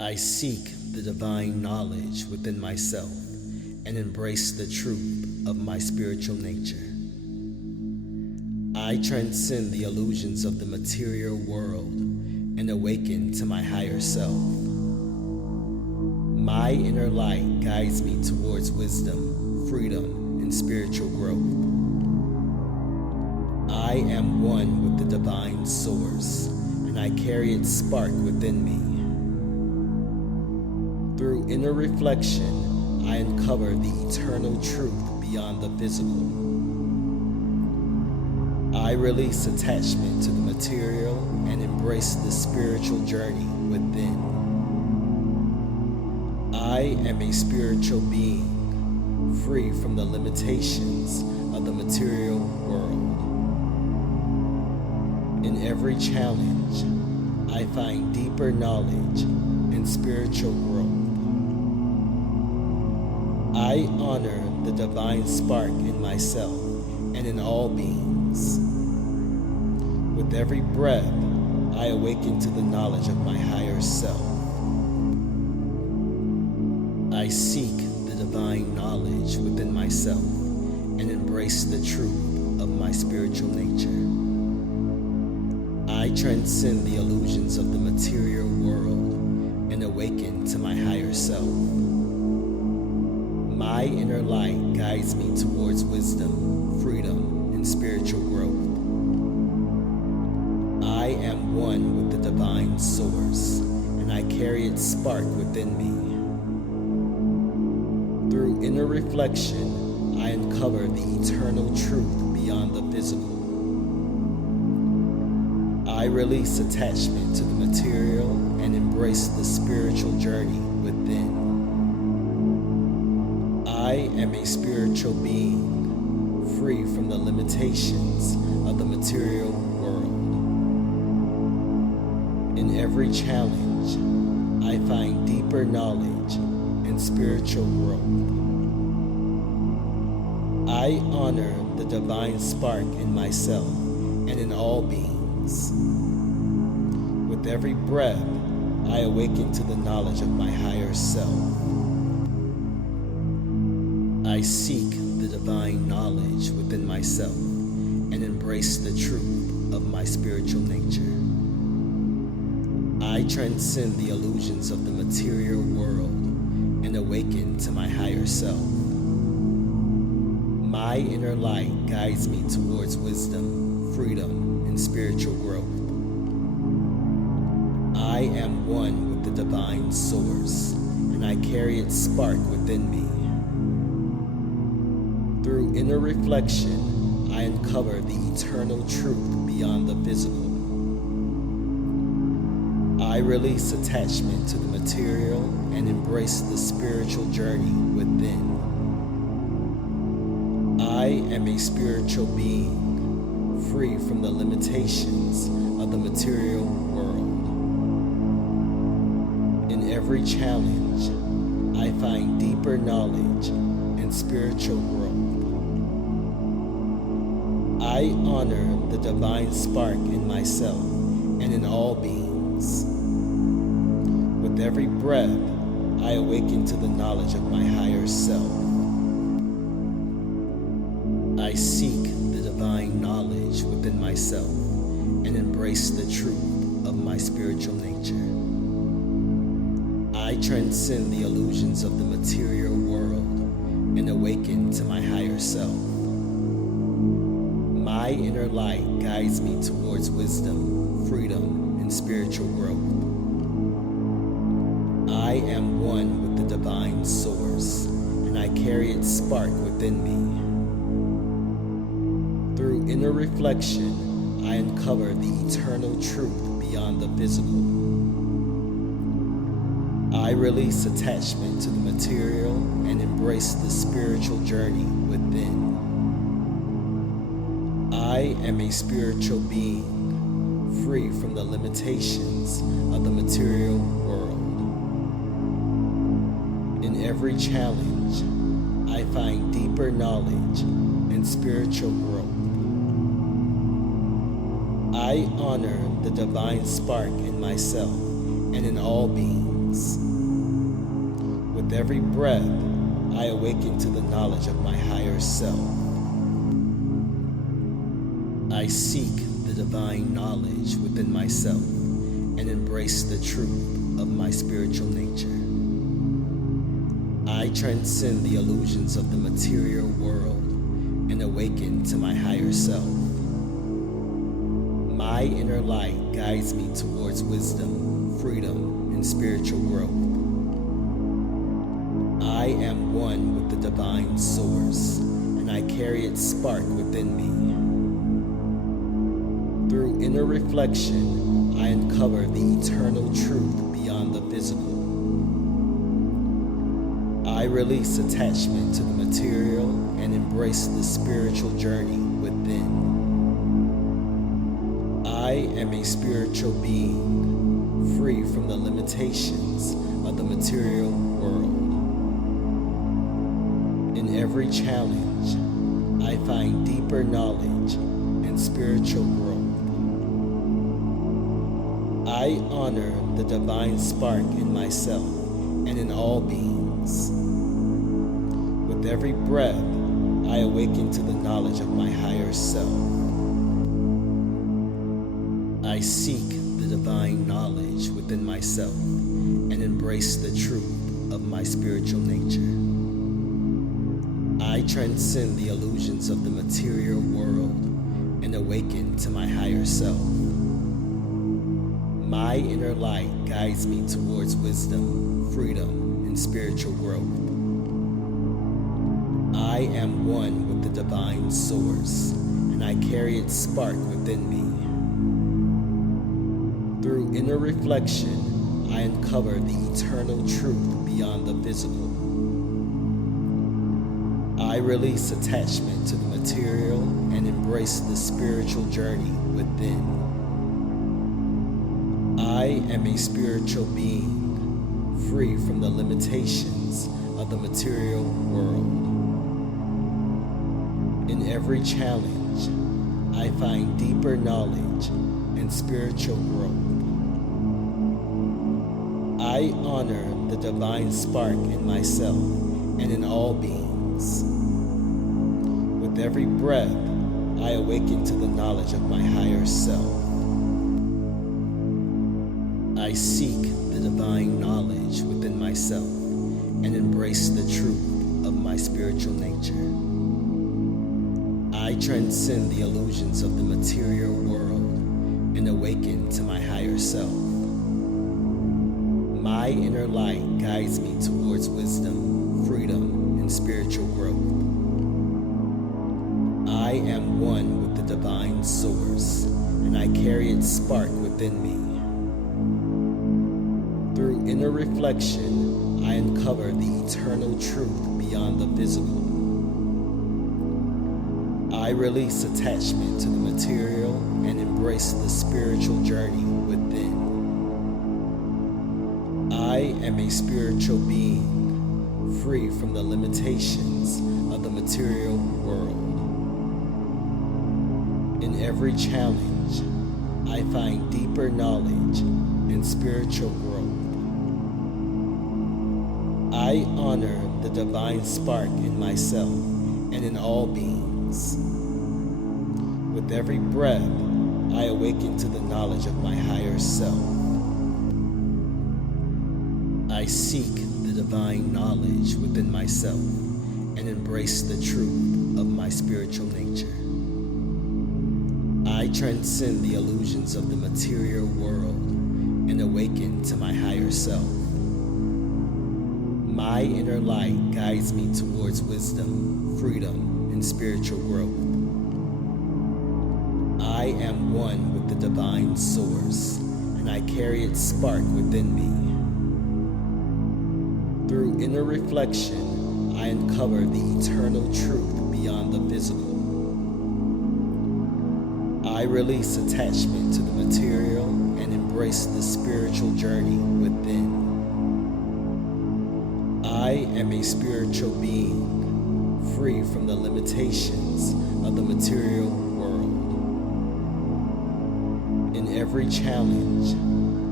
I seek the divine knowledge within myself and embrace the truth of my spiritual nature. I transcend the illusions of the material world and awaken to my higher self. My inner light guides me towards wisdom, freedom, and spiritual growth. I am one with the divine source, and I carry its spark within me. Through inner reflection, I uncover the eternal truth beyond the physical. I release attachment to the material and embrace the spiritual journey within. I am a spiritual being, free from the limitations of the material world. In every challenge, I find deeper knowledge and spiritual growth. I honor the divine spark in myself and in all beings. With every breath, I awaken to the knowledge of my higher self. I seek the divine knowledge within myself and embrace the truth of my spiritual nature. I transcend the illusions of the material world and awaken to my higher self. My inner light guides me towards wisdom, freedom, and spiritual growth. I am one with the divine source, and I carry its spark within me. Through inner reflection, I uncover the eternal truth beyond the physical. I release attachment to the material and embrace the spiritual journey within. I am a spiritual being, free from the limitations of the material world. In every challenge, I find deeper knowledge and spiritual growth. I honor the divine spark in myself and in all beings. With every breath, I awaken to the knowledge of my higher self. I seek the divine knowledge within myself and embrace the truth of my spiritual nature. I transcend the illusions of the material world and awaken to my higher self. My inner light guides me towards wisdom, freedom, and spiritual growth. I am one with the divine source, and I carry its spark within me. Through inner reflection, I uncover the eternal truth beyond the physical. I release attachment to the material and embrace the spiritual journey within. I am a spiritual being, free from the limitations of the material world. In every challenge, I find deeper knowledge and spiritual growth. I honor the divine spark in myself and in all beings. With every breath, I awaken to the knowledge of my higher self. I seek the divine knowledge within myself and embrace the truth of my spiritual nature. I transcend the illusions of the material world and awaken to my higher self. My inner light guides me towards wisdom, freedom, and spiritual growth. I am one with the divine source, and I carry its spark within me. Through inner reflection, I uncover the eternal truth beyond the physical. I release attachment to the material and embrace the spiritual journey within. I am a spiritual being, free from the limitations of the material world. In every challenge, I find deeper knowledge and spiritual growth. I honor the divine spark in myself and in all beings. beings. With every breath, I awaken to the knowledge of my higher self. I seek the divine knowledge within myself and embrace the truth of my spiritual nature. I transcend the illusions of the material world and awaken to my higher self. My inner light guides me towards wisdom, freedom, and spiritual growth. I am one with the divine source, and I carry its spark within me. Through inner reflection, I uncover the eternal truth beyond the physical. I release attachment to the material and embrace the spiritual journey within. I am a spiritual being, free from the limitations of the material world. In every challenge, I find deeper knowledge and spiritual growth. I honor the divine spark in myself and in all beings. With every breath, I awaken to the knowledge of my higher self. I seek the divine knowledge within myself and embrace the truth of my spiritual nature. I transcend the illusions of the material world and awaken to my higher self. My inner light guides me towards wisdom, freedom, and spiritual growth. I am one with the divine source, and I carry its spark within me. Through inner reflection, I uncover the eternal truth beyond the physical. I release attachment to the material and embrace the spiritual journey within. I am a spiritual being, free from the limitations of the material world. In every challenge, I find deeper knowledge and spiritual growth. I honor the divine spark in myself and in all beings. With every breath, I awaken to the knowledge of my higher self. I seek the divine knowledge within myself and embrace the truth of my spiritual nature. I transcend the illusions of the material world and awaken to my higher self. My inner light guides me towards wisdom, freedom, and spiritual growth. I am one with the divine source, and I carry its spark within me. Through inner reflection, I uncover the eternal truth beyond the physical. I release attachment to the material and embrace the spiritual journey within. I am a spiritual being, free from the limitations of the material world. In every challenge, I find deeper knowledge and spiritual growth. I honor the divine spark in myself and in all beings. With every breath, I awaken to the knowledge of my higher self. I seek the divine knowledge within myself and embrace the truth of my spiritual nature. I transcend the illusions of the material world and awaken to my higher self. My inner light guides me towards wisdom, freedom, and spiritual growth. I am one with the divine source, and I carry its spark within me. Through inner reflection, I uncover the eternal truth beyond the physical. I release attachment to the material and embrace the spiritual journey within. I am a spiritual being, free from the limitations of the material world. In every challenge,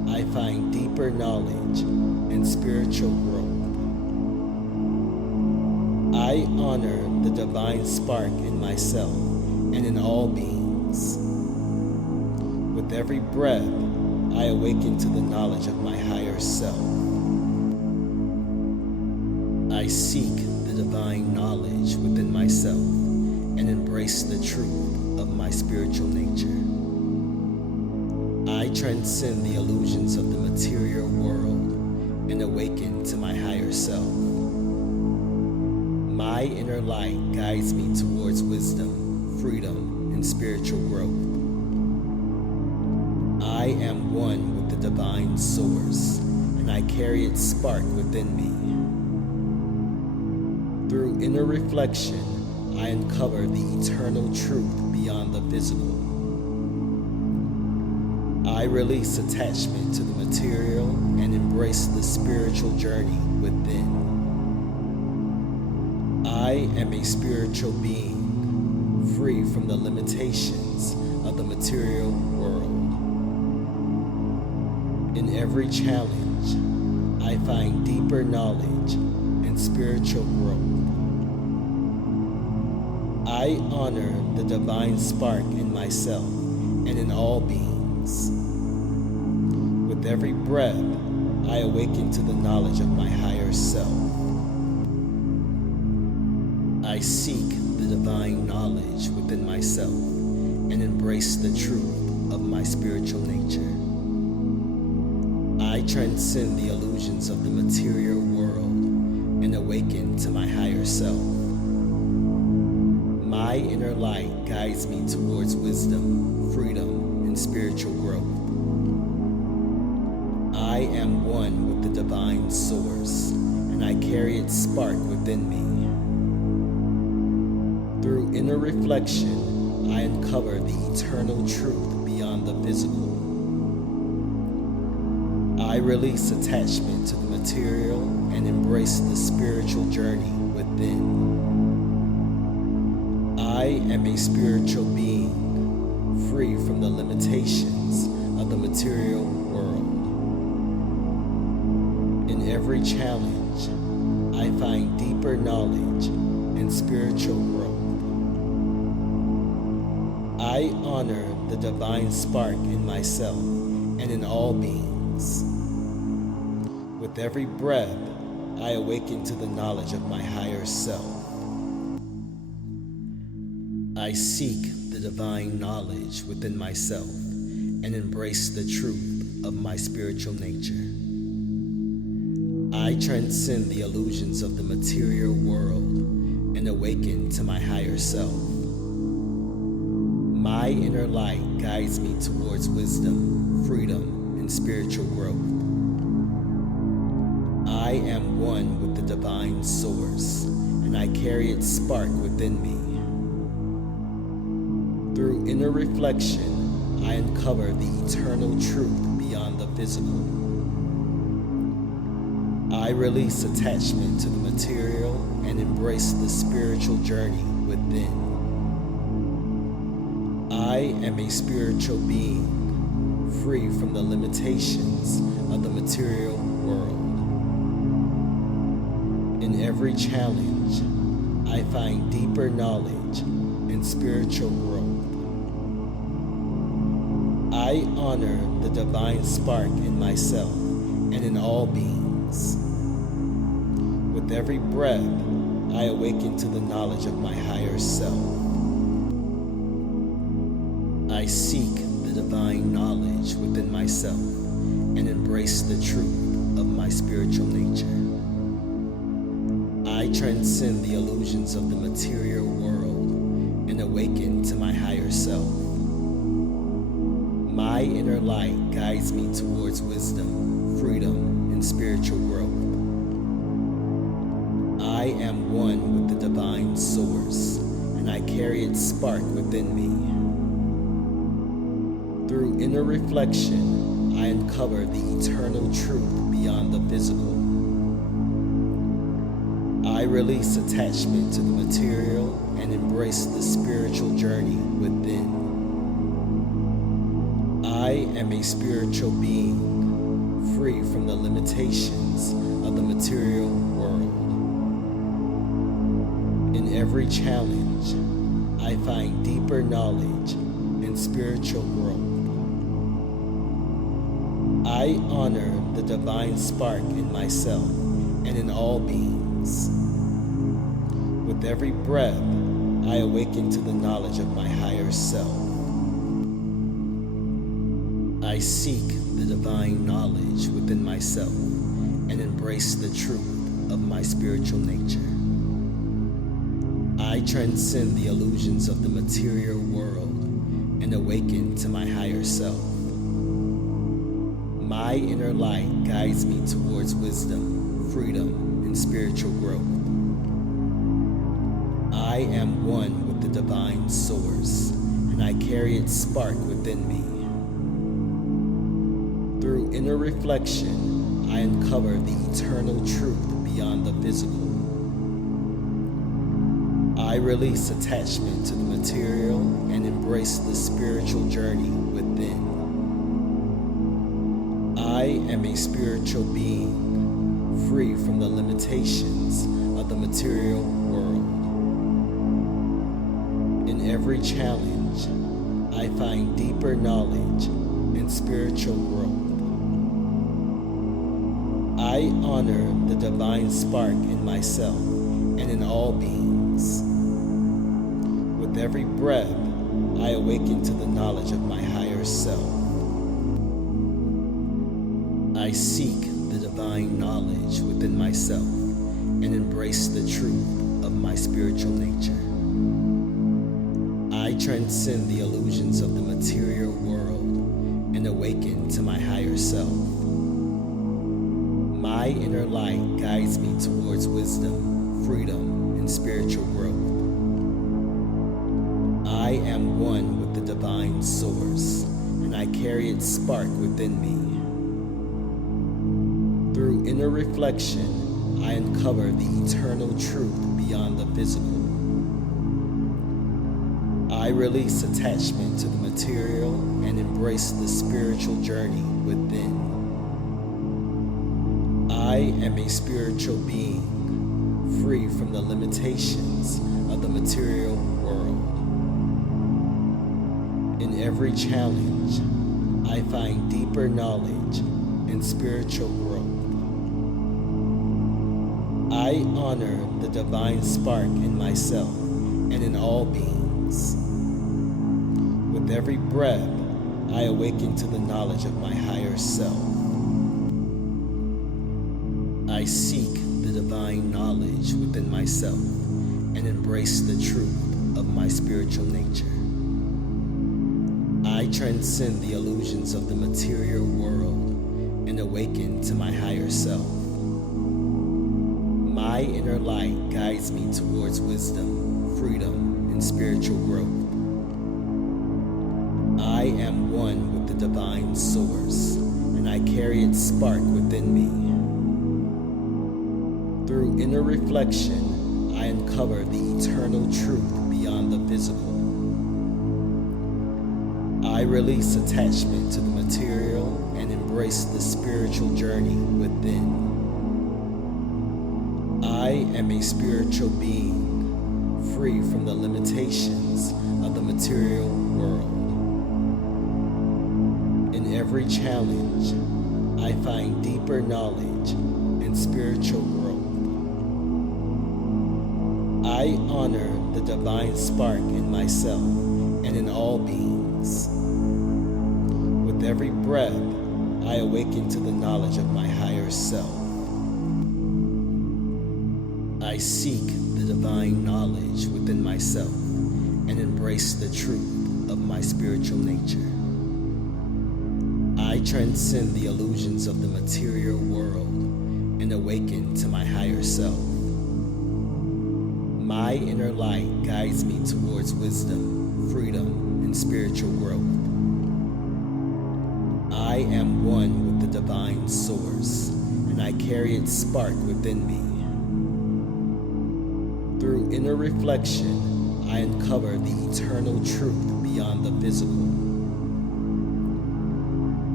I find deeper knowledge and spiritual growth. I honor the divine spark in myself and in all beings. With every breath, I awaken to the knowledge of my higher self. I seek the divine knowledge within myself and embrace the truth of my spiritual nature. I transcend the illusions of the material world and awaken to my higher self. My inner light guides me towards wisdom, freedom, and spiritual growth. I am one with the divine source, and I carry its spark within me. Through inner reflection, I uncover the eternal truth beyond the physical. I release attachment to the material and embrace the spiritual journey within. I am a spiritual being, free from the limitations of the material world. In every challenge, I find deeper knowledge and spiritual growth. I honor the divine spark in myself and in all beings. With every breath, I awaken to the knowledge of my higher self. I seek the divine knowledge within myself and embrace the truth of my spiritual nature. I transcend the illusions of the material world and awaken to my higher self. My inner light guides me towards wisdom, freedom, and spiritual growth. I am one with the divine source, and I carry its spark within me. Through inner reflection, I uncover the eternal truth beyond the physical. I release attachment to the material and embrace the spiritual journey within. I am a spiritual being, free from the limitations of the material world. In every challenge, I find deeper knowledge and spiritual growth. I honor the divine spark in myself and in all beings. With every breath, I awaken to the knowledge of my higher self. I seek the divine knowledge within myself and embrace the truth of my spiritual nature. I transcend the illusions of the material world and awaken to my higher self. My inner light guides me towards wisdom, freedom, and spiritual growth. I am one with the divine source, and I carry its spark within me. Through inner reflection, I uncover the eternal truth beyond the physical. I release attachment to the material and embrace the spiritual journey within. I am a spiritual being, free from the limitations of the material world. In every challenge, I find deeper knowledge and spiritual growth. I honor the divine spark in myself and in all beings. With every breath, I awaken to the knowledge of my higher self. I seek the divine knowledge within myself and embrace the truth of my spiritual nature. I transcend the illusions of the material world and awaken to my higher self. My inner light guides me towards wisdom, freedom, and spiritual growth. I am one with the divine source, and I carry its spark within me. Through inner reflection, I uncover the eternal truth beyond the physical. I release attachment to the material and embrace the spiritual journey within. I am a spiritual being, free from the limitations of the material world. In every challenge, I find deeper knowledge and spiritual growth. I honor the divine spark in myself and in all beings. With every breath, I awaken to the knowledge of my higher self. I seek the divine knowledge within myself and embrace the truth of my spiritual nature. I transcend the illusions of the material world and awaken to my higher self. My inner light guides me towards wisdom, freedom, and spiritual growth. I am one with the divine source, and I carry its spark within me. Through inner reflection, I uncover the eternal truth beyond the physical. I release attachment to the material and embrace the spiritual journey within. I am a spiritual being, free from the limitations of the material world. In every challenge, I find deeper knowledge and spiritual growth. I honor the divine spark in myself and in all beings. With every breath, I awaken to the knowledge of my higher self. I seek the divine knowledge within myself and embrace the truth of my spiritual nature. I transcend the illusions of the material world and awaken to my higher self. My inner light guides me towards wisdom, freedom, and spiritual growth. I am one with the divine source, and I carry its spark within me. Through inner reflection, I uncover the eternal truth beyond the physical. I release attachment to the material and embrace the spiritual journey within. I am a spiritual being, free from the limitations of the material world. In every challenge, I find deeper knowledge and spiritual growth. I honor the divine spark in myself and in all beings. With every breath, I awaken to the knowledge of my higher self. I seek the divine knowledge within myself and embrace the truth of my spiritual nature. I transcend the illusions of the material world and awaken to my higher self. My inner light guides me towards wisdom, freedom, and spiritual growth. I am one with the divine source, and I carry its spark within me. Through inner reflection, I uncover the eternal truth beyond the physical. I release attachment to the material and embrace the spiritual journey within. I am a spiritual being, free from the limitations of the material world. In every challenge, I find deeper knowledge and spiritual growth. I honor the divine spark in myself and in all beings. With every breath, I awaken to the knowledge of my higher self. I seek the divine knowledge within myself and embrace the truth of my spiritual nature. I transcend the illusions of the material world and awaken to my higher self. My inner light guides me towards wisdom, freedom, and spiritual growth. I am one with the divine source, and I carry its spark within me. Through inner reflection, I uncover the eternal truth beyond the physical.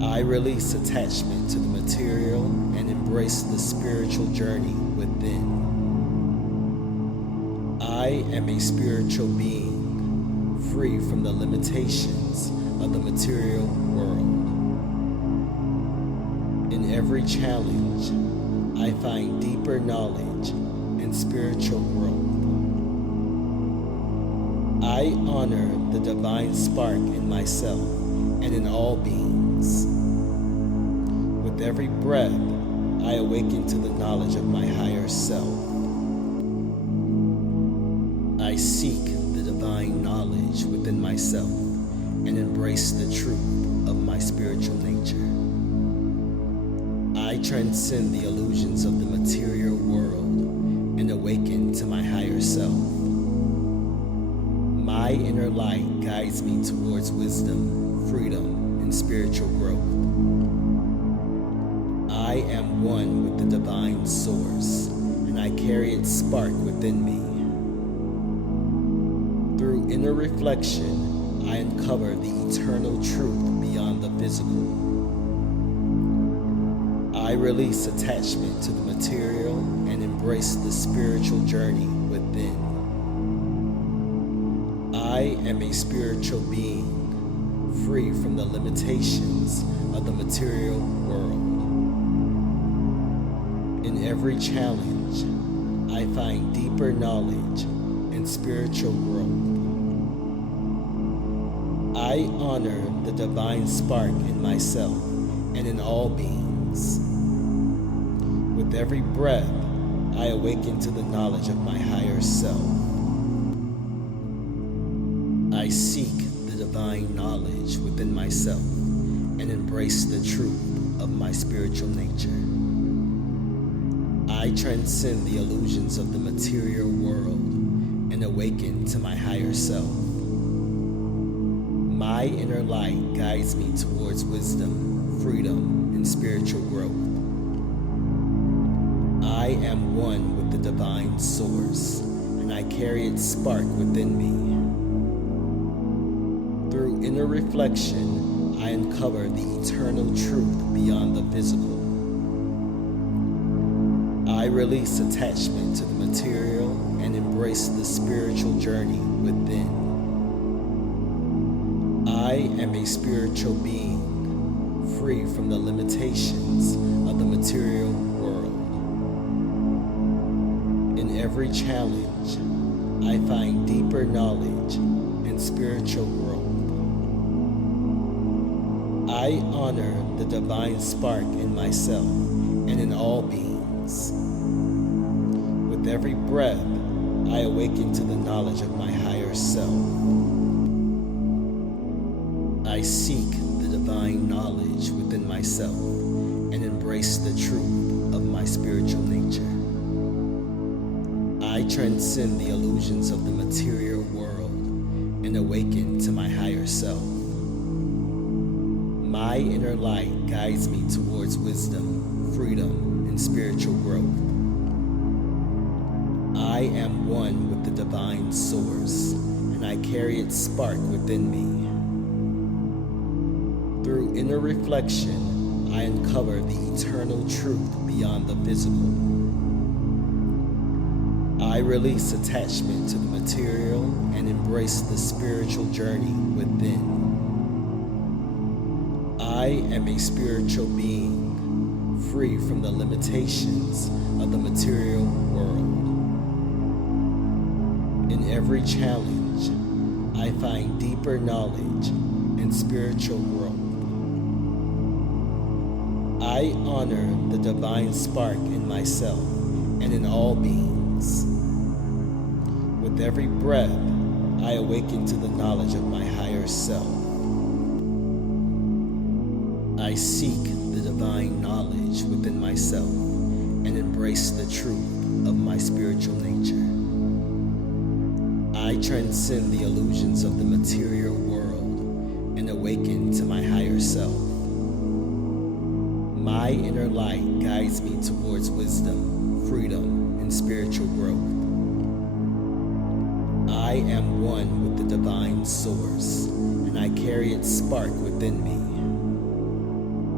I release attachment to the material and embrace the spiritual journey within. I am a spiritual being, free from the limitations of the material world. In every challenge, I find deeper knowledge and spiritual growth. I honor the divine spark in myself and in all beings. With every breath, I awaken to the knowledge of my higher self. I seek the divine knowledge within myself and embrace the truth of my spiritual nature. I transcend the illusions of the material world and awaken to my higher self. My inner light guides me towards wisdom, freedom, and spiritual growth. I am one with the divine source, and I carry its spark within me. Through inner reflection, I uncover the eternal truth beyond the physical. I release attachment to the material and embrace the spiritual journey within. I am a spiritual being, free from the limitations of the material world. In every challenge, I find deeper knowledge and spiritual growth. I honor the divine spark in myself and in all beings. With every breath, I awaken to the knowledge of my higher self. I seek the divine knowledge within myself and embrace the truth of my spiritual nature. I transcend the illusions of the material world and awaken to my higher self. My inner light guides me towards wisdom, freedom, and spiritual growth. I am one with the divine source, and I carry its spark within me. Through inner reflection, I uncover the eternal truth beyond the physical. I release attachment to the material and embrace the spiritual journey within. I am a spiritual being, free from the limitations of the material world. In every challenge, I find deeper knowledge and spiritual growth. I honor the divine spark in myself and in all beings. With every breath, I awaken to the knowledge of my higher self. I seek the divine knowledge within myself and embrace the truth of my spiritual nature. I transcend the illusions of the material world and awaken to my higher self. My inner light guides me towards wisdom, freedom, and spiritual growth. I am one with the divine source, and I carry its spark within me. Through inner reflection, I uncover the eternal truth beyond the physical. I release attachment to the material and embrace the spiritual journey within. I am a spiritual being, free from the limitations of the material world. In every challenge, I find deeper knowledge and spiritual growth. I honor the divine spark in myself and in all beings. With every breath, I awaken to the knowledge of my higher self. I seek the divine knowledge within myself and embrace the truth of my spiritual nature. I transcend the illusions of the material world and awaken to my higher self. My inner light guides me towards wisdom, freedom, and spiritual growth. I am one with the divine source, and I carry its spark within me.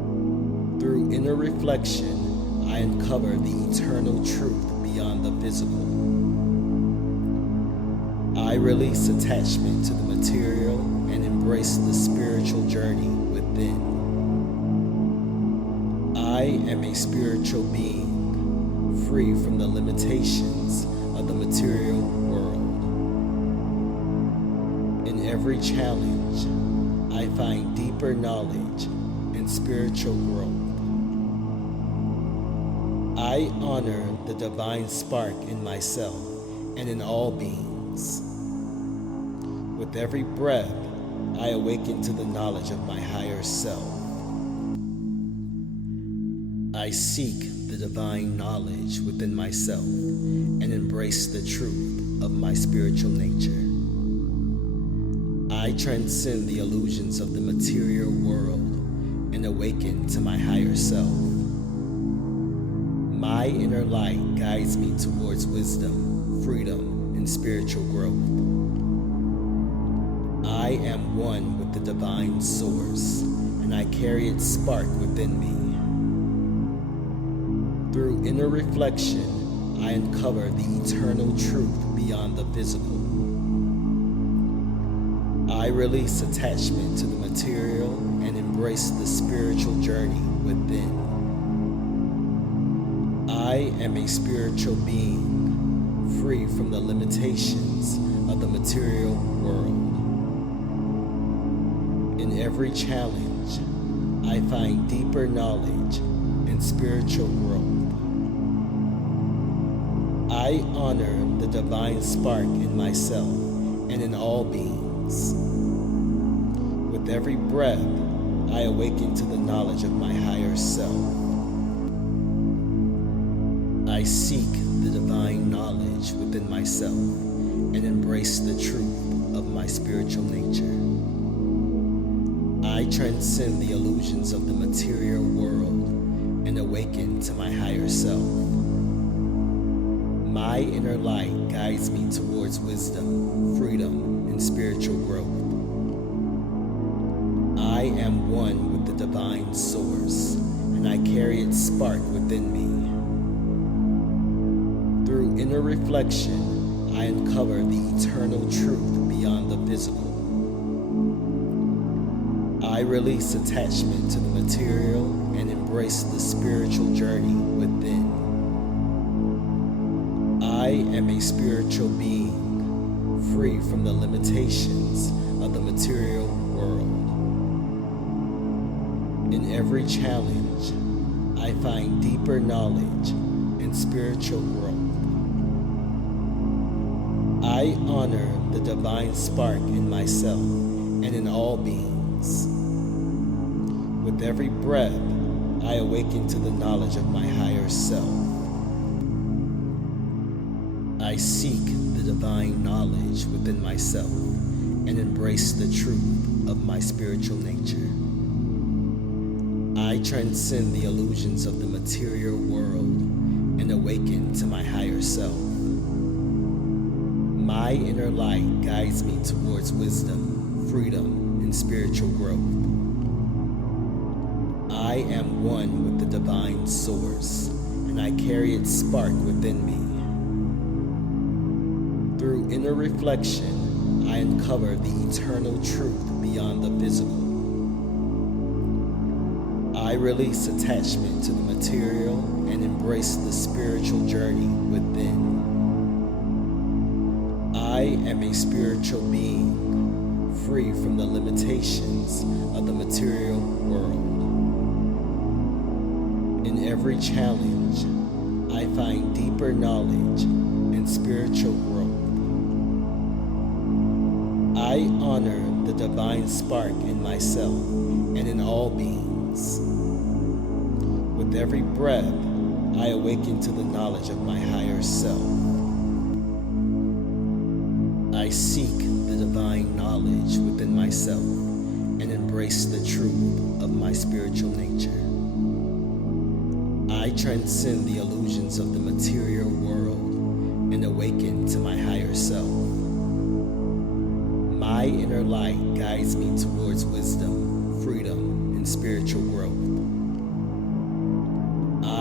Through inner reflection, I uncover the eternal truth beyond the physical. I release attachment to the material and embrace the spiritual journey within. I am a spiritual being, free from the limitations of the material world. In every challenge, I find deeper knowledge and spiritual growth. I honor the divine spark in myself and in all beings. With every breath, I awaken to the knowledge of my higher self. I seek the divine knowledge within myself and embrace the truth of my spiritual nature. I transcend the illusions of the material world and awaken to my higher self. My inner light guides me towards wisdom, freedom, and spiritual growth. I am one with the divine source, and I carry its spark within me. Through inner reflection, I uncover the eternal truth beyond the physical. I release attachment to the material and embrace the spiritual journey within. I am a spiritual being, free from the limitations of the material world. In every challenge, I find deeper knowledge and spiritual growth. I honor the divine spark in myself and in all beings. With every breath, I awaken to the knowledge of my higher self. I seek the divine knowledge within myself and embrace the truth of my spiritual nature. I transcend the illusions of the material world and awaken to my higher self. My inner light guides me towards wisdom, freedom, and spiritual growth. I am one with the divine source, and I carry its spark within me. Through inner reflection, I uncover the eternal truth beyond the physical. I release attachment to the material and embrace the spiritual journey within. I am a spiritual being, free from the limitations of the material world. In every challenge, I find deeper knowledge and spiritual growth. I honor the divine spark in myself and in all beings. With every breath, I awaken to the knowledge of my higher self. I seek the divine knowledge within myself and embrace the truth of my spiritual nature. I transcend the illusions of the material world and awaken to my higher self. My inner light guides me towards wisdom, freedom, and spiritual growth. I am one with the divine source, and I carry its spark within me. Through inner reflection, I uncover the eternal truth beyond the physical. I release attachment to the material and embrace the spiritual journey within. I am a spiritual being, free from the limitations of the material world. In every challenge, I find deeper knowledge and spiritual growth. I honor the divine spark in myself and in all beings. With every breath, I awaken to the knowledge of my higher self. I seek the divine knowledge within myself and embrace the truth of my spiritual nature. I transcend the illusions of the material world and awaken to my higher self. My inner light guides me towards wisdom, freedom, and spiritual growth.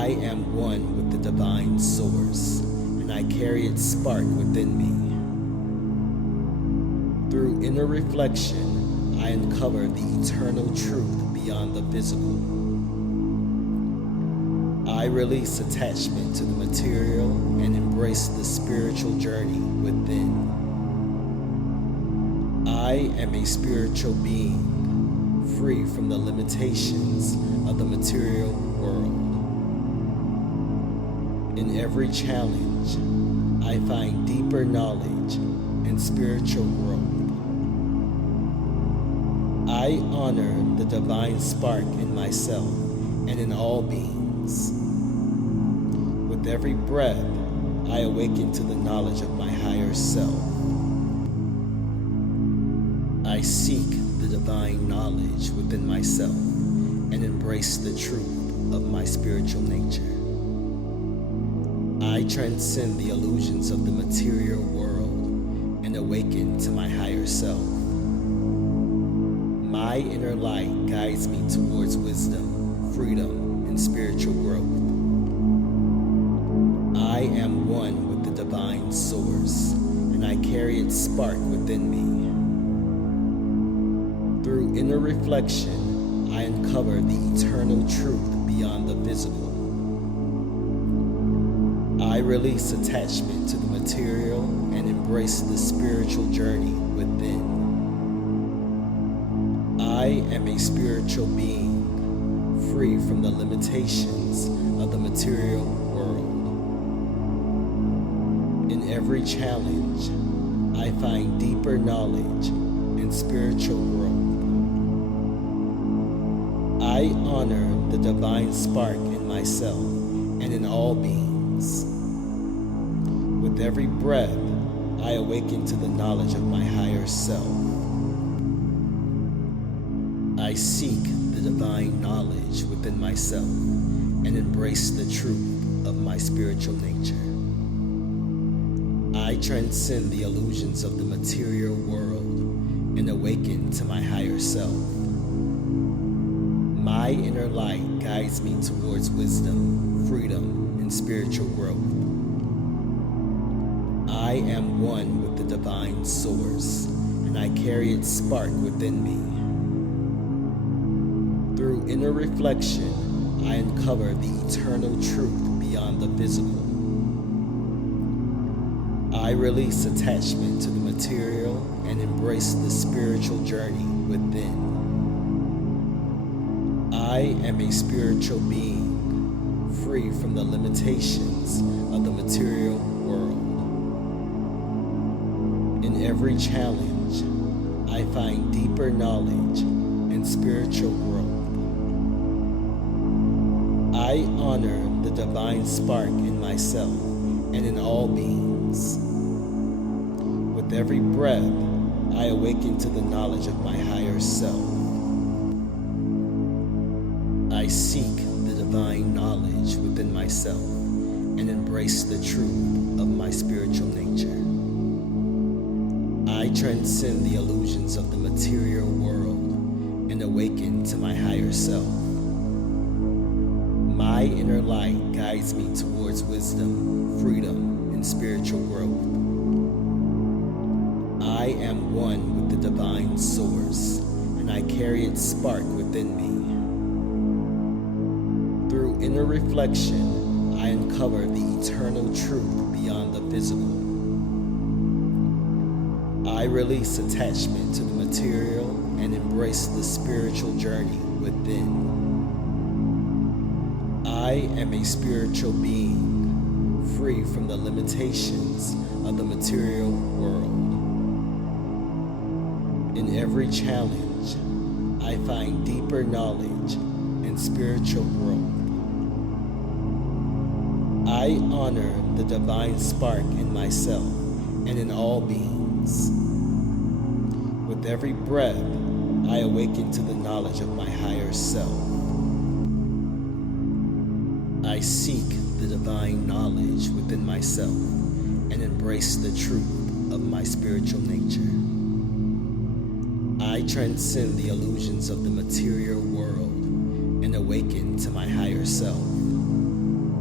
I am one with the divine source, and I carry its spark within me. Through inner reflection, I uncover the eternal truth beyond the physical. I release attachment to the material and embrace the spiritual journey within. I am a spiritual being, free from the limitations of the material world. In every challenge, I find deeper knowledge and spiritual growth. I honor the divine spark in myself and in all beings. With every breath, I awaken to the knowledge of my higher self. I seek the divine knowledge within myself and embrace the truth of my spiritual nature. I transcend the illusions of the material world and awaken to my higher self. My inner light guides me towards wisdom, freedom, and spiritual growth. I am one with the divine source, and I carry its spark within me. Through inner reflection, I uncover the eternal truth beyond the physical. I release attachment to the material and embrace the spiritual journey within. I am a spiritual being, free from the limitations of the material world. In every challenge, I find deeper knowledge and spiritual growth. I honor the divine spark in myself and in all beings. With every breath, I awaken to the knowledge of my higher self. I seek the divine knowledge within myself and embrace the truth of my spiritual nature. I transcend the illusions of the material world and awaken to my higher self. My inner light guides me towards wisdom, freedom, and spiritual growth. I am one with the divine source, and I carry its spark within me. Through inner reflection, I uncover the eternal truth beyond the physical. I release attachment to the material and embrace the spiritual journey within. I am a spiritual being, free from the limitations of the material world. In every challenge, I find deeper knowledge and spiritual growth. I honor the divine spark in myself and in all beings. With every breath, I awaken to the knowledge of my higher self. I seek the divine knowledge within myself and embrace the truth of my spiritual nature. I transcend the illusions of the material world and awaken to my higher self. My inner light guides me towards wisdom, freedom, and spiritual growth. I am one with the divine source, and I carry its spark within me. Through inner reflection, I uncover the eternal truth beyond the physical. I release attachment to the material and embrace the spiritual journey within. I am a spiritual being, free from the limitations of the material world. In every challenge, I find deeper knowledge and spiritual growth. I honor the divine spark in myself and in all beings. With every breath, I awaken to the knowledge of my higher self. I seek the divine knowledge within myself and embrace the truth of my spiritual nature. I transcend the illusions of the material world and awaken to my higher self.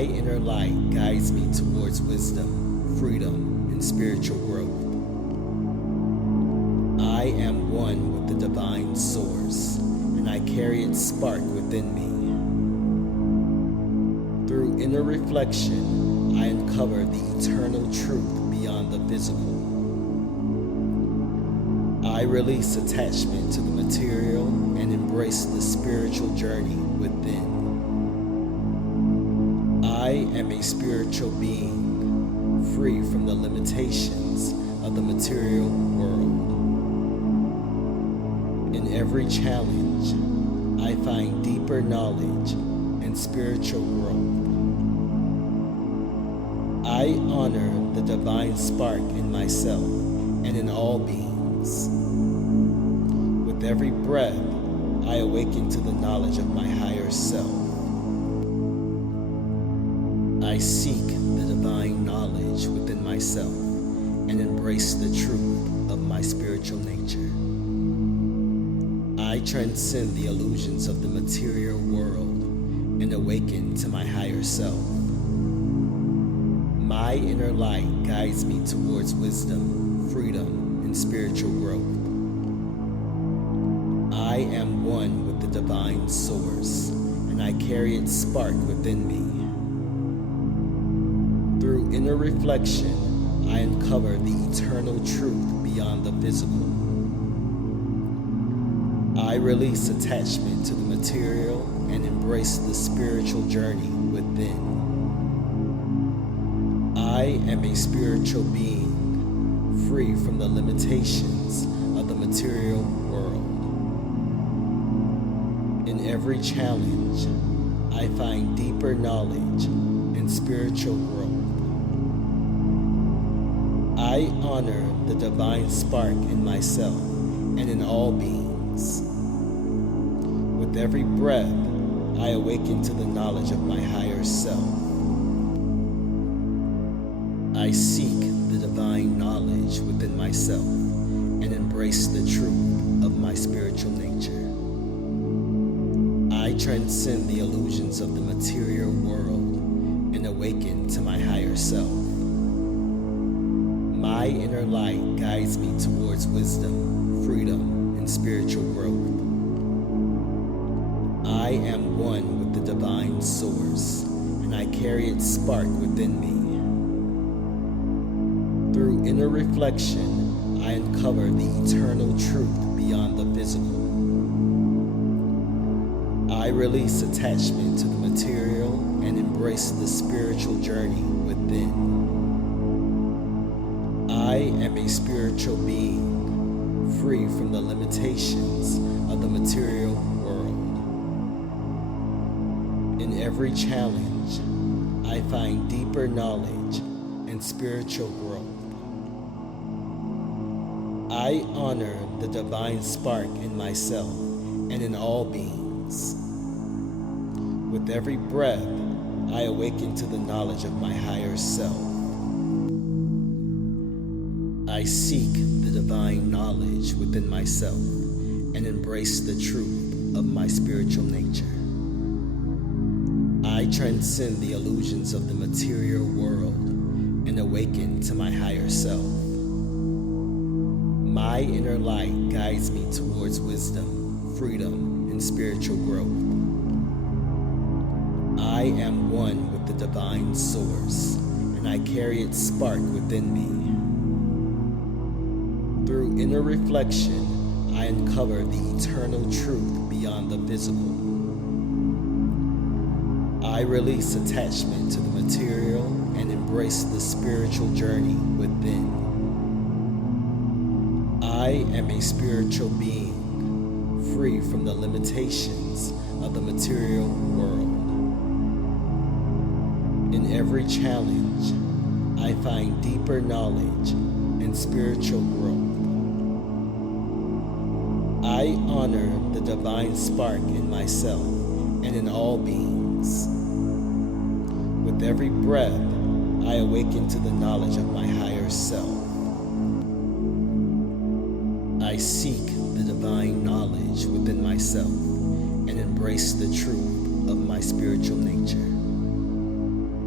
My inner light guides me towards wisdom, freedom, and spiritual growth. I am one with the divine source, and I carry its spark within me. Through inner reflection, I uncover the eternal truth beyond the physical. I release attachment to the material and embrace the spiritual journey within. I am a spiritual being, free from the limitations of the material world. In every challenge, I find deeper knowledge and spiritual growth. I honor the divine spark in myself and in all beings. With every breath, I awaken to the knowledge of my higher self. I seek the divine knowledge within myself and embrace the truth of my spiritual nature. I transcend the illusions of the material world and awaken to my higher self. My inner light guides me towards wisdom, freedom, and spiritual growth. I am one with the divine source, and I carry its spark within me. Through inner reflection, I uncover the eternal truth beyond the physical. I release attachment to the material and embrace the spiritual journey within. I am a spiritual being, free from the limitations of the material world. In every challenge, I find deeper knowledge and spiritual growth. I honor the divine spark in myself and in all beings. With every breath, I awaken to the knowledge of my higher self. I seek the divine knowledge within myself and embrace the truth of my spiritual nature. I transcend the illusions of the material world and awaken to my higher self. My inner light guides me towards wisdom, freedom, and spiritual growth. I am one with the divine source, and I carry its spark within me. Through inner reflection, I uncover the eternal truth beyond the physical. I release attachment to the material and embrace the spiritual journey within. I am a spiritual being, free from the limitations of the material world. In every challenge, I find deeper knowledge and spiritual growth. I honor the divine spark in myself and in all beings. With every breath, I awaken to the knowledge of my higher self. I seek the divine knowledge within myself and embrace the truth of my spiritual nature. I transcend the illusions of the material world and awaken to my higher self. My inner light guides me towards wisdom, freedom, and spiritual growth. I am one with the divine source, and I carry its spark within me. Through inner reflection, I uncover the eternal truth beyond the physical. I release attachment to the material and embrace the spiritual journey within. I am a spiritual being, free from the limitations of the material world. In every challenge, I find deeper knowledge and spiritual growth. I honor the divine spark in myself and in all beings. With every breath, I awaken to the knowledge of my higher self. I seek the divine knowledge within myself and embrace the truth of my spiritual nature.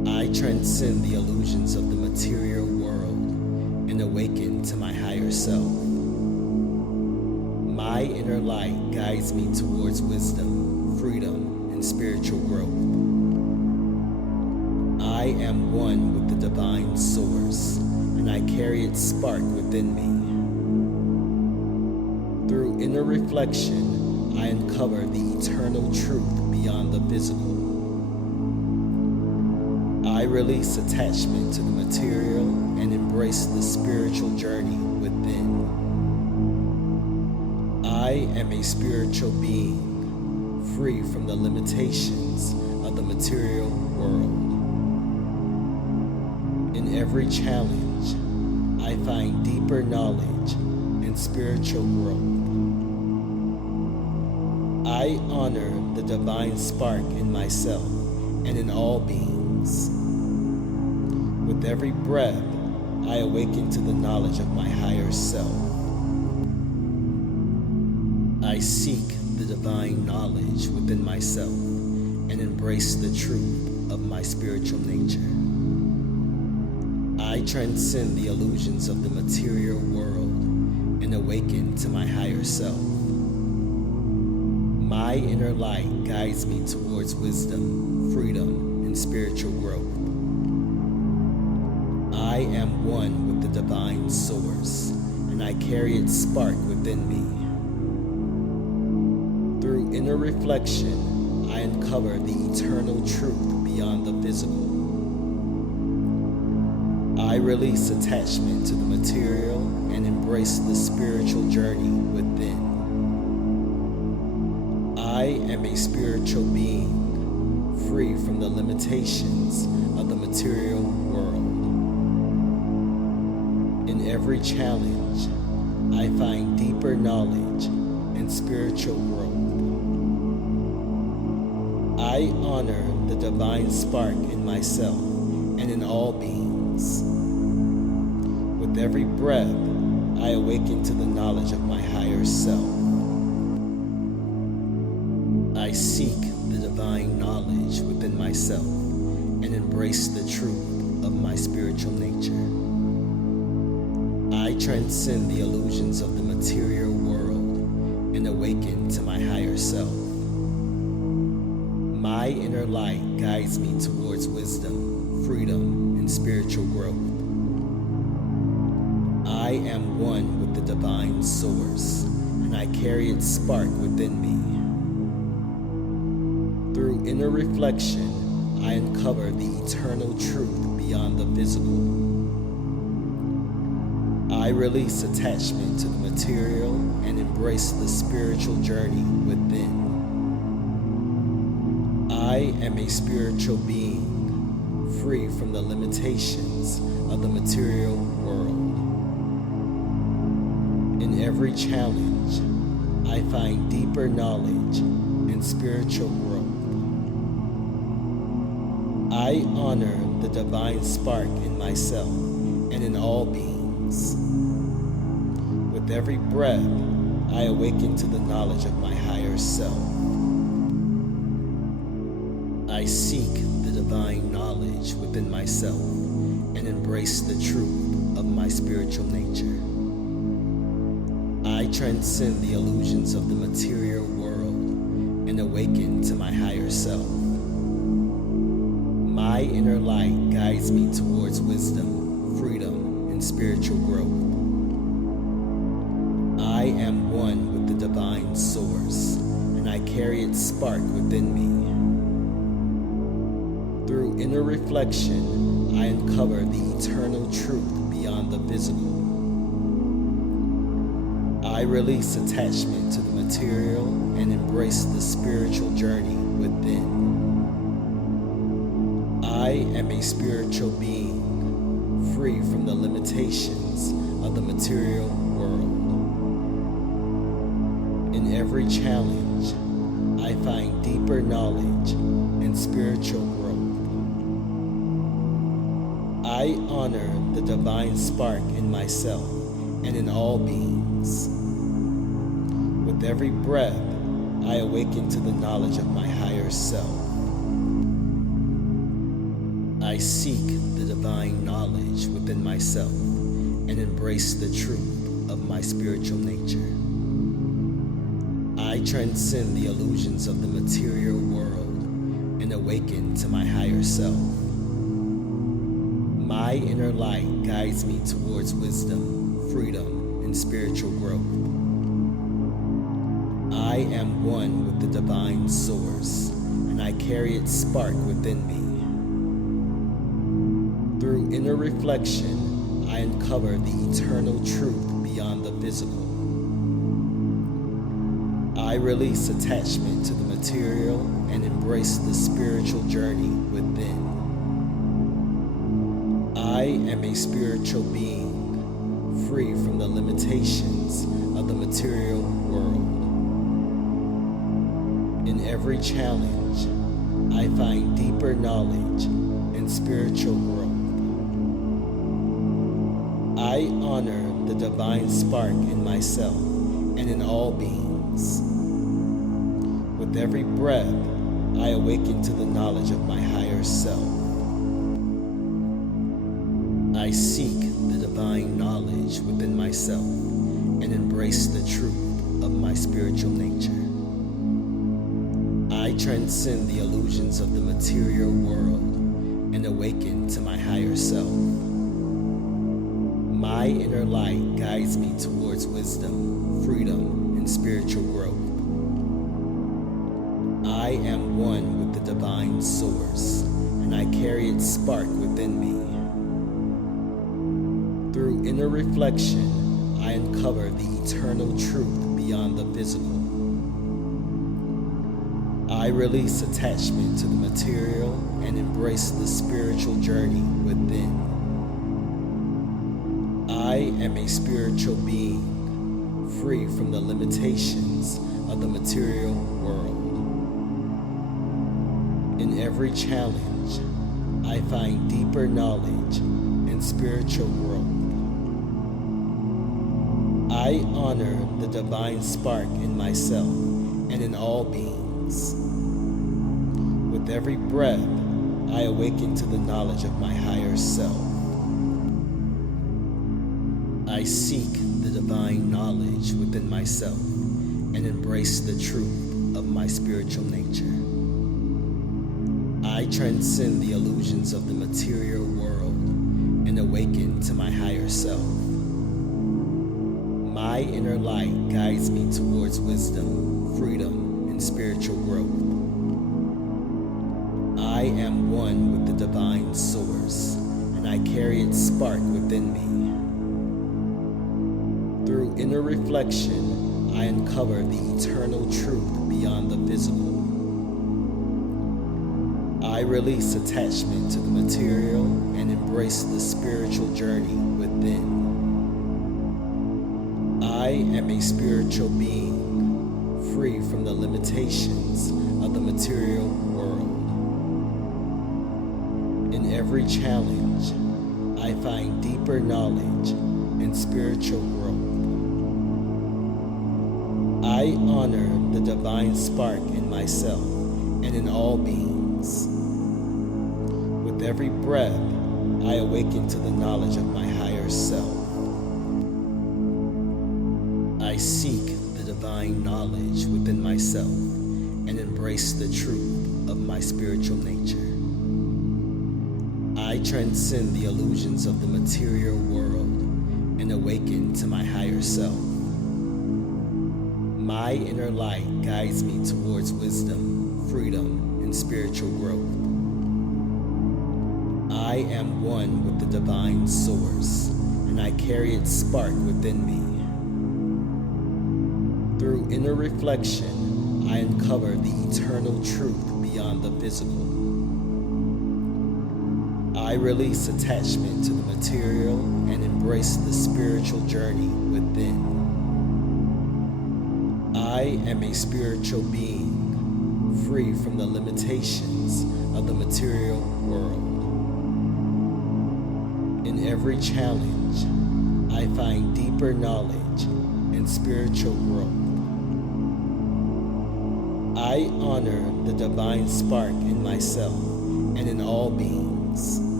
transcend the illusions of the material world and awaken to my higher self. My inner light guides me towards wisdom, freedom, and spiritual growth. I am one with the divine source, and I carry its spark within me. Through inner reflection, I uncover the eternal truth beyond the physical. I release attachment to the material and embrace the spiritual journey within. I am a spiritual being, free from the limitations of the material world. In every challenge, I find deeper knowledge and spiritual growth. I honor the divine spark in myself and in all beings. With every breath, I awaken to the knowledge of my higher self. I seek the divine knowledge within myself and embrace the truth of my spiritual nature. I transcend the illusions of the material world and awaken to my higher self. My inner light guides me towards wisdom, freedom, and spiritual growth. I am one with the divine source, and I carry its spark within me. Through inner reflection, I uncover the eternal truth beyond the physical. I release attachment to the material and embrace the spiritual journey within. I am a spiritual being, free from the limitations of the material world. In every challenge, I find deeper knowledge and spiritual growth. I honor the divine spark in myself and in all beings. With every breath, I awaken to the knowledge of my higher self. I seek the divine knowledge within myself and embrace the truth of my spiritual nature. I transcend the illusions of the material world and awaken to my higher self. My inner light guides me towards wisdom, freedom, and spiritual growth. I am one with the divine source, and I carry its spark within me. Through inner reflection, I uncover the eternal truth beyond the physical. I release attachment to the material and embrace the spiritual journey within. I am a spiritual being, free from the limitations of the material world. In every challenge, I find deeper knowledge and spiritual growth. I honor the divine spark in myself and in all beings. With every breath, I awaken to the knowledge of my higher self. I seek the divine knowledge within myself and embrace the truth of my spiritual nature. I transcend the illusions of the material world and awaken to my higher self. My inner light guides me towards wisdom, freedom, and spiritual growth. I am one with the divine source, and I carry its spark within me. Through inner reflection, I uncover the eternal truth beyond the physical. I release attachment to the material and embrace the spiritual journey within. I am a spiritual being, free from the limitations of the material world. In every challenge, I find deeper knowledge and spiritual growth. I honor the divine spark in myself and in all beings. With every breath, I awaken to the knowledge of my higher self. I seek the divine knowledge within myself and embrace the truth of my spiritual nature. I transcend the illusions of the material world and awaken to my higher self. My inner light guides me towards wisdom, freedom, and spiritual growth. I am one with the divine source, and I carry its spark within me. Through inner reflection, I uncover the eternal truth beyond the physical. I release attachment to the material and embrace the spiritual journey within. I am a spiritual being, free from the limitations of the material world. In every challenge, I find deeper knowledge and spiritual growth. I honor the divine spark in myself and in all beings. With every breath, I awaken to the knowledge of my higher self. I seek the divine knowledge within myself and embrace the truth of my spiritual nature. I transcend the illusions of the material world and awaken to my higher self. My inner light guides me towards wisdom, freedom, and spiritual growth. I am one with the divine source, and I carry its spark within me. Through inner reflection, I uncover the eternal truth beyond the physical. I release attachment to the material and embrace the spiritual journey within. I am a spiritual being, free from the limitations of the material world. In every challenge, I find deeper knowledge and spiritual growth. I honor the divine spark in myself and in all beings. With every breath, I awaken to the knowledge of my higher self. I seek the divine knowledge within myself and embrace the truth of my spiritual nature. I transcend the illusions of the material world and awaken to my higher self. My inner light guides me towards wisdom, freedom, and spiritual growth. I am one with the divine source, and I carry its spark within me. Through inner reflection, I uncover the eternal truth beyond the physical. I release attachment to the material and embrace the spiritual journey within. I am a spiritual being, free from the limitations of the material world. In every challenge, I find deeper knowledge and spiritual growth. I honor the divine spark in myself and in all beings. With every breath, I awaken to the knowledge of my higher self. I seek the divine knowledge within myself and embrace the truth of my spiritual nature. I transcend the illusions of the material world and awaken to my higher self. My inner light guides me towards wisdom, freedom, and spiritual growth. I am one with the divine source, and I carry its spark within me. Through inner reflection, I uncover the eternal truth beyond the physical. I release attachment to the material and embrace the spiritual journey within. I am a spiritual being, free from the limitations of the material world. In every challenge, I find deeper knowledge and spiritual growth. I honor the divine spark in myself and in all beings.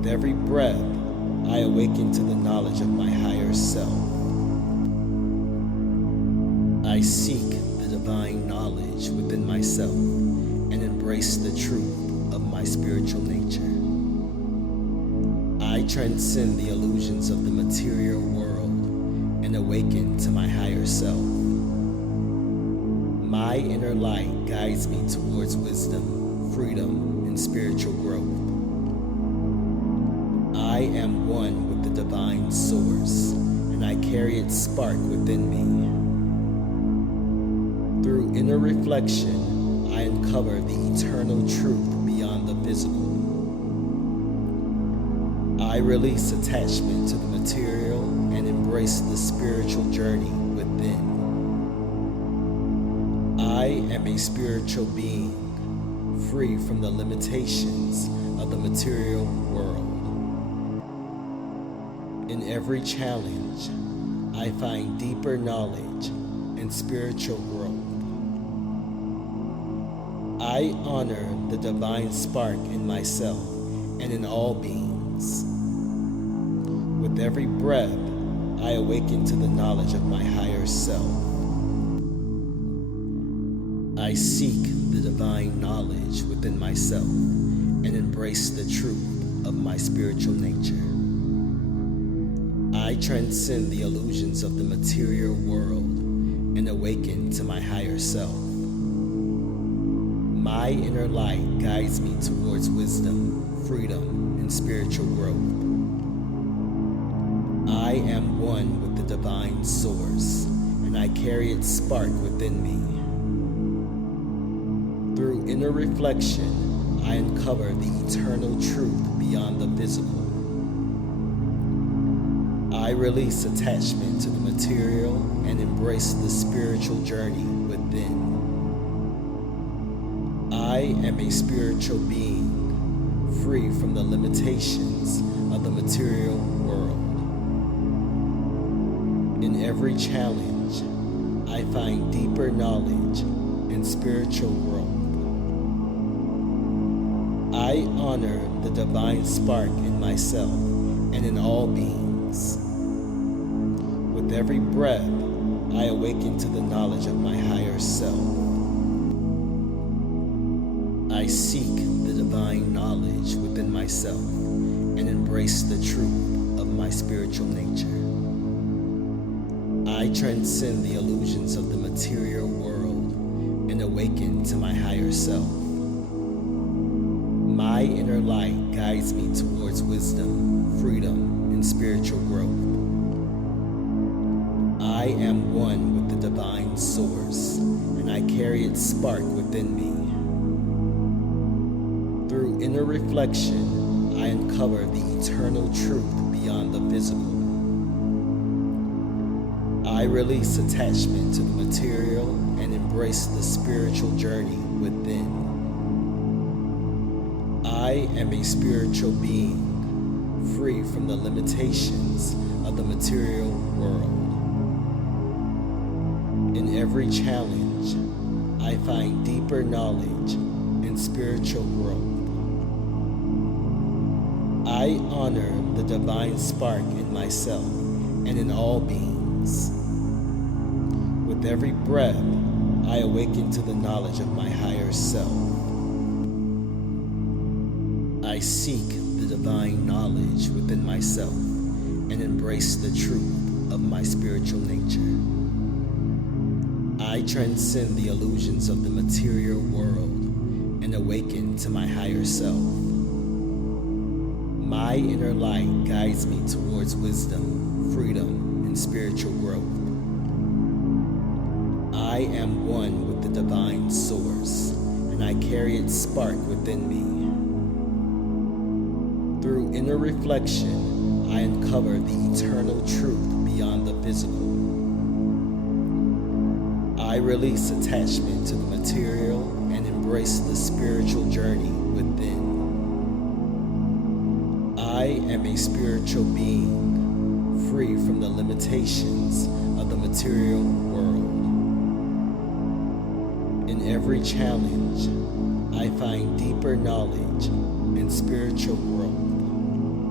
With every breath, I awaken to the knowledge of my higher self. I seek the divine knowledge within myself and embrace the truth of my spiritual nature. I transcend the illusions of the material world and awaken to my higher self. My inner light guides me towards wisdom, freedom, and spiritual growth. I am one with the divine source, and I carry its spark within me. Through inner reflection, I uncover the eternal truth beyond the physical. I release attachment to the material and embrace the spiritual journey within. I am a spiritual being, free from the limitations of the material world. In every challenge, I find deeper knowledge and spiritual growth. I honor the divine spark in myself and in all beings. With every breath, I awaken to the knowledge of my higher self. I seek the divine knowledge within myself and embrace the truth of my spiritual nature. I transcend the illusions of the material world and awaken to my higher self. My inner light guides me towards wisdom, freedom, and spiritual growth. I am one with the divine source, and I carry its spark within me. Through inner reflection, I uncover the eternal truth beyond the physical. I release attachment to the material and embrace the spiritual journey within. I am a spiritual being, free from the limitations of the material world. In every challenge, I find deeper knowledge and spiritual growth. I honor the divine spark in myself and in all beings. With every breath, I awaken to the knowledge of my higher self. I seek the divine knowledge within myself and embrace the truth of my spiritual nature. I transcend the illusions of the material world and awaken to my higher self. My inner light guides me towards wisdom, freedom, and spiritual growth. I am one with the divine source, and I carry its spark within me. Through inner reflection, I uncover the eternal truth beyond the physical. I release attachment to the material and embrace the spiritual journey within. I am a spiritual being, free from the limitations of the material world. In every challenge, I find deeper knowledge and spiritual growth. I honor the divine spark in myself and in all beings. With every breath, I awaken to the knowledge of my higher self. I seek the divine knowledge within myself and embrace the truth of my spiritual nature. I transcend the illusions of the material world and awaken to my higher self. My inner light guides me towards wisdom, freedom, and spiritual growth. I am one with the divine source, and I carry its spark within me. Through inner reflection, I uncover the eternal truth beyond the physical. I release attachment to the material and embrace the spiritual journey within. I am a spiritual being, free from the limitations of the material world. In every challenge, I find deeper knowledge and spiritual growth.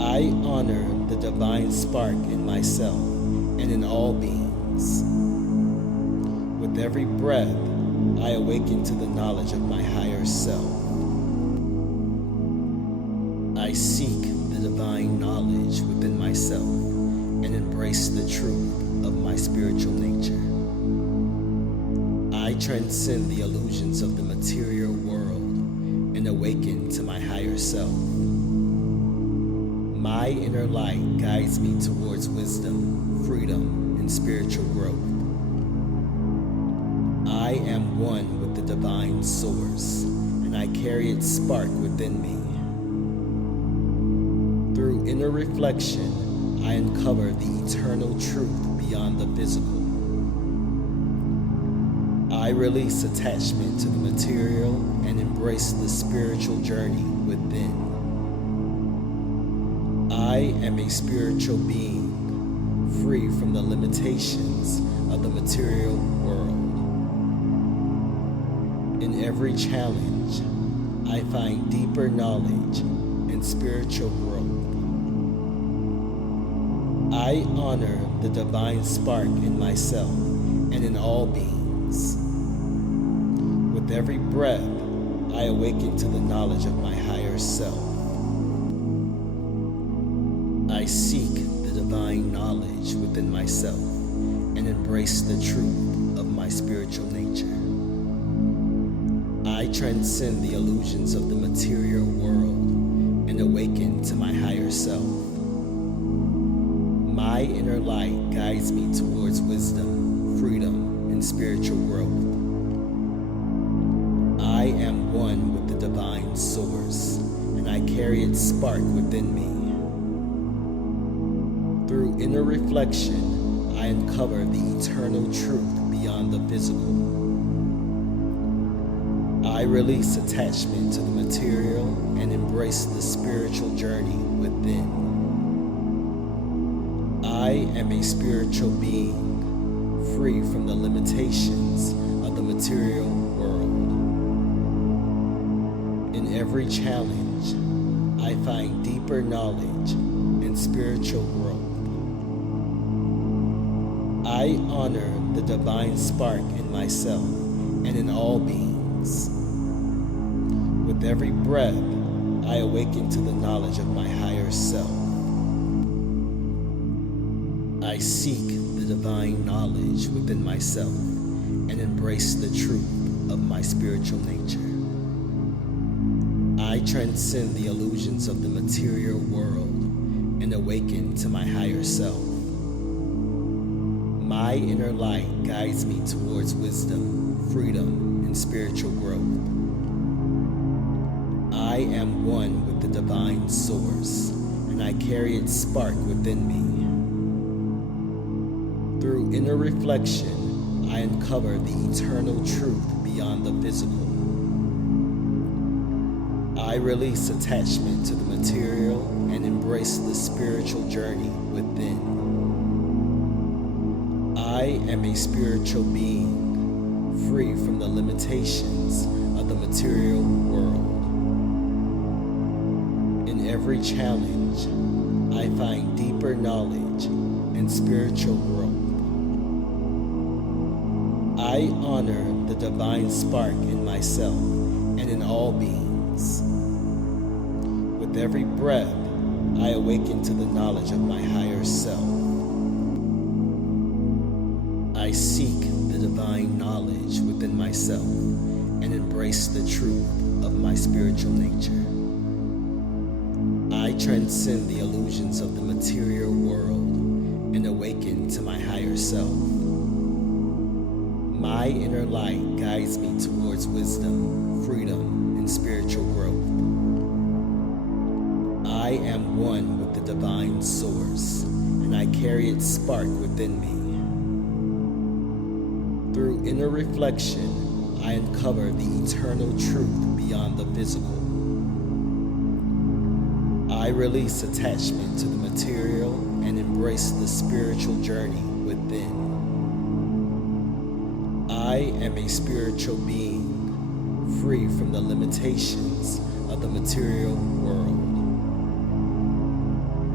I honor the divine spark in myself and in all beings. With every breath, I awaken to the knowledge of my higher self. I seek the divine knowledge within myself and embrace the truth of my spiritual nature. I transcend the illusions of the material world and awaken to my higher self. My inner light guides me towards wisdom, freedom, and spiritual growth. I am one with the divine source, and I carry its spark within me. Through inner reflection, I uncover the eternal truth beyond the physical. I release attachment to the material and embrace the spiritual journey within. I am a spiritual being, free from the limitations of the material world. In every challenge, I find deeper knowledge and spiritual growth. I honor the divine spark in myself and in all beings. With every breath, I awaken to the knowledge of my higher self. I seek the divine knowledge within myself and embrace the truth of my spiritual nature. I transcend the illusions of the material world and awaken to my higher self. My inner light guides me towards wisdom, freedom, and spiritual growth. I am one with the divine source, and I carry its spark within me. Through inner reflection, I uncover the eternal truth beyond the physical. I release attachment to the material and embrace the spiritual journey within. I am a spiritual being, free from the limitations of the material world. In every challenge, I find deeper knowledge and spiritual growth. I honor the divine spark in myself and in all beings. With every breath, I awaken to the knowledge of my higher self. I seek the divine knowledge within myself and embrace the truth of my spiritual nature. I transcend the illusions of the material world and awaken to my higher self. My inner light guides me towards wisdom, freedom, and spiritual growth. I am one with the divine source, and I carry its spark within me. Through inner reflection, I uncover the eternal truth beyond the physical. I release attachment to the material and embrace the spiritual journey within. I am a spiritual being, free from the limitations of the material world. In every challenge, I find deeper knowledge and spiritual growth. I honor the divine spark in myself and in all beings. With every breath, I awaken to the knowledge of my higher self. I seek the divine knowledge within myself and embrace the truth of my spiritual nature. I transcend the illusions of the material world and awaken to my higher self. My inner light guides me towards wisdom, freedom, and spiritual growth. I am one with the divine source, and I carry its spark within me. Through inner reflection, I uncover the eternal truth beyond the physical. I release attachment to the material and embrace the spiritual journey within. I am a spiritual being, free from the limitations of the material world.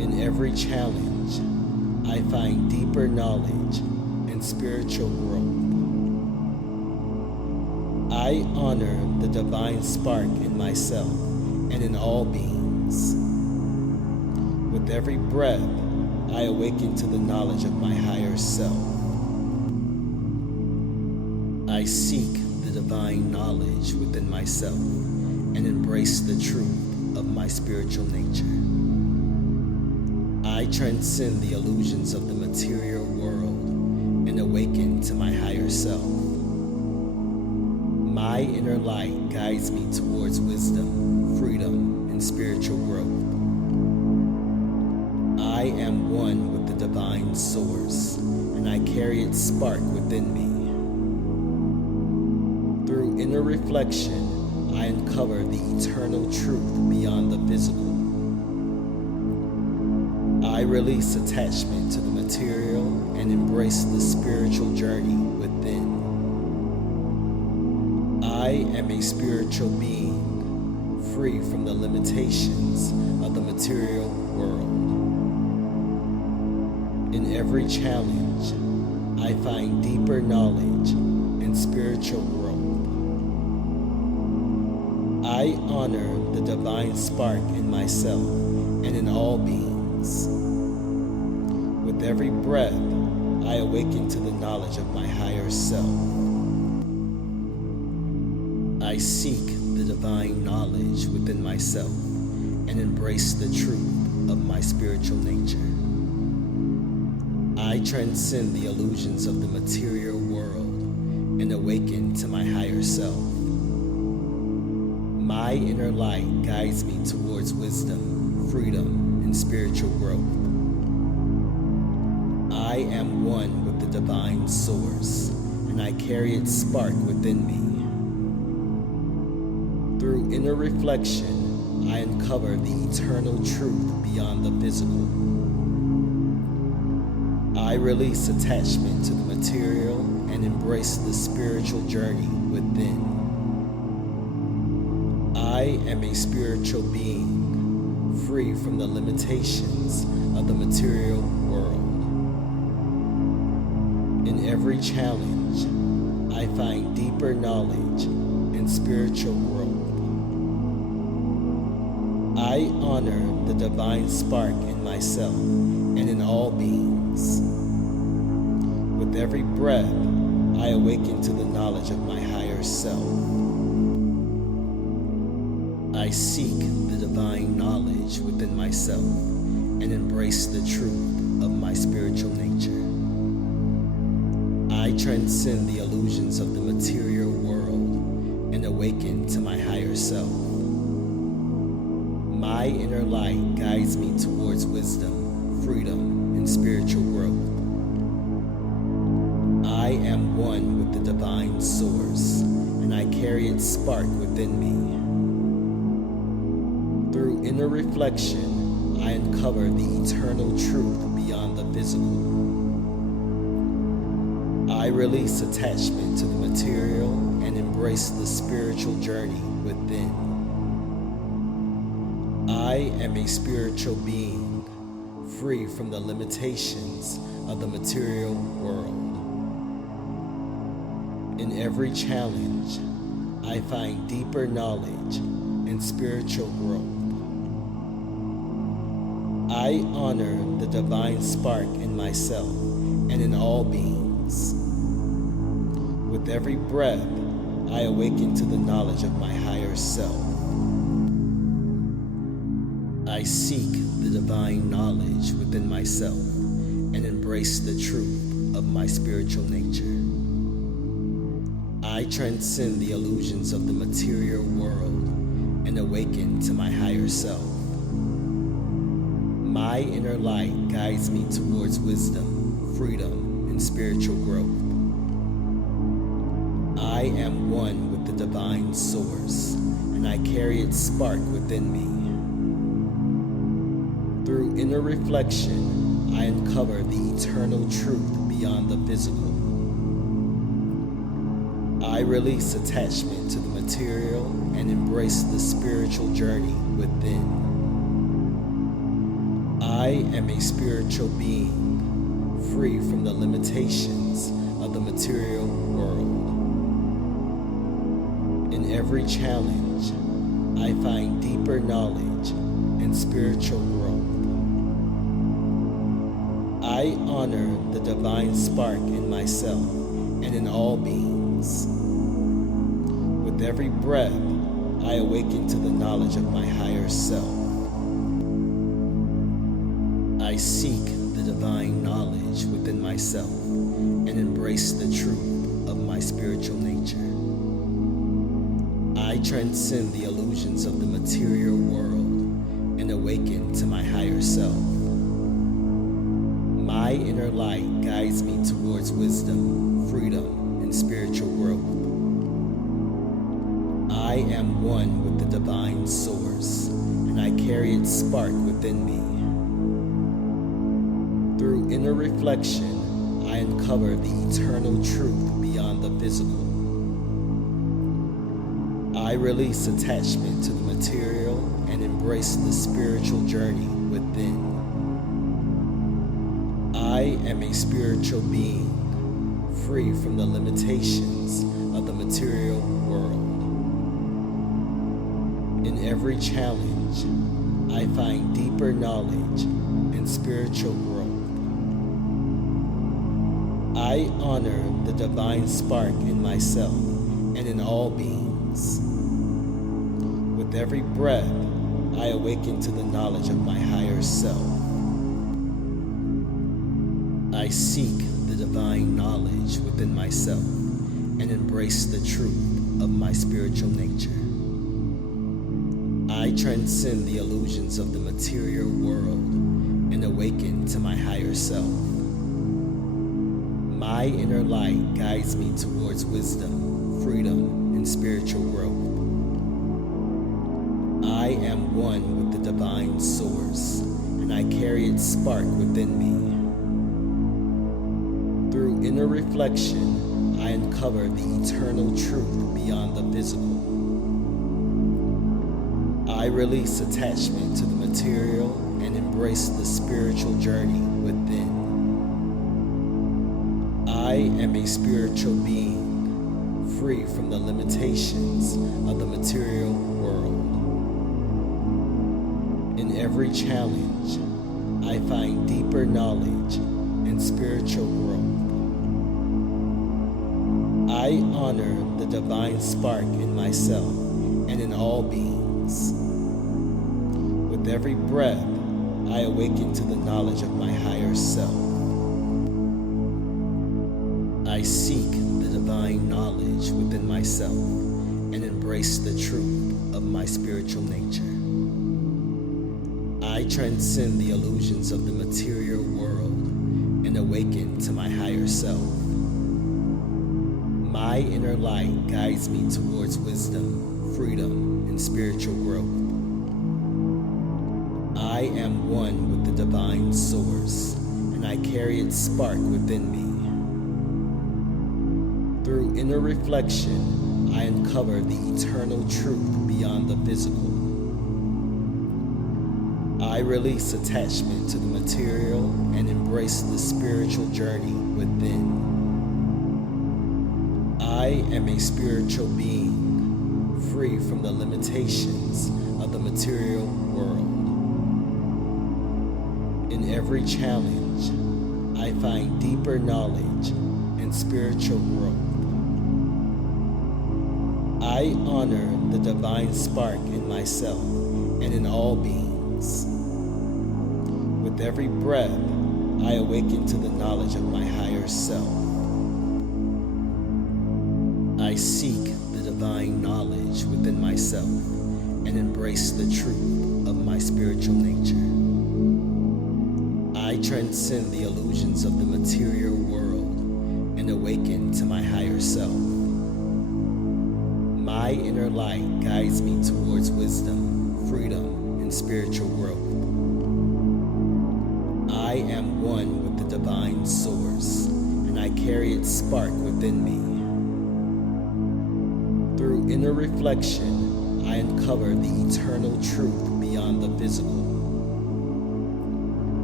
In every challenge, I find deeper knowledge and spiritual growth. I honor the divine spark in myself and in all beings. With every breath, I awaken to the knowledge of my higher self. I seek the divine knowledge within myself and embrace the truth of my spiritual nature. I transcend the illusions of the material world and awaken to my higher self. My inner light guides me towards wisdom, freedom, and spiritual growth. I am one with the divine source, and I carry its spark within me. Through inner reflection, I uncover the eternal truth beyond the physical. I release attachment to the material and embrace the spiritual journey within. I am a spiritual being, free from the limitations of the material world. In every challenge, I find deeper knowledge and spiritual growth. I honor the divine spark in myself and in all beings. With every breath, I awaken to the knowledge of my higher self. I seek the divine knowledge within myself and embrace the truth of my spiritual nature. I transcend the illusions of the material world and awaken to my higher self. My inner light guides me towards wisdom, freedom, and spiritual growth. I am one with the divine source, and I carry its spark within me. Through inner reflection, I uncover the eternal truth beyond the physical. I release attachment to the material and embrace the spiritual journey within. I am a spiritual being, free from the limitations of the material world. In every challenge, I find deeper knowledge and spiritual growth. I honor the divine spark in myself and in all beings. With every breath, I awaken to the knowledge of my higher self. I seek the divine knowledge within myself and embrace the truth of my spiritual nature. I transcend the illusions of the material world and awaken to my higher self. My inner light guides me towards wisdom, freedom, and spiritual growth. I am one with the divine source, and I carry its spark within me. Through inner reflection, I uncover the eternal truth beyond the physical. I release attachment to the material and embrace the spiritual journey within. I am a spiritual being, free from the limitations of the material world. In every challenge, I find deeper knowledge and spiritual growth. I honor the divine spark in myself and in all beings. With every breath, I awaken to the knowledge of my higher self. I seek the divine knowledge within myself and embrace the truth of my spiritual nature. I transcend the illusions of the material world and awaken to my higher self. My inner light guides me towards wisdom, freedom, and spiritual growth. I am one with the divine source, and I carry its spark within me. Through inner reflection, I uncover the eternal truth beyond the physical. I release attachment to the material and embrace the spiritual journey within. I am a spiritual being, free from the limitations of the material world. In every challenge, I find deeper knowledge and spiritual growth. I honor the divine spark in myself and in all beings. With every breath, I awaken to the knowledge of my higher self. I seek the divine knowledge within myself and embrace the truth of my spiritual nature. I transcend the illusions of the material world and awaken to my higher self. My inner light guides me towards wisdom, freedom, and spiritual growth. I am one with the divine source, and I carry its spark within me. Through inner reflection, I uncover the eternal truth beyond the physical. I release attachment to the material and embrace the spiritual journey within. I am a spiritual being, free from the limitations of the material world. In every challenge, I find deeper knowledge and spiritual growth. I honor the divine spark in myself and in all beings. With every breath, I awaken to the knowledge of my higher self. I seek the divine knowledge within myself and embrace the truth of my spiritual nature. I transcend the illusions of the material world and awaken to my higher self. My inner light guides me towards wisdom, freedom, and spiritual growth. I am one with the divine source, and I carry its spark within me. Through inner reflection, I uncover the eternal truth beyond the physical. I release attachment to the material and embrace the spiritual journey within. I am a spiritual being, free from the limitations of the material world. In every challenge, I find deeper knowledge and spiritual growth. I honor the divine spark in myself and in all beings. With every breath, I awaken to the knowledge of my higher self. I seek the divine knowledge within myself and embrace the truth of my spiritual nature. I transcend the illusions of the material world and awaken to my higher self. My inner light guides me towards wisdom, freedom, and spiritual growth. I am one with the divine source, and I carry its spark within me. Through inner reflection, I uncover the eternal truth beyond the physical. I release attachment to the material and embrace the spiritual journey within. I am a spiritual being, free from the limitations of the material world. In every challenge, I find deeper knowledge and spiritual growth. I honor the divine spark in myself and in all beings. With every breath, I awaken to the knowledge of my higher self. I seek the divine knowledge within myself and embrace the truth of my spiritual nature. I transcend the illusions of the material world and awaken to my higher self. My inner light guides me towards wisdom, freedom, and spiritual growth. I am one with the divine source, and I carry its spark within me. Through inner reflection, I uncover the eternal truth beyond the physical.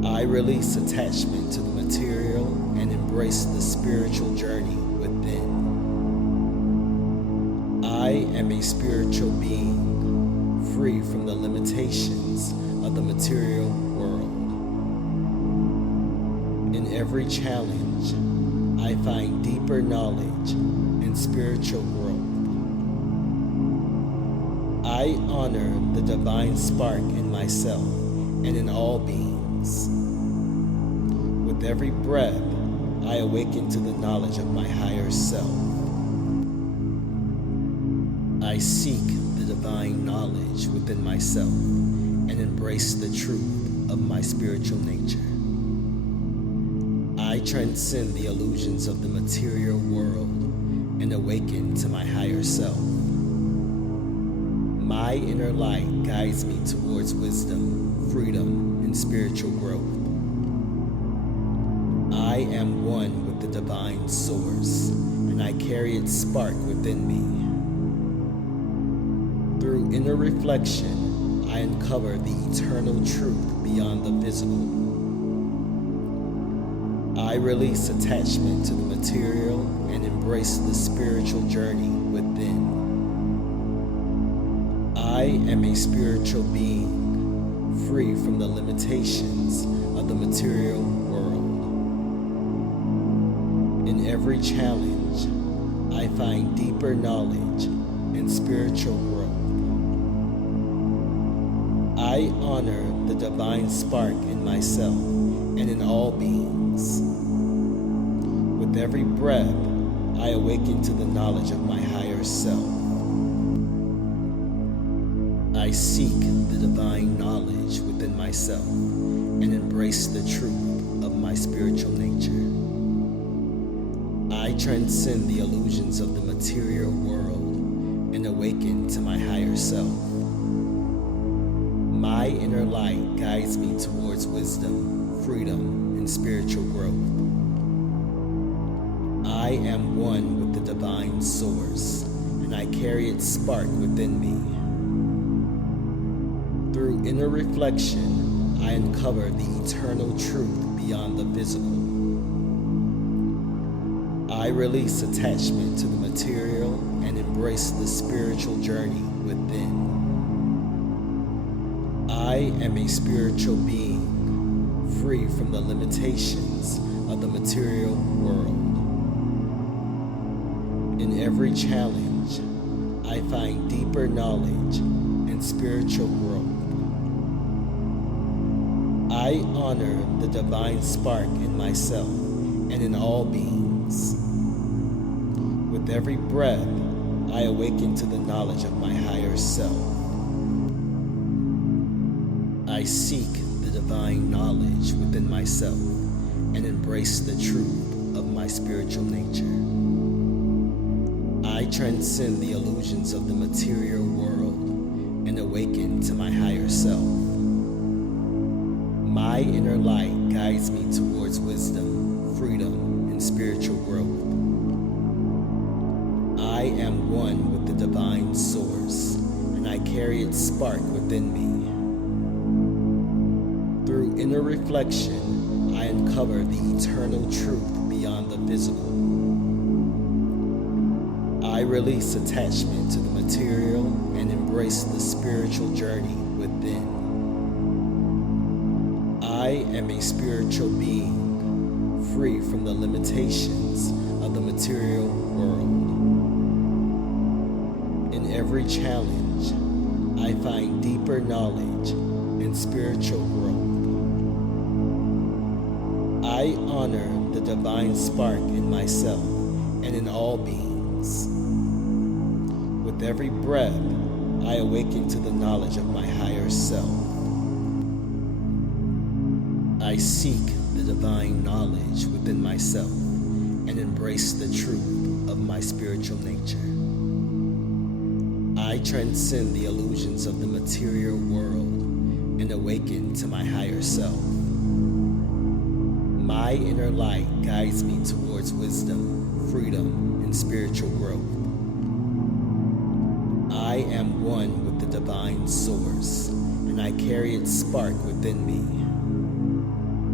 I release attachment to the material and embrace the spiritual journey within. I am a spiritual being, free from the limitations of the material world. In every challenge, I find deeper knowledge and spiritual growth. I honor the divine spark in myself and in all beings. With every breath, I awaken to the knowledge of my higher self. I seek the divine knowledge within myself and embrace the truth of my spiritual nature. I transcend the illusions of the material world and awaken to my higher self. My inner light guides me towards wisdom, freedom, and spiritual growth. I am one with the divine source, and I carry its spark within me. Through inner reflection, I uncover the eternal truth beyond the physical. I release attachment to the material and embrace the spiritual journey within. I am a spiritual being, free from the limitations of the material world. In every challenge, I find deeper knowledge and spiritual growth. I honor the divine spark in myself and in all beings. With every breath, I awaken to the knowledge of my higher self. I seek the divine knowledge within myself and embrace the truth of my spiritual nature. I transcend the illusions of the material world and awaken to my higher self. My inner light guides me towards wisdom, freedom, and spiritual growth. I am one with the divine source, and I carry its spark within me. Through inner reflection, I uncover the eternal truth beyond the physical. I release attachment to the material and embrace the spiritual journey within. I am a spiritual being, free from the limitations of the material world. In every challenge, I find deeper knowledge and spiritual growth. I honor the divine spark in myself and in all beings. With every breath, I awaken to the knowledge of my higher self. I seek the divine knowledge within myself and embrace the truth of my spiritual nature. I transcend the illusions of the material world and awaken to my higher self. My inner light guides me towards wisdom, freedom, and spiritual growth. I am one with the divine source, and I carry its spark within me. Through inner reflection, I uncover the eternal truth beyond the physical. I release attachment to the material and embrace the spiritual journey within. I am a spiritual being, free from the limitations of the material world. In every challenge, I find deeper knowledge and spiritual growth. I honor the divine spark in myself and in all beings. With every breath, I awaken to the knowledge of my higher self. I seek the divine knowledge within myself and embrace the truth of my spiritual nature. I transcend the illusions of the material world and awaken to my higher self. My inner light guides me towards wisdom, freedom, and spiritual growth. I am one with the divine source, and I carry its spark within me.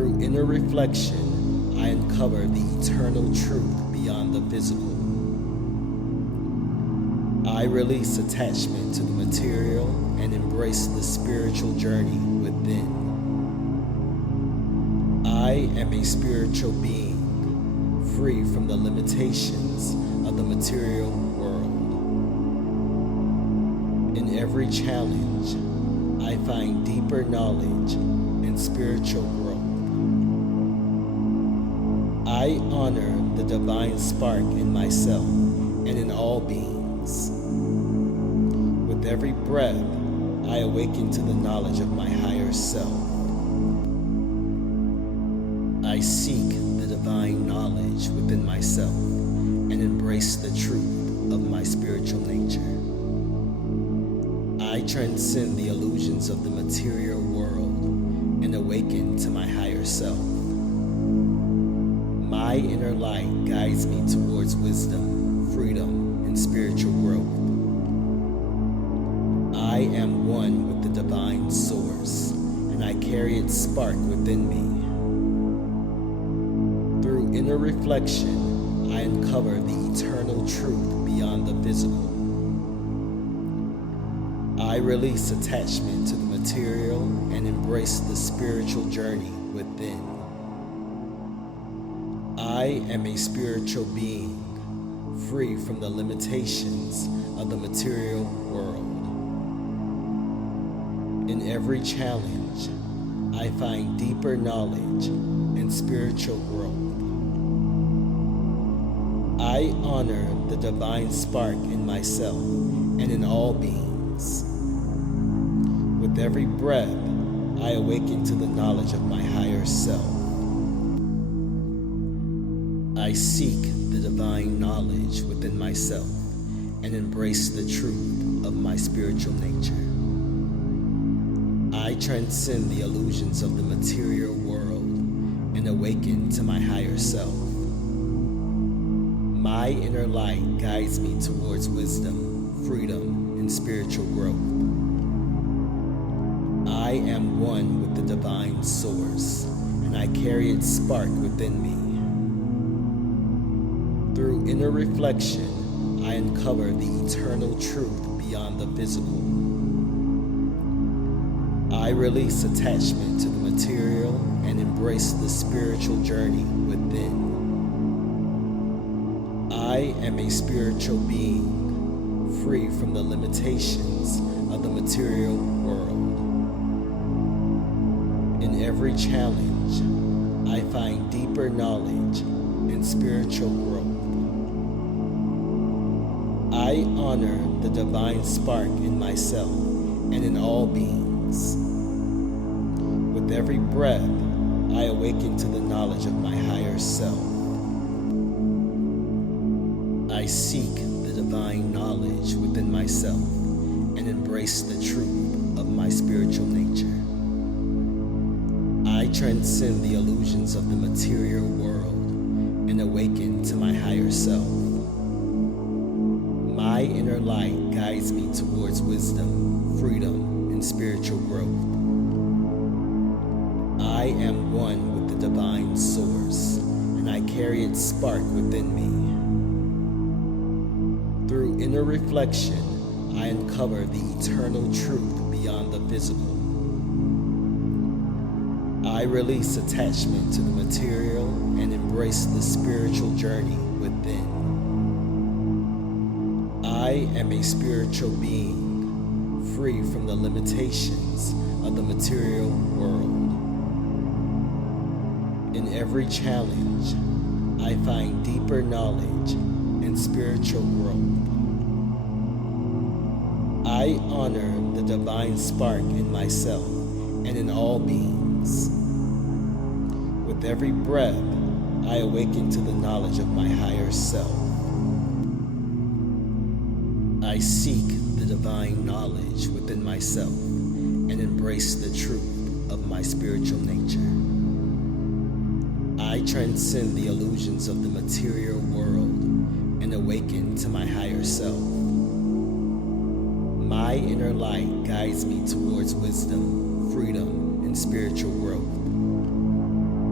Through inner reflection, I uncover the eternal truth beyond the physical. I release attachment to the material and embrace the spiritual journey within. I am a spiritual being, free from the limitations of the material world. In every challenge, I find deeper knowledge and spiritual growth. I honor the divine spark in myself and in all beings. With every breath, I awaken to the knowledge of my higher self. I seek the divine knowledge within myself and embrace the truth of my spiritual nature. I transcend the illusions of the material world and awaken to my higher self. My inner light guides me towards wisdom, freedom, and spiritual growth. I am one with the divine source, and I carry its spark within me. Through inner reflection, I uncover the eternal truth beyond the physical. I release attachment to the material and embrace the spiritual journey within. I am a spiritual being, free from the limitations of the material world. In every challenge, I find deeper knowledge and spiritual growth. I honor the divine spark in myself and in all beings. With every breath, I awaken to the knowledge of my higher self. I seek the divine knowledge within myself and embrace the truth of my spiritual nature. I transcend the illusions of the material world and awaken to my higher self. My inner light guides me towards wisdom, freedom, and spiritual growth. I am one with the divine source, and I carry its spark within me. Through inner reflection, I uncover the eternal truth beyond the physical. I release attachment to the material and embrace the spiritual journey within. I am a spiritual being, free from the limitations of the material world. In every challenge, I find deeper knowledge and spiritual growth. I honor the divine spark in myself and in all beings. With every breath, I awaken to the knowledge of my higher self. I seek the divine knowledge within myself and embrace the truth of my spiritual nature. I transcend the illusions of the material world and awaken to my higher self. My inner light guides me towards wisdom, freedom, and spiritual growth. I am one with the divine source, and I carry its spark within me. Through inner reflection, I uncover the eternal truth beyond the physical. I release attachment to the material and embrace the spiritual journey within. I am a spiritual being, free from the limitations of the material world. In every challenge, I find deeper knowledge and spiritual growth. I honor the divine spark in myself and in all beings. With every breath, I awaken to the knowledge of my higher self. I seek the divine knowledge within myself and embrace the truth of my spiritual nature. I transcend the illusions of the material world and awaken to my higher self. My inner light guides me towards wisdom, freedom, and spiritual growth.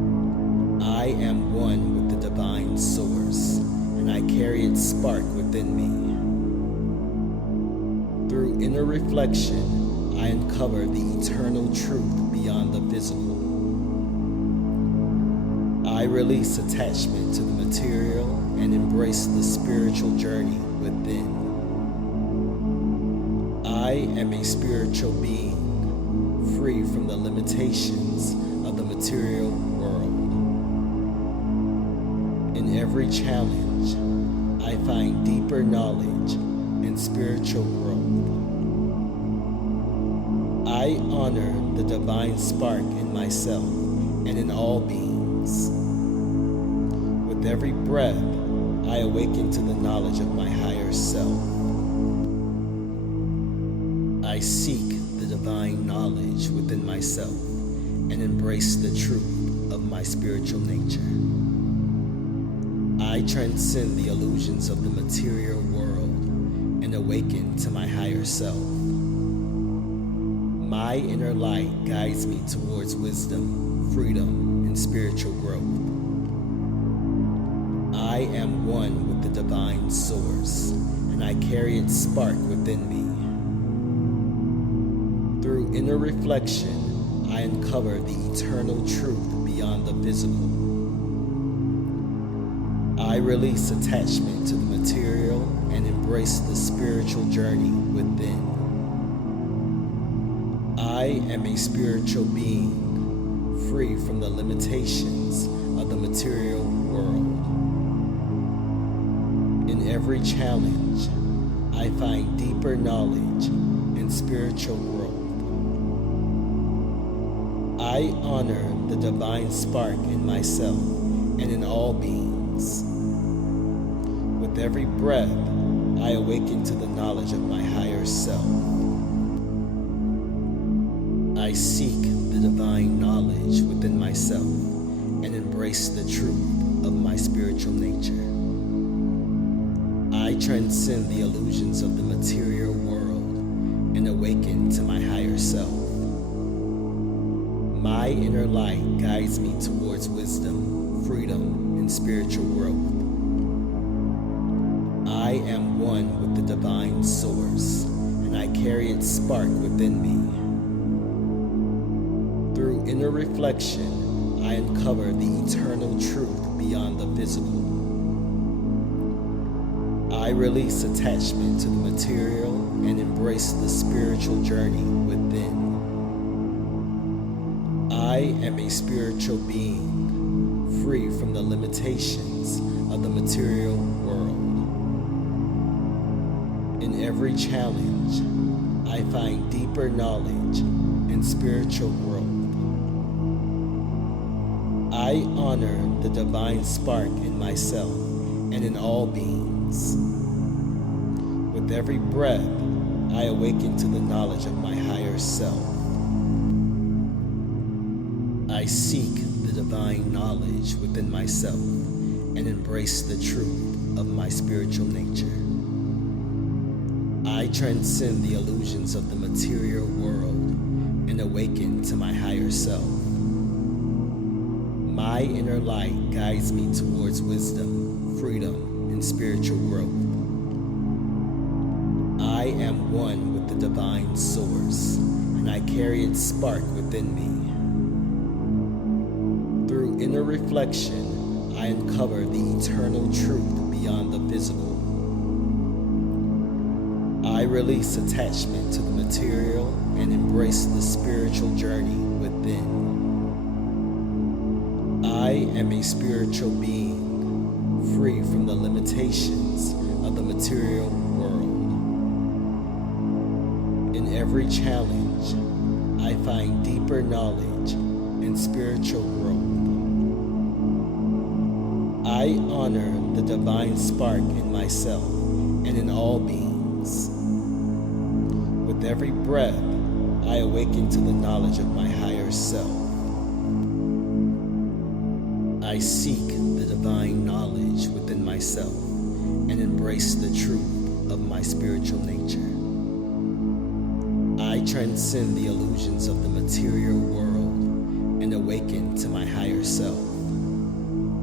I am one with the divine source, and I carry its spark within me. Through inner reflection, I uncover the eternal truth beyond the physical. I release attachment to the material and embrace the spiritual journey within. I am a spiritual being, free from the limitations of the material world. In every challenge, I find deeper knowledge and spiritual growth. I honor the divine spark in myself and in all beings. With every breath, I awaken to the knowledge of my higher self. I seek the divine knowledge within myself and embrace the truth of my spiritual nature. I transcend the illusions of the material world and awaken to my higher self. My inner light guides me towards wisdom, freedom, and spiritual growth. I am one with the divine source, and I carry its spark within me. Through inner reflection, I uncover the eternal truth beyond the physical. I release attachment to the material and embrace the spiritual journey within. I am a spiritual being, free from the limitations of the material world. In every challenge, I find deeper knowledge and spiritual growth. I honor the divine spark in myself and in all beings. With every breath, I awaken to the knowledge of my higher self. I seek the divine knowledge within myself and embrace the truth of my spiritual nature. I transcend the illusions of the material world and awaken to my higher self. My inner light guides me towards wisdom, freedom, and spiritual growth. I am one with the divine source, and I carry its spark within me. Through inner reflection, I uncover the eternal truth beyond the physical. I release attachment to the material and embrace the spiritual journey within. I am a spiritual being, free from the limitations of the material world. In every challenge, I find deeper knowledge and spiritual growth. I honor the divine spark in myself and in all beings. With every breath, I awaken to the knowledge of my higher self. I seek the divine knowledge within myself and embrace the truth of my spiritual nature. I transcend the illusions of the material world and awaken to my higher self. My inner light guides me towards wisdom, freedom, and spiritual growth. I am one with the divine source, and I carry its spark within me. Through inner reflection, I uncover the eternal truth beyond the physical. I release attachment to the material and embrace the spiritual journey within. I am a spiritual being, free from the limitations of the material world. In every challenge, I find deeper knowledge and spiritual growth. I honor the divine spark in myself and in all beings. With every breath, I awaken to the knowledge of my higher self. I seek the divine knowledge within myself and embrace the truth of my spiritual nature. I transcend the illusions of the material world and awaken to my higher self.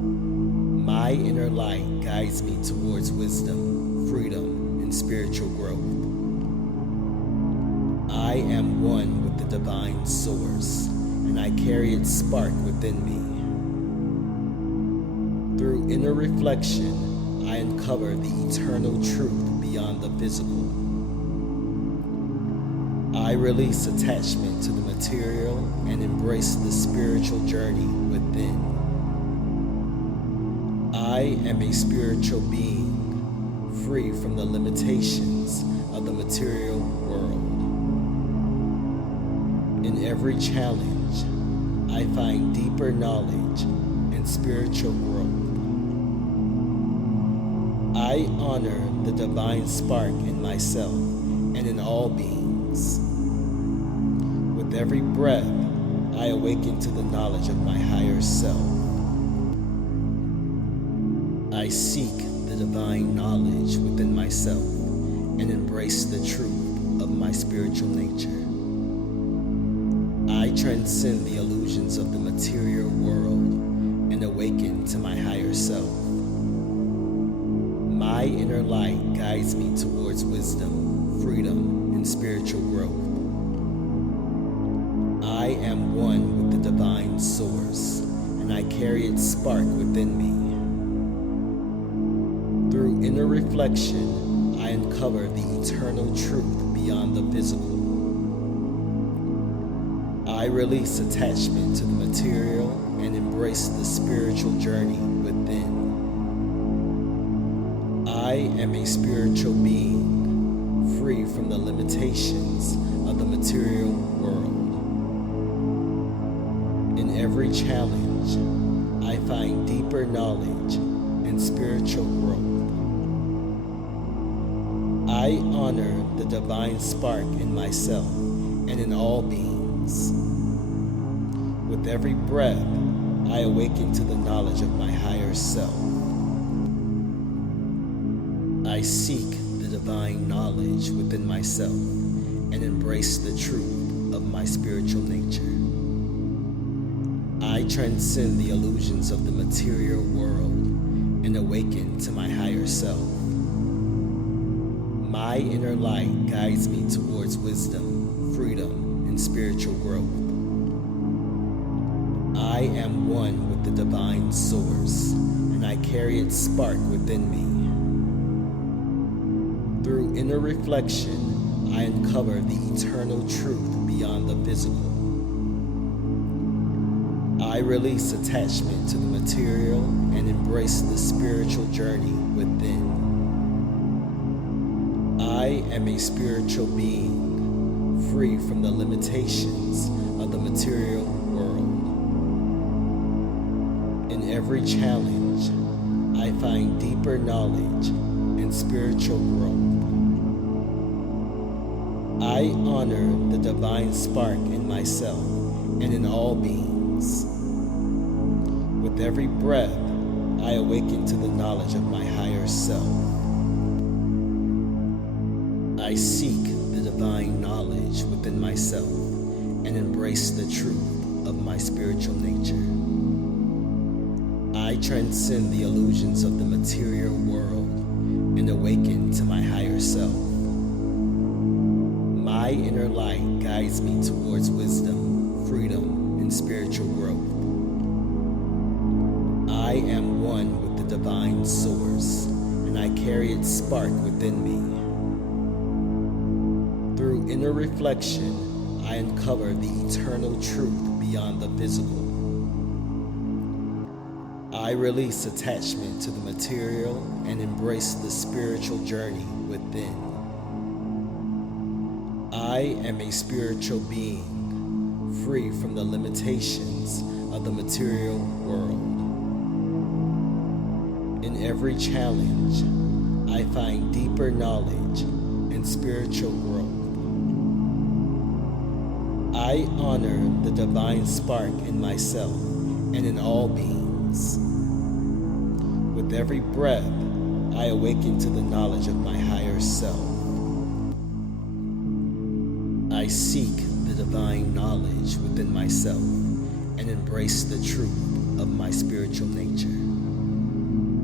My inner light guides me towards wisdom, freedom, and spiritual growth. I am one with the divine source, and I carry its spark within me. Through inner reflection, I uncover the eternal truth beyond the physical. I release attachment to the material and embrace the spiritual journey within. I am a spiritual being, free from the limitations of the material world. In every challenge, I find deeper knowledge and spiritual growth. I honor the divine spark in myself and in all beings. With every breath, I awaken to the knowledge of my higher self. I seek the divine knowledge within myself and embrace the truth of my spiritual nature. I transcend the illusions of the material world and awaken to my higher self. My inner light guides me towards wisdom, freedom, and spiritual growth. I am one with the divine source, and I carry its spark within me. Through inner reflection, I uncover the eternal truth beyond the physical. I release attachment to the material and embrace the spiritual journey within. I am a spiritual being, free from the limitations of the material world. In every challenge, I find deeper knowledge and spiritual growth. I honor the divine spark in myself and in all beings. With every breath, I awaken to the knowledge of my higher self. I seek the divine knowledge within myself and embrace the truth of my spiritual nature. I transcend the illusions of the material world and awaken to my higher self. My inner light guides me towards wisdom, freedom, and spiritual growth. I am one with the divine source, and I carry its spark within me. Through inner reflection, I uncover the eternal truth beyond the physical. I release attachment to the material and embrace the spiritual journey within. I am a spiritual being, free from the limitations of the material world. In every challenge, I find deeper knowledge and spiritual growth. I honor the divine spark in myself and in all beings. With every breath, I awaken to the knowledge of my higher self. I seek the divine knowledge within myself and embrace the truth of my spiritual nature. I transcend the illusions of the material world and awaken to my higher self. My inner light guides me towards wisdom, freedom, and spiritual growth. I am one with the divine source, and I carry its spark within me. Through inner reflection, I uncover the eternal truth beyond the physical. I release attachment to the material and embrace the spiritual journey within. I am a spiritual being, free from the limitations of the material world. In every challenge, I find deeper knowledge and spiritual growth. I honor the divine spark in myself and in all beings. With every breath, I awaken to the knowledge of my higher self. I seek the divine knowledge within myself and embrace the truth of my spiritual nature.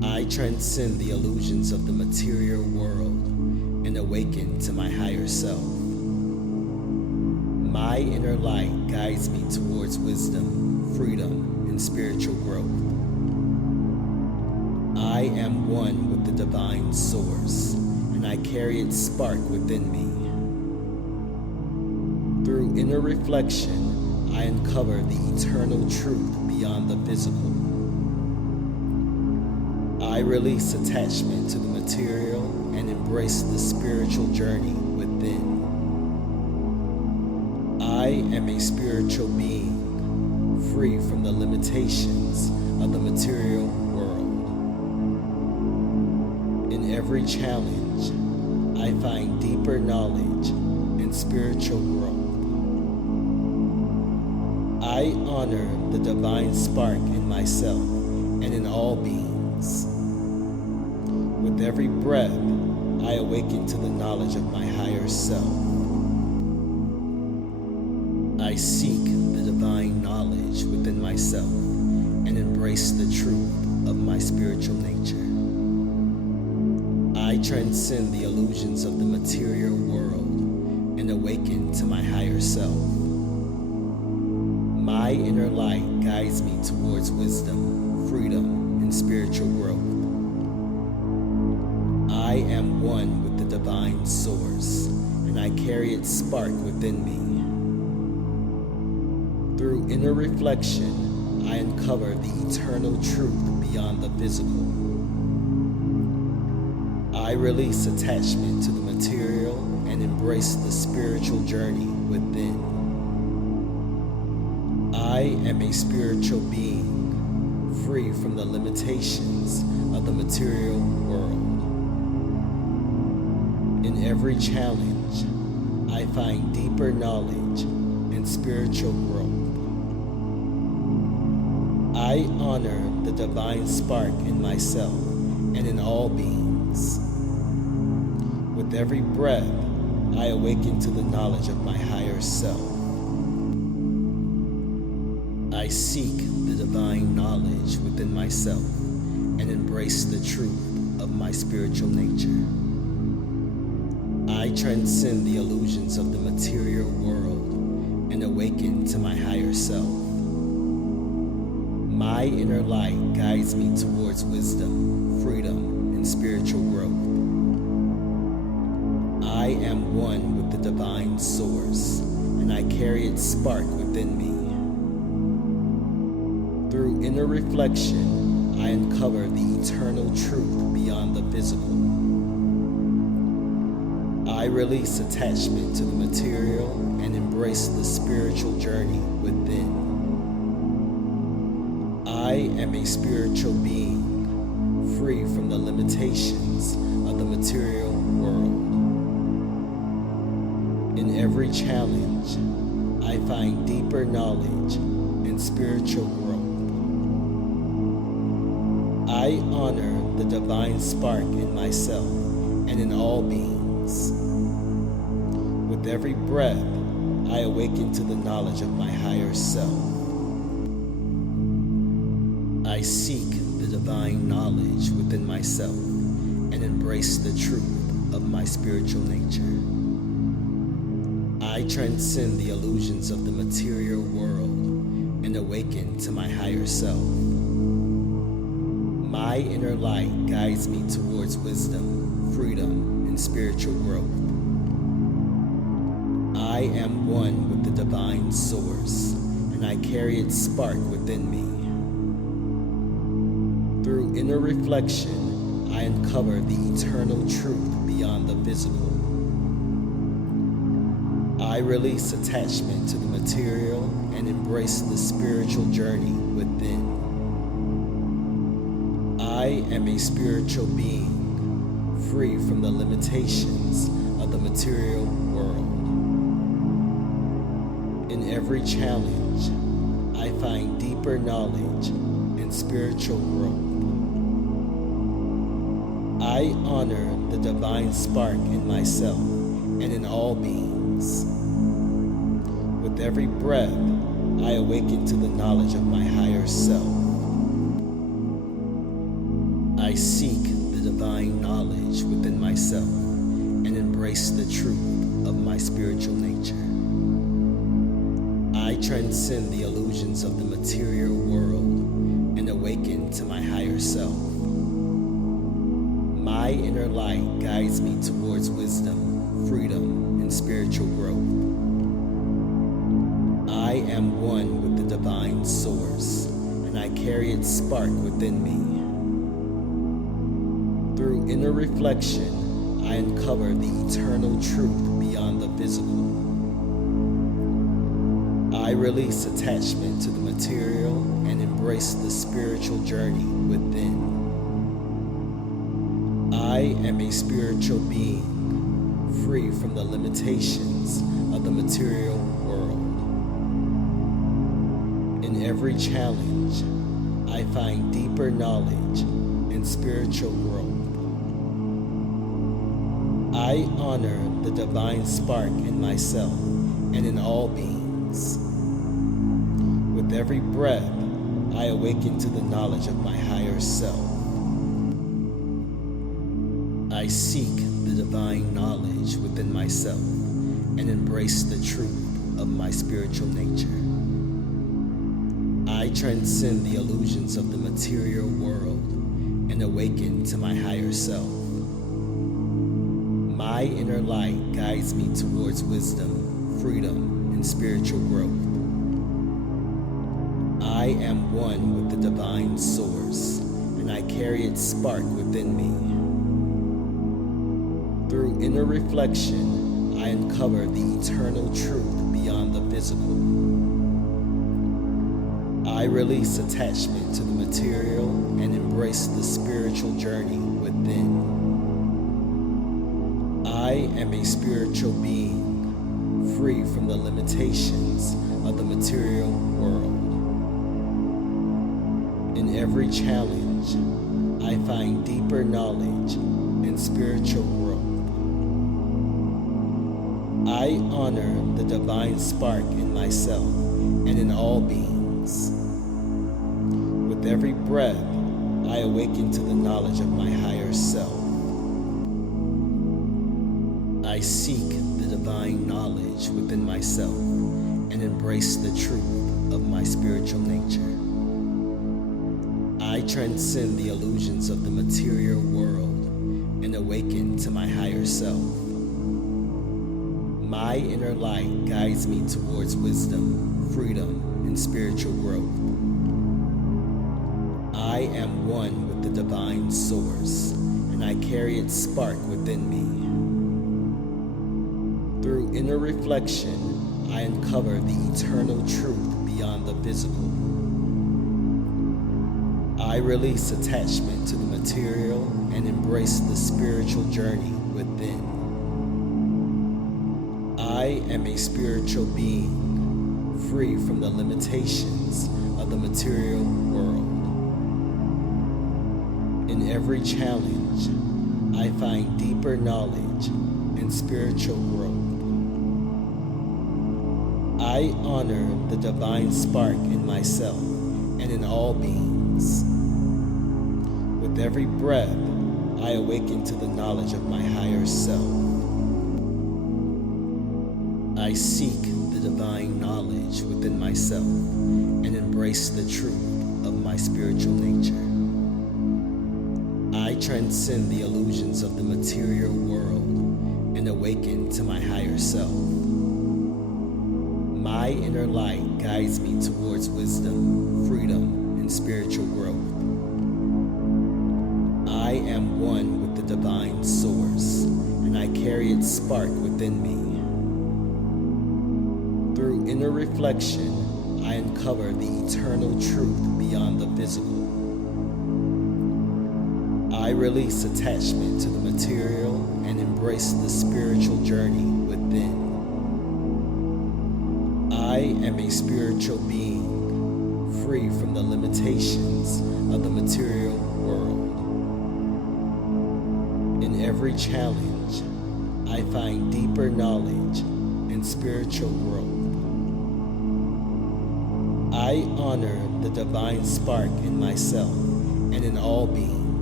I transcend the illusions of the material world and awaken to my higher self. My inner light guides me towards wisdom, freedom, and spiritual growth. I am one with the divine source, and I carry its spark within me. Through inner reflection, I uncover the eternal truth beyond the physical. I release attachment to the material and embrace the spiritual journey within. I am a spiritual being, free from the limitations of the material world. In every challenge, I find deeper knowledge and spiritual growth. I honor the divine spark in myself and in all beings. With every breath, I awaken to the knowledge of my higher self. I seek the divine knowledge within myself and embrace the truth of my spiritual nature. I transcend the illusions of the material world and awaken to my higher self. My inner light guides me towards wisdom, freedom, and spiritual growth. I am one with the divine source, and I carry its spark within me. Through inner reflection, I uncover the eternal truth beyond the physical. I release attachment to the material and embrace the spiritual journey within. I am a spiritual being, free from the limitations of the material world. In every challenge, I find deeper knowledge and spiritual growth. I honor the divine spark in myself and in all beings. With every breath, I awaken to the knowledge of my higher self. I seek the divine knowledge within myself and embrace the truth of my spiritual nature. I transcend the illusions of the material world and awaken to my higher self. My inner light guides me towards wisdom, freedom, and spiritual growth. I am one with the divine source, and I carry its spark within me. Through inner reflection, I uncover the eternal truth beyond the physical. I release attachment to the material and embrace the spiritual journey within. I am a spiritual being, free from the limitations of the material world. In every challenge, I find deeper knowledge and spiritual growth. I honor the divine spark in myself and in all beings. With every breath, I awaken to the knowledge of my higher self. I seek the divine knowledge within myself and embrace the truth of my spiritual nature. I transcend the illusions of the material world and awaken to my higher self. My inner light guides me towards wisdom, freedom, and spiritual growth. I am one with the divine source, and I carry its spark within me. Through inner reflection, I uncover the eternal truth beyond the physical. I release attachment to the material and embrace the spiritual journey within. I am a spiritual being, free from the limitations of the material world. In every challenge, I find deeper knowledge and spiritual growth. I honor the divine spark in myself and in all beings. With every breath, I awaken to the knowledge of my higher self. I I seek the divine knowledge within myself and embrace the truth of my spiritual nature. I transcend the illusions of the material world and awaken to my higher self. My inner light guides me towards wisdom, freedom, and spiritual growth. I am one with the divine source, and I carry its spark within me. Through inner reflection, I uncover the eternal truth beyond the physical. I release attachment to the material and embrace the spiritual journey within. I am a spiritual being, free from the limitations of the material world. In every challenge, I find deeper knowledge and spiritual growth. I honor the divine spark in myself and in all beings. With every breath, I awaken to the knowledge of my higher self. I seek the divine knowledge within myself and embrace the truth of my spiritual nature. I transcend the illusions of the material world and awaken to my higher self. My inner light guides me towards wisdom, freedom, and spiritual growth. I am one with the divine source, and I carry its spark within me. Through inner reflection, I uncover the eternal truth beyond the physical. I release attachment to the material and embrace the spiritual journey within. I am a spiritual being, free from the limitations of the material world. In every challenge, I find deeper knowledge and spiritual growth. I honor the divine spark in myself and in all beings. With every breath, I awaken to the knowledge of my higher self. I seek the divine knowledge within myself and embrace the truth of my spiritual nature. I transcend the illusions of the material world and awaken to my higher self. My inner light guides me towards wisdom, freedom, and spiritual growth. I am one with the divine source, and I carry its spark within me. Through inner reflection, I uncover the eternal truth beyond the physical. I release attachment to the material and embrace the spiritual journey within. I am a spiritual being, free from the limitations of the material world. In every challenge, I find deeper knowledge and spiritual growth. I honor the divine spark in myself and in all beings. With every breath, I awaken to the knowledge of my higher self. I seek the divine knowledge within myself and embrace the truth of my spiritual nature. I transcend the illusions of the material world and awaken to my higher self. My inner light guides me towards wisdom, freedom, and spiritual growth. I am one with the divine source, and I carry its spark within me. Through inner reflection, I uncover the eternal truth beyond the physical. I release attachment to the material and embrace the spiritual journey within. I am a spiritual being, free from the limitations of the material world. In every challenge, I find deeper knowledge and spiritual growth. I honor the divine spark in myself and in all beings.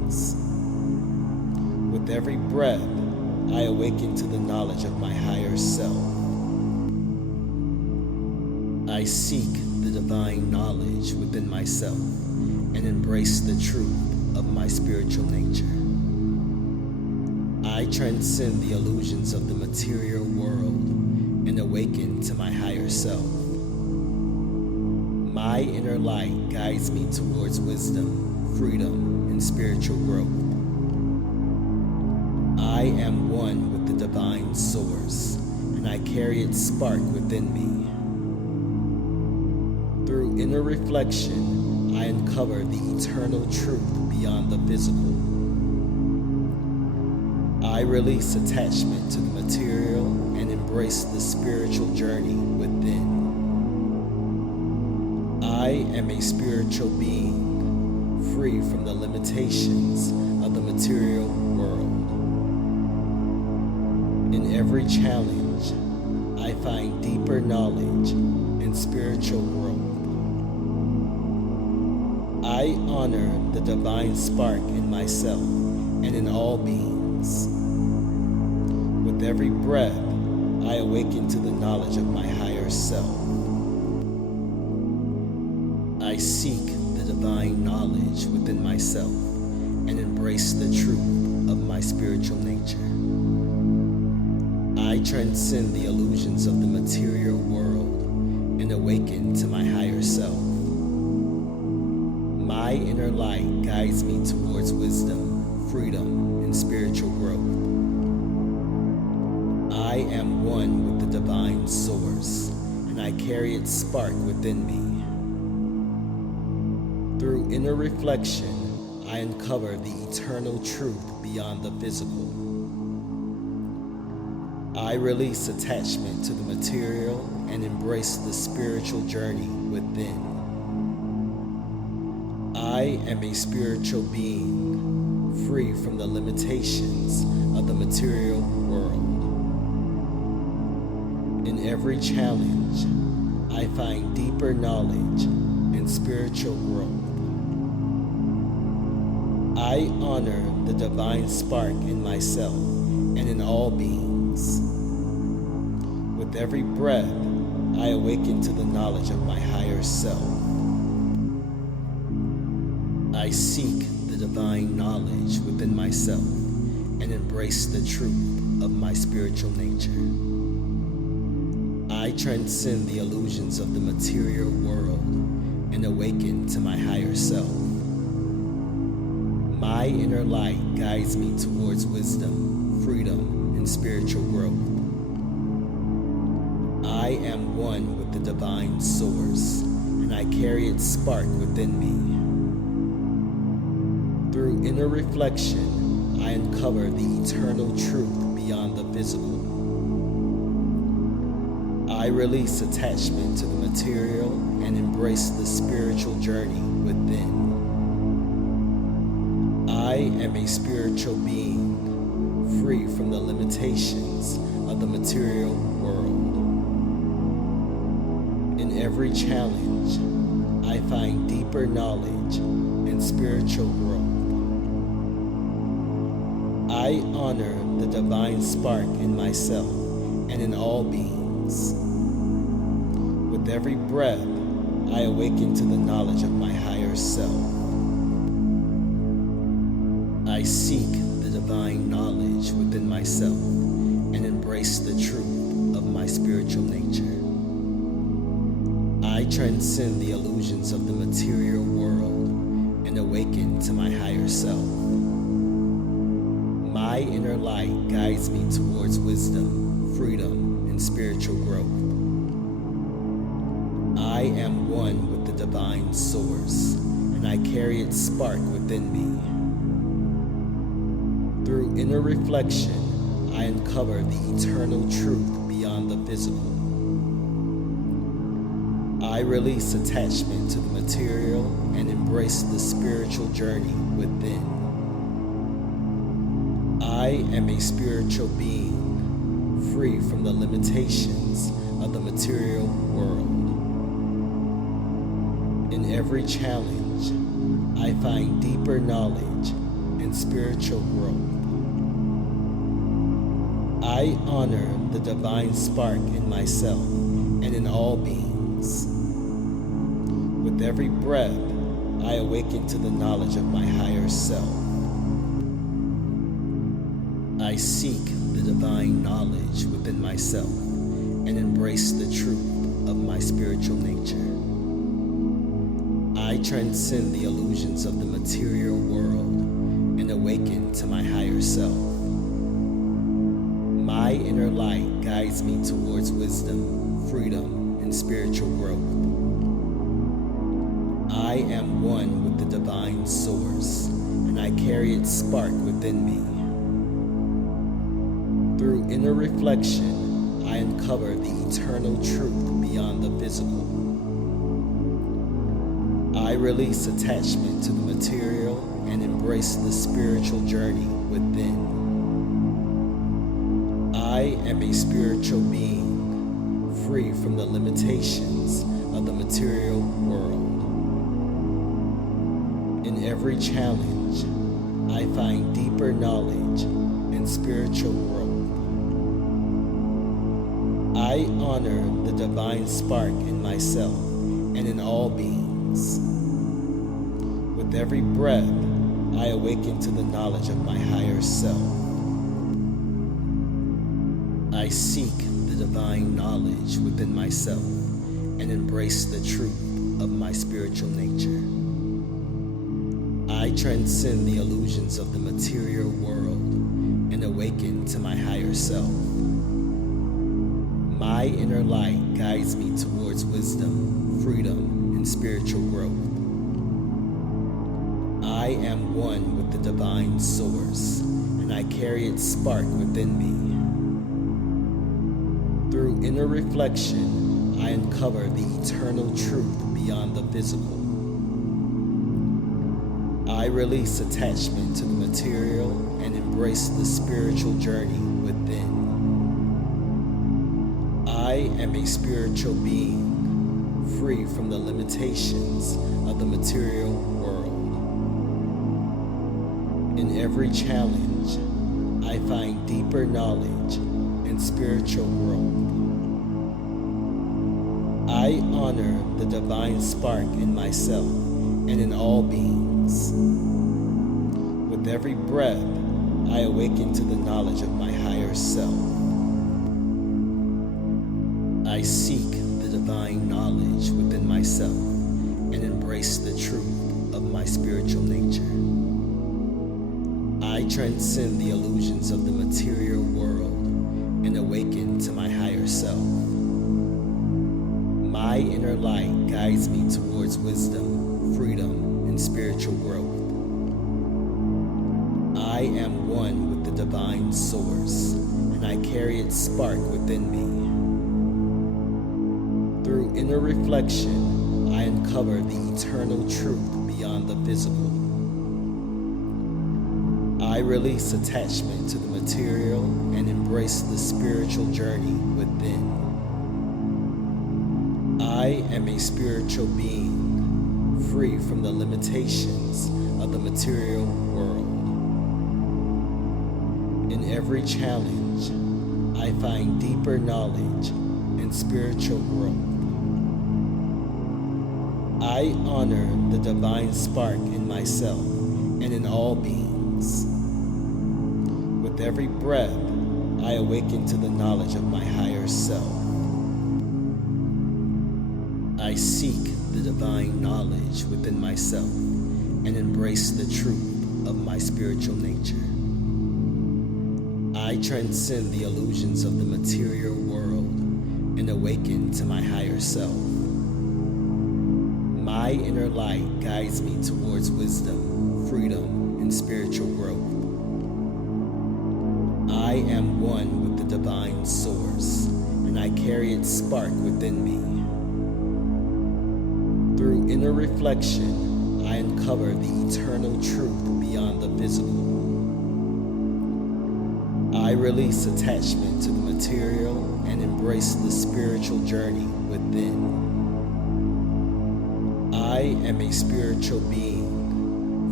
beings. With every breath, I awaken to the knowledge of my higher self. I seek the divine knowledge within myself and embrace the truth of my spiritual nature. I transcend the illusions of the material world and awaken to my higher self. My inner light guides me towards wisdom, freedom, and spiritual growth. I am one with the divine source, and I carry its spark within me. Through inner reflection, I uncover the eternal truth beyond the physical. I release attachment to the material and embrace the spiritual journey within. I am a spiritual being, free from the limitations of the material world. In every challenge, I find deeper knowledge and spiritual growth. I honor the divine spark in myself and in all beings. With every breath, I awaken to the knowledge of my higher self. I seek the divine knowledge within myself and embrace the truth of my spiritual nature. I transcend the illusions of the material world and awaken to my higher self. My inner light guides me towards wisdom, freedom, and spiritual growth. I am one with the divine source, and I carry its spark within me. Through inner reflection, I uncover the eternal truth beyond the physical. I release attachment to the material and embrace the spiritual journey within. I am a spiritual being, free from the limitations of the material world. In every challenge, I find deeper knowledge and spiritual growth. I honor the divine spark in myself and in all beings. With every breath, I awaken to the knowledge of my higher self. I seek the divine knowledge within myself and embrace the truth of my spiritual nature. I transcend the illusions of the material world and awaken to my higher self. My inner light guides me towards wisdom, freedom, and spiritual growth. I am one with the divine source, and I carry its spark within me. Through inner reflection, I uncover the eternal truth beyond the physical. I release attachment to the material and embrace the spiritual journey within. I am a spiritual being, free from the limitations of the material world. In every challenge, I find deeper knowledge and spiritual growth. I honor the divine spark in myself and in all beings. With every breath, I awaken to the knowledge of my higher self. I seek the divine knowledge within myself and embrace the truth of my spiritual nature. I transcend the illusions of the material world and awaken to my higher self. My inner light guides me towards wisdom, freedom, and spiritual growth. I am one with the divine source, and I carry its spark within me. Through inner reflection, I uncover the eternal truth beyond the physical. I release attachment to the material and embrace the spiritual journey within. I am a spiritual being, free from the limitations of the material world. In every challenge, I find deeper knowledge and and spiritual growth. I honor the divine spark in myself and in all beings. With every breath, I awaken to the knowledge of my higher self. I seek the divine knowledge within myself and embrace the truth of my spiritual nature. I transcend the illusions of the material world and awaken to my higher self. My inner light guides me towards wisdom, freedom, and spiritual growth. I am one with the divine source, and I carry its spark within me. Through inner reflection, I uncover the eternal truth beyond the physical. I release attachment to the material and embrace the spiritual journey within. I am a spiritual being, free from the limitations of the material world. In every challenge, I find deeper knowledge and spiritual growth. I honor the divine spark in myself and in all beings. With every breath, I awaken to the knowledge of my higher self. I seek the divine knowledge within myself and embrace the truth of my spiritual nature. I transcend the illusions of the material world and awaken to my higher self. My inner light guides me towards wisdom, freedom, and spiritual growth. I am one with the divine source, and I carry its spark within me. Through inner reflection, I uncover the eternal truth beyond the physical. I release attachment to the material and embrace the spiritual journey within. I am a spiritual being, free from the limitations of the material world. In every challenge, I find deeper knowledge and spiritual growth. I honor the divine spark in myself and in all beings. With every breath, I awaken to the knowledge of my higher self. I seek the divine knowledge within myself and embrace the truth of my spiritual nature. I transcend the illusions of the material world and awaken to my higher self. My inner light guides me towards wisdom, freedom, and spiritual growth. I am one with the divine source, and I carry its spark within me. Through inner reflection, I uncover the eternal truth beyond the physical. I release attachment to the material and embrace the spiritual journey within. I am a spiritual being, free from the limitations of the material world. In every challenge, I find deeper knowledge and spiritual growth. I honor the divine spark in myself and in all beings. With every breath, I awaken to the knowledge of my higher self. I seek the divine knowledge within myself and embrace the truth of my spiritual nature. I transcend the illusions of the material world and awaken to my higher self. My inner light guides me towards wisdom, freedom, and spiritual growth. I am one with the divine source, and I carry its spark within me. Through inner reflection, I uncover the eternal truth beyond the physical. I release attachment to the material and embrace the spiritual journey within. I am a spiritual being,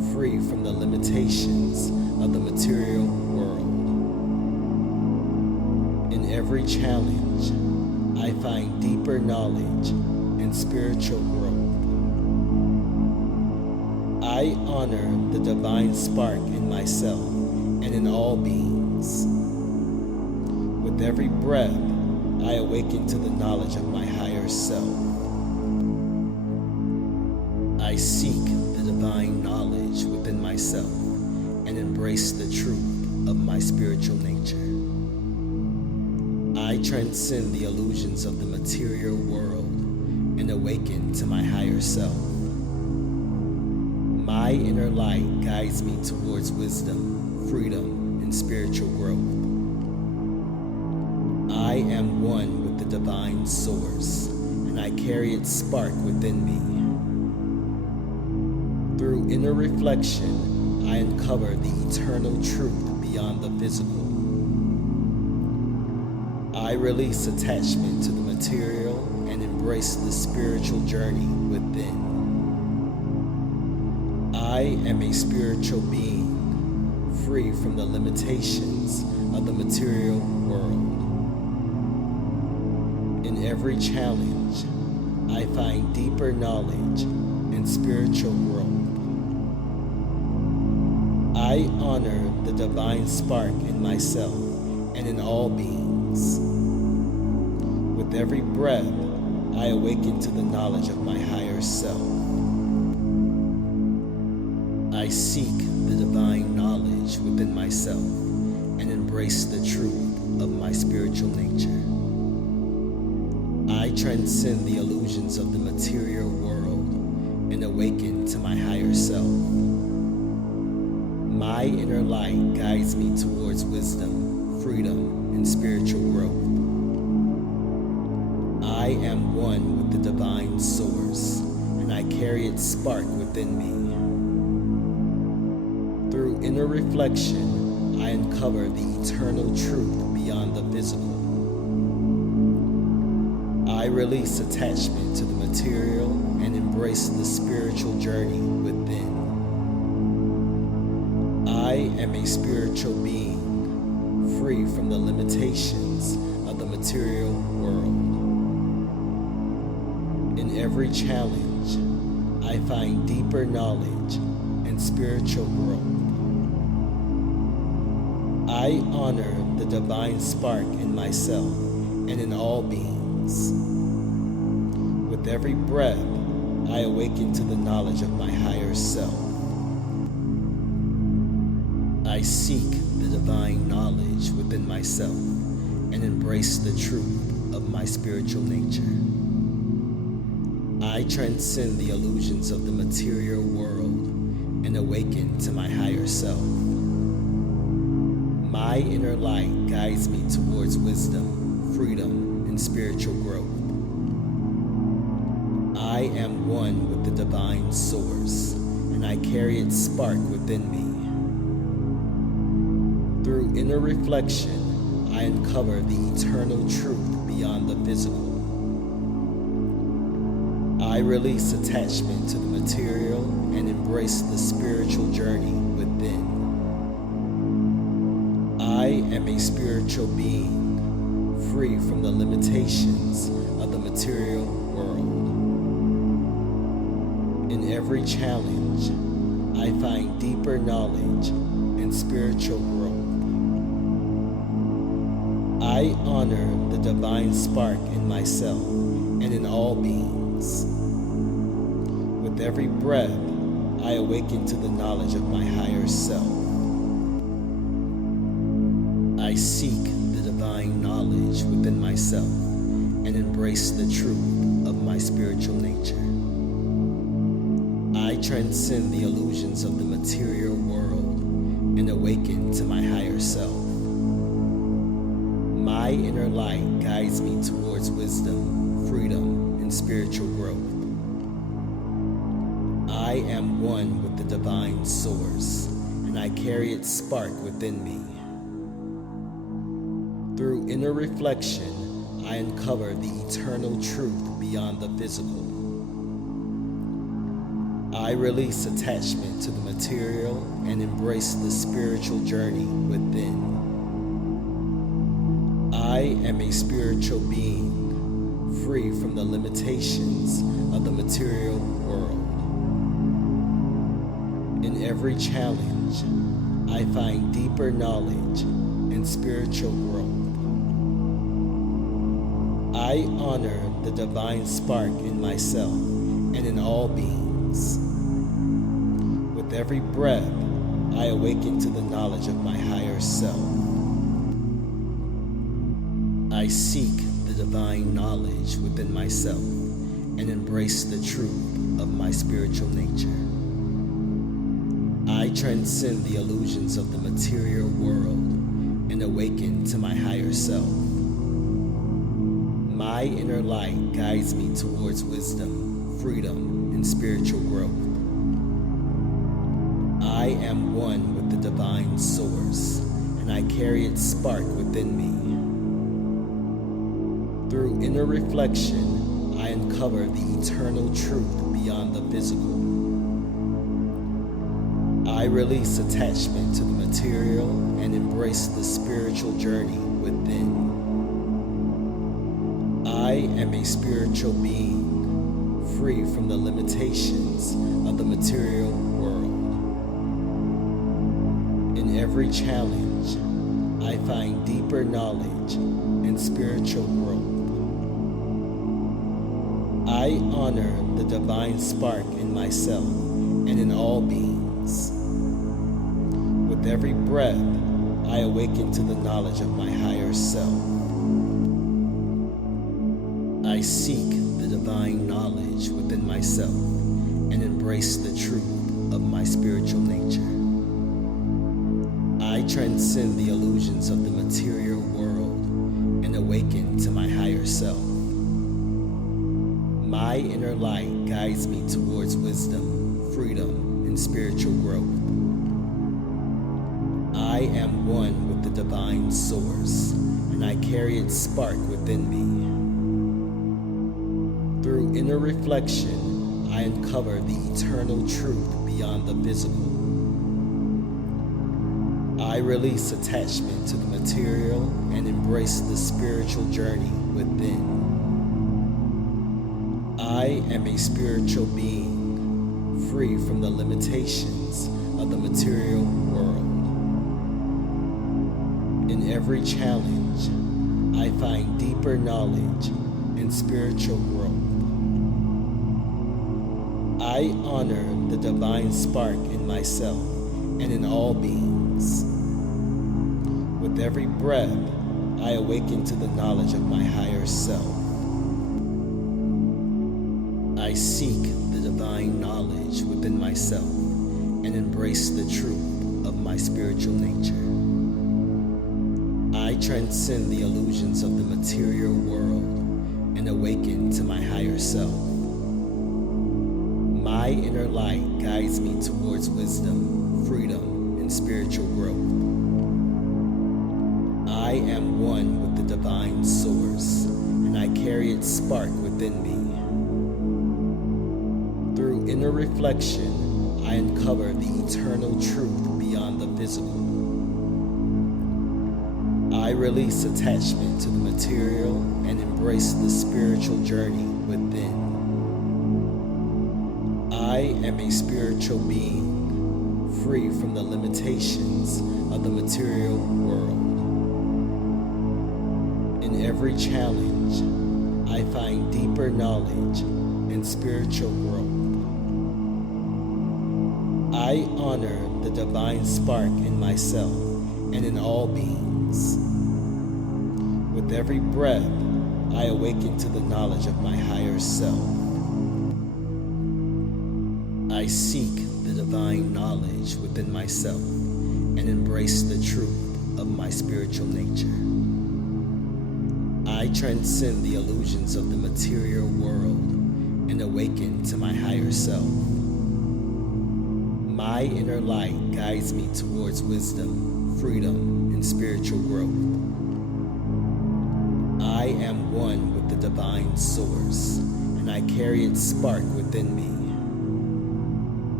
free from the limitations of the material world. In every challenge, I find deeper knowledge and spiritual growth. I honor the divine spark in myself and in all beings. With every breath, I awaken to the knowledge of my higher self. I seek the divine knowledge within myself and embrace the truth of my spiritual nature. I transcend the illusions of the material world and awaken to my higher self. My inner light guides me towards wisdom, freedom, and spiritual growth. I am one with the divine source, and I carry its spark within me. Through inner reflection, I uncover the eternal truth beyond the physical. I release attachment to the material and embrace the spiritual journey within. I am a spiritual being, free from the limitations of the material world. In every challenge, I find deeper knowledge and spiritual growth. I honor the divine spark in myself and in all beings. With every breath, I awaken to the knowledge of my higher self. I seek the divine knowledge within myself and embrace the truth of my spiritual nature. I transcend the illusions of the material world and awaken to my higher self. My inner light guides me towards wisdom, freedom, and spiritual growth. I am one with the divine source, and I carry its spark within me. Through inner reflection, I uncover the eternal truth beyond the physical. I release attachment to the material and embrace the spiritual journey within. I am a spiritual being, free from the limitations of the material world. In every challenge, I find deeper knowledge and spiritual growth. I honor the divine spark in myself and in all beings. With every breath, I awaken to the knowledge of my higher self. I seek the divine knowledge within myself and embrace the truth of my spiritual nature. I transcend the illusions of the material world and awaken to my higher self. My inner light guides me towards wisdom, freedom, and spiritual growth. I am one with the divine source, and I carry its spark within me. Through inner reflection, I uncover the eternal truth beyond the physical. I release attachment to the material and embrace the spiritual journey within. I am a spiritual being, free from the limitations of the material world. In every challenge, I find deeper knowledge and spiritual growth. I honor the divine spark in myself and in all beings. With every breath, I awaken to the knowledge of my higher self. I seek the divine knowledge within myself and embrace the truth of my spiritual nature. I transcend the illusions of the material world and awaken to my higher self. My inner light guides me towards wisdom, freedom, and spiritual growth. I am one with the divine source, and I carry its spark within me. Through inner reflection, I uncover the eternal truth beyond the physical. I release attachment to the material and embrace the spiritual journey within. I am a spiritual being, free from the limitations of the material world. In every challenge, I find deeper knowledge and spiritual growth. I honor the divine spark in myself and in all beings. With every breath, I awaken to the knowledge of my higher self. I seek the divine knowledge within myself and embrace the truth of my spiritual nature. I transcend the illusions of the material world and awaken to my higher self. My inner light guides me towards wisdom, freedom, and spiritual growth. I am one with the divine source, and I carry its spark within me. Through inner reflection, I uncover the eternal truth beyond the physical. I release attachment to the material and embrace the spiritual journey within. I am a spiritual being, free from the limitations of the material world. In every challenge, I find deeper knowledge and spiritual growth. I honor the divine spark in myself and in all beings. With every breath, I awaken to the knowledge of my higher self. I seek the divine knowledge within myself and embrace the truth of my spiritual nature. I transcend the illusions of the material world and awaken to my higher self. My inner light guides me towards wisdom, freedom, and spiritual growth. I am one with the divine source, and I carry its spark within me. Through inner reflection, I uncover the eternal truth beyond the physical. I release attachment to the material and embrace the spiritual journey within. I am a spiritual being, free from the limitations of the material world. In every challenge, I find deeper knowledge and spiritual growth. I honor the divine spark in myself and in all beings. With every breath, I awaken to the knowledge of my higher self. I seek the divine knowledge within myself and embrace the truth of my spiritual nature. I transcend the illusions of the material world and awaken to my higher self. My inner light guides me towards wisdom, freedom, and spiritual growth. I am one with the divine source, and I carry its spark within me. Through inner reflection, I uncover the eternal truth beyond the physical. I release attachment to the material and embrace the spiritual journey within. I am a spiritual being, free from the limitations of the material world. In every challenge, I find deeper knowledge and spiritual growth. I honor the divine spark in myself and in all beings. With every breath, I awaken to the knowledge of my higher self. I seek the divine knowledge within myself and embrace the truth of my spiritual nature. I transcend the illusions of the material world and awaken to my higher self. My inner light guides me towards wisdom, freedom, and spiritual growth. I am one with the divine source, and I carry its spark within me.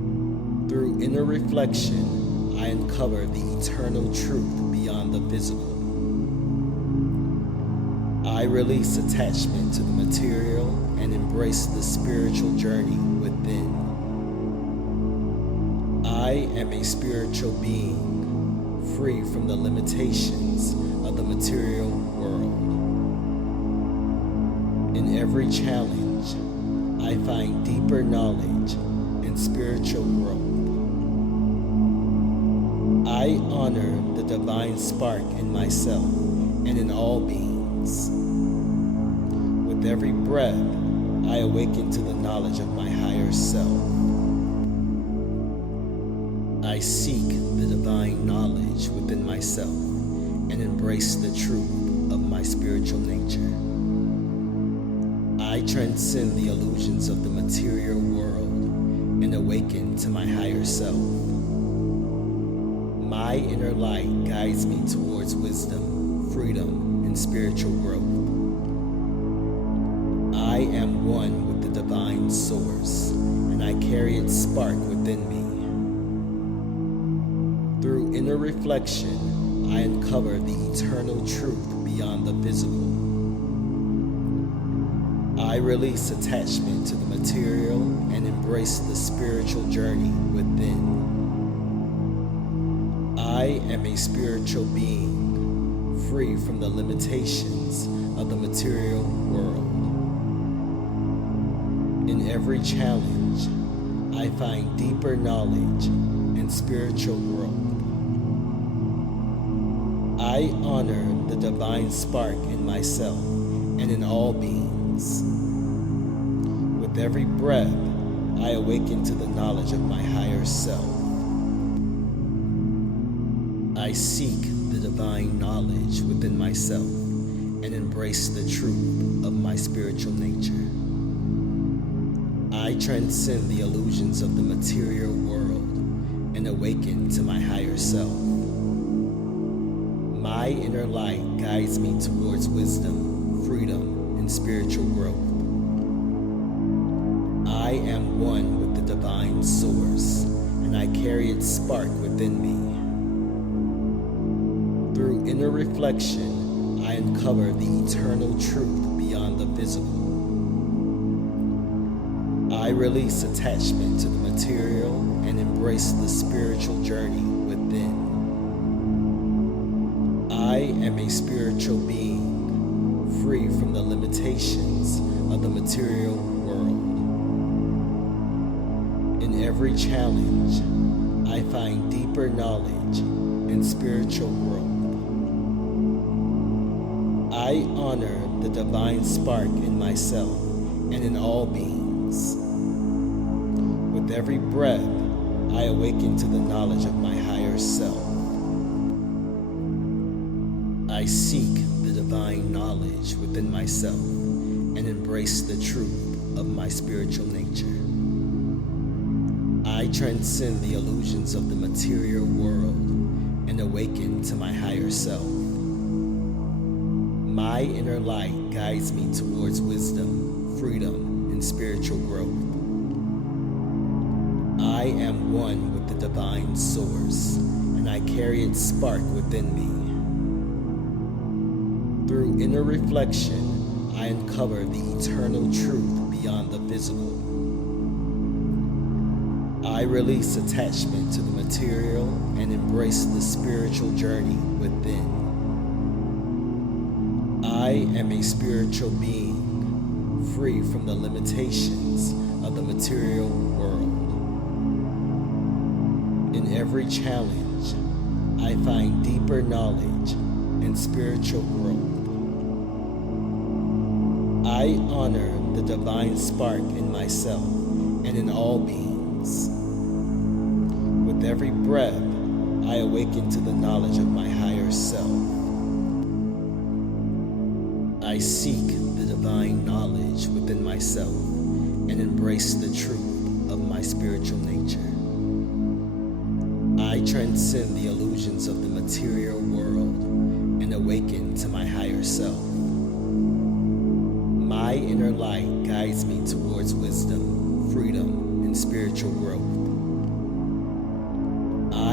Through inner reflection, I uncover the eternal truth beyond the physical. I release attachment to the material and embrace the spiritual journey within. I am a spiritual being, free from the limitations of the material world. In every challenge, I find deeper knowledge and spiritual growth. I honor the divine spark in myself and in all beings. With every breath, I awaken to the knowledge of my higher self. I seek the divine knowledge within myself and embrace the truth of my spiritual nature. I transcend the illusions of the material world and awaken to my higher self. My inner light guides me towards wisdom, freedom, and spiritual growth. I am one with the divine source, and I carry its spark within me. Through inner reflection, I uncover the eternal truth beyond the physical. I release attachment to the material and embrace the spiritual journey within. I am a spiritual being, free from the limitations of the material world. In every challenge, I find deeper knowledge and spiritual growth. I honor the divine spark in myself and in all beings. With every breath, I awaken to the knowledge of my higher self. I seek the divine knowledge within myself and embrace the truth of my spiritual nature. I transcend the illusions of the material world and awaken to my higher self. My inner light guides me towards wisdom, freedom, and spiritual growth. I am one with the divine source, and I carry its spark within me. Through inner reflection, I uncover the eternal truth beyond the physical. I release attachment to the material and embrace the spiritual journey within. I am a spiritual being, free from the limitations of the material world. In every challenge, I find deeper knowledge and spiritual growth. I honor the divine spark in myself and in all beings. With every breath, I awaken to the knowledge of my higher self. I seek the divine knowledge within myself and embrace the truth of my spiritual nature. I transcend the illusions of the material world and awaken to my higher self. My inner light guides me towards wisdom, freedom, and spiritual growth. I am one with the divine source, and I carry its spark within me. Through inner reflection, I uncover the eternal truth beyond the physical. I release attachment to the material and embrace the spiritual journey within. I am a spiritual being, free from the limitations of the material world. In every challenge, I find deeper knowledge and spiritual growth. I honor the divine spark in myself and in all beings. With every breath, I awaken to the knowledge of my higher self. I seek the divine knowledge within myself and embrace the truth of my spiritual nature. I transcend the illusions of the material world and awaken to my higher self. My inner light guides me towards wisdom, freedom, and spiritual growth.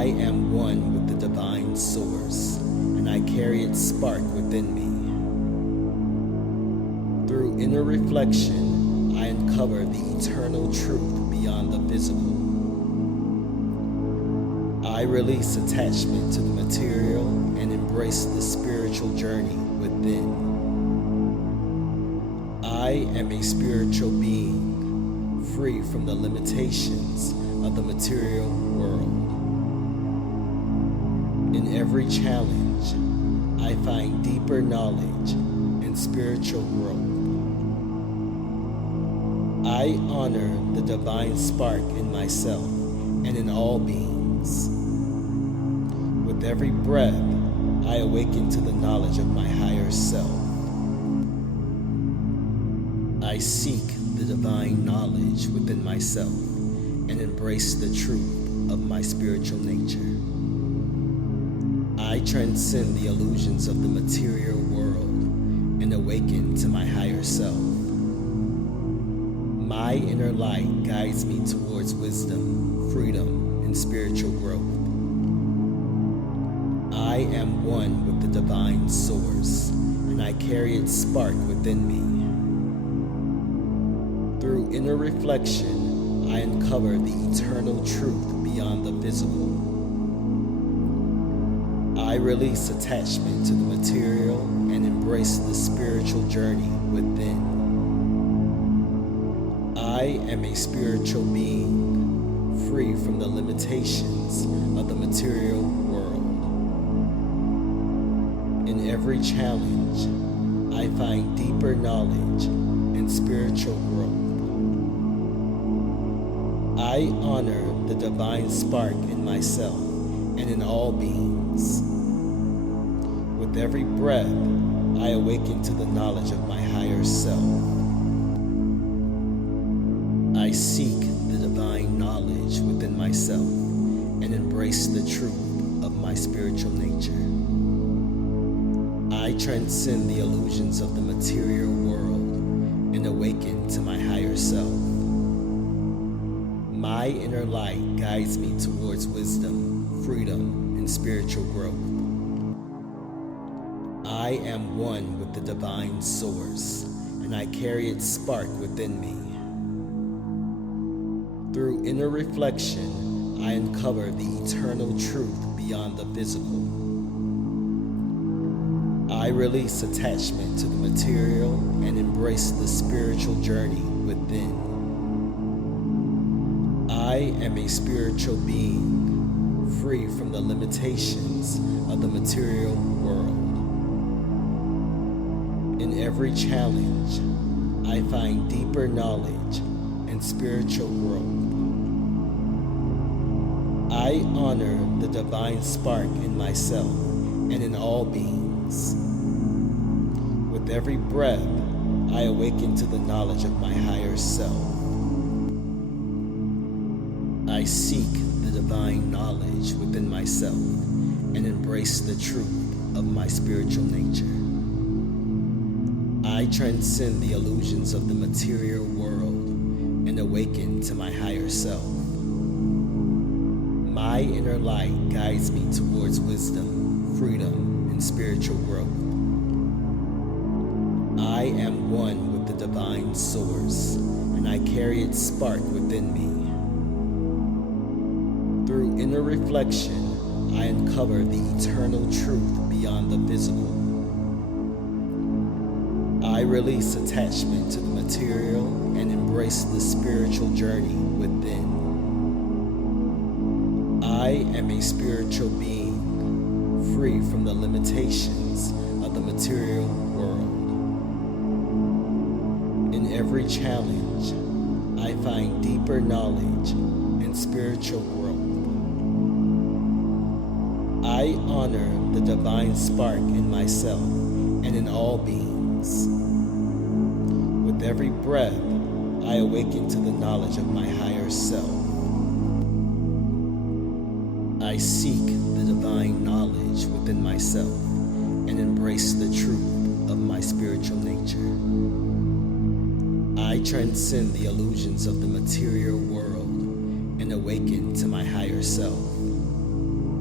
I am one with the divine source, and I carry its spark within me. Through inner reflection, I uncover the eternal truth beyond the physical. I release attachment to the material and embrace the spiritual journey within. I am a spiritual being, free from the limitations of the material world. In every challenge, I find deeper knowledge and spiritual growth. I honor the divine spark in myself and in all beings. With every breath, I awaken to the knowledge of my higher self. I seek the divine knowledge within myself and embrace the truth of my spiritual nature. I transcend the illusions of the material world and awaken to my higher self. My inner light guides me towards wisdom, freedom, and spiritual growth. I am one with the divine source, and I carry its spark within me. Through inner reflection, I uncover the eternal truth beyond the physical. I release attachment to the material and embrace the spiritual journey within. I am a spiritual being, free from the limitations of the material world. In every challenge, I find deeper knowledge and spiritual growth. I honor the divine spark in myself and in all beings. With every breath, I awaken to the knowledge of my higher self. I seek the divine knowledge within myself and embrace the truth of my spiritual nature. I transcend the illusions of the material world and awaken to my higher self. My inner light guides me towards wisdom, freedom, and spiritual growth. I am one with the divine source, and I carry its spark within me. Through inner reflection, I uncover the eternal truth beyond the physical. I release attachment to the material and embrace the spiritual journey within. I am a spiritual being, free from the limitations of the material world. In every challenge, I find deeper knowledge and spiritual growth. I honor the divine spark in myself and in all beings. With every breath, I awaken to the knowledge of my higher self. I seek the divine knowledge within myself and embrace the truth of my spiritual nature. I transcend the illusions of the material world and awaken to my higher self. My inner light guides me towards wisdom, freedom, and spiritual growth. I am one with the divine source, and I carry its spark within me. Through inner reflection, I uncover the eternal truth beyond the physical. I release attachment to the material and embrace the spiritual journey within. I am a spiritual being, free from the limitations of the material world. In every challenge, I find deeper knowledge and spiritual growth. I honor the divine spark in myself and in all beings. With every breath, I awaken to the knowledge of my higher self. I seek the divine knowledge within myself and embrace the truth of my spiritual nature. I transcend the illusions of the material world and awaken to my higher self.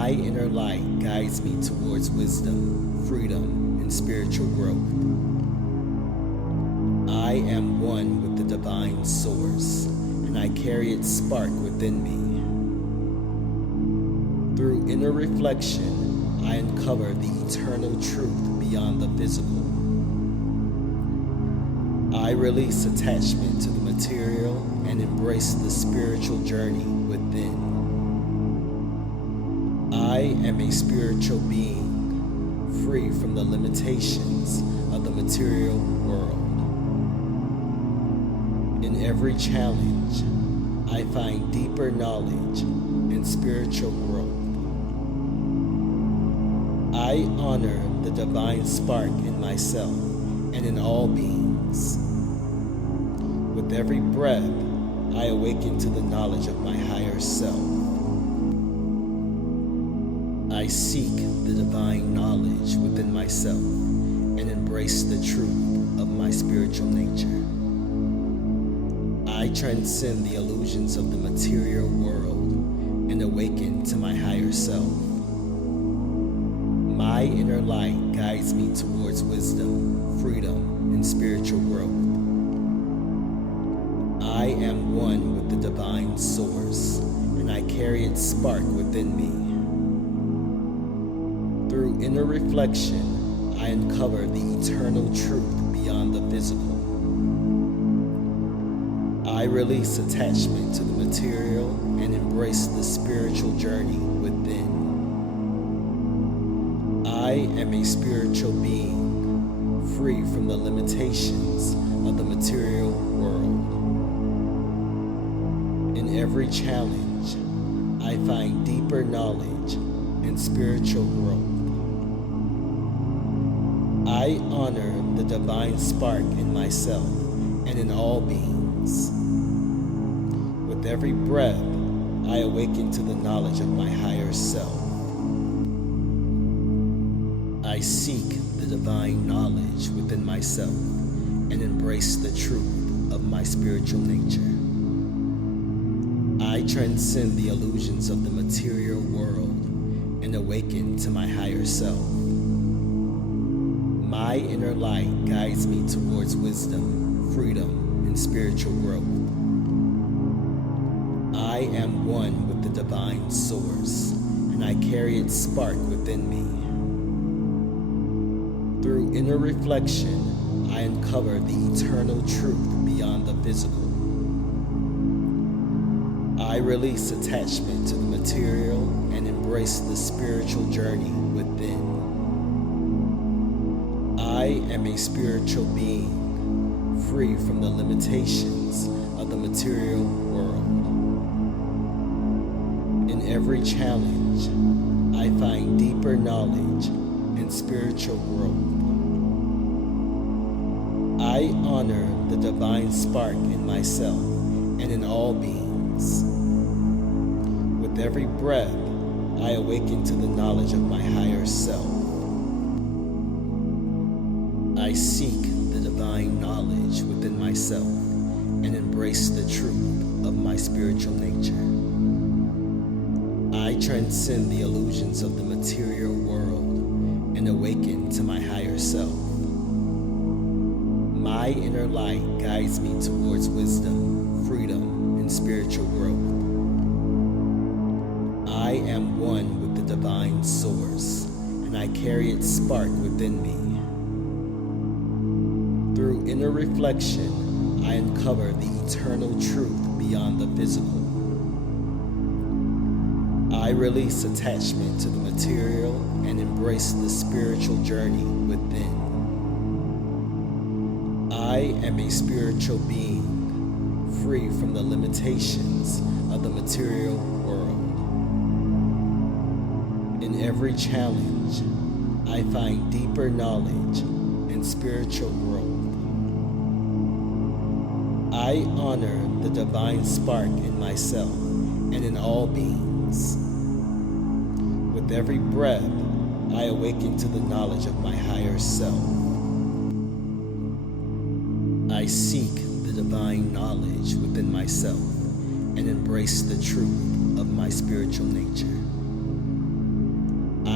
My inner light guides me towards wisdom, freedom, and spiritual growth. I am one with the divine source, and I carry its spark within me. Through inner reflection, I uncover the eternal truth beyond the physical. I release attachment to the material and embrace the spiritual journey within. I am a spiritual being, free from the limitations of the material world. In every challenge, I find deeper knowledge and spiritual growth. I honor the divine spark in myself and in all beings. With every breath, I awaken to the knowledge of my higher self. I seek the divine knowledge within myself and embrace the truth of my spiritual nature. I transcend the illusions of the material world and awaken to my higher self. My inner light guides me towards wisdom, freedom, and spiritual growth. I am one with the divine source, and I carry its spark within me. Through inner reflection, I uncover the eternal truth beyond the physical. I release attachment to the material and embrace the spiritual journey within. I am a spiritual being, free from the limitations of the material world. In every challenge, I find deeper knowledge and spiritual growth. I honor the divine spark in myself and in all beings. With every breath, I awaken to the knowledge of my higher self. I seek the divine knowledge within myself and embrace the truth of my spiritual nature. I transcend the illusions of the material world and awaken to my higher self. My inner light guides me towards wisdom, freedom, and spiritual growth. I am one with the divine source, and I carry its spark within me. Through inner reflection, I uncover the eternal truth beyond the physical. I release attachment to the material and embrace the spiritual journey within. I am a spiritual being, free from the limitations of the material world. In every challenge, I find deeper knowledge and spiritual growth. I honor the divine spark in myself and in all beings. With every breath, I awaken to the knowledge of my higher self. I seek the divine knowledge within myself and embrace the truth of my spiritual nature. I transcend the illusions of the material world and awaken to my higher self. My inner light guides me towards wisdom, freedom, and spiritual growth. I am one with the divine source, and I carry its spark within me. Through inner reflection, I uncover the eternal truth beyond the physical. I release attachment to the material and embrace the spiritual journey within. I am a spiritual being, free from the limitations of the material world. In every challenge, I find deeper knowledge and spiritual growth. I honor the divine spark in myself and in all beings. With every breath, I awaken to the knowledge of my higher self. I seek the divine knowledge within myself and embrace the truth of my spiritual nature.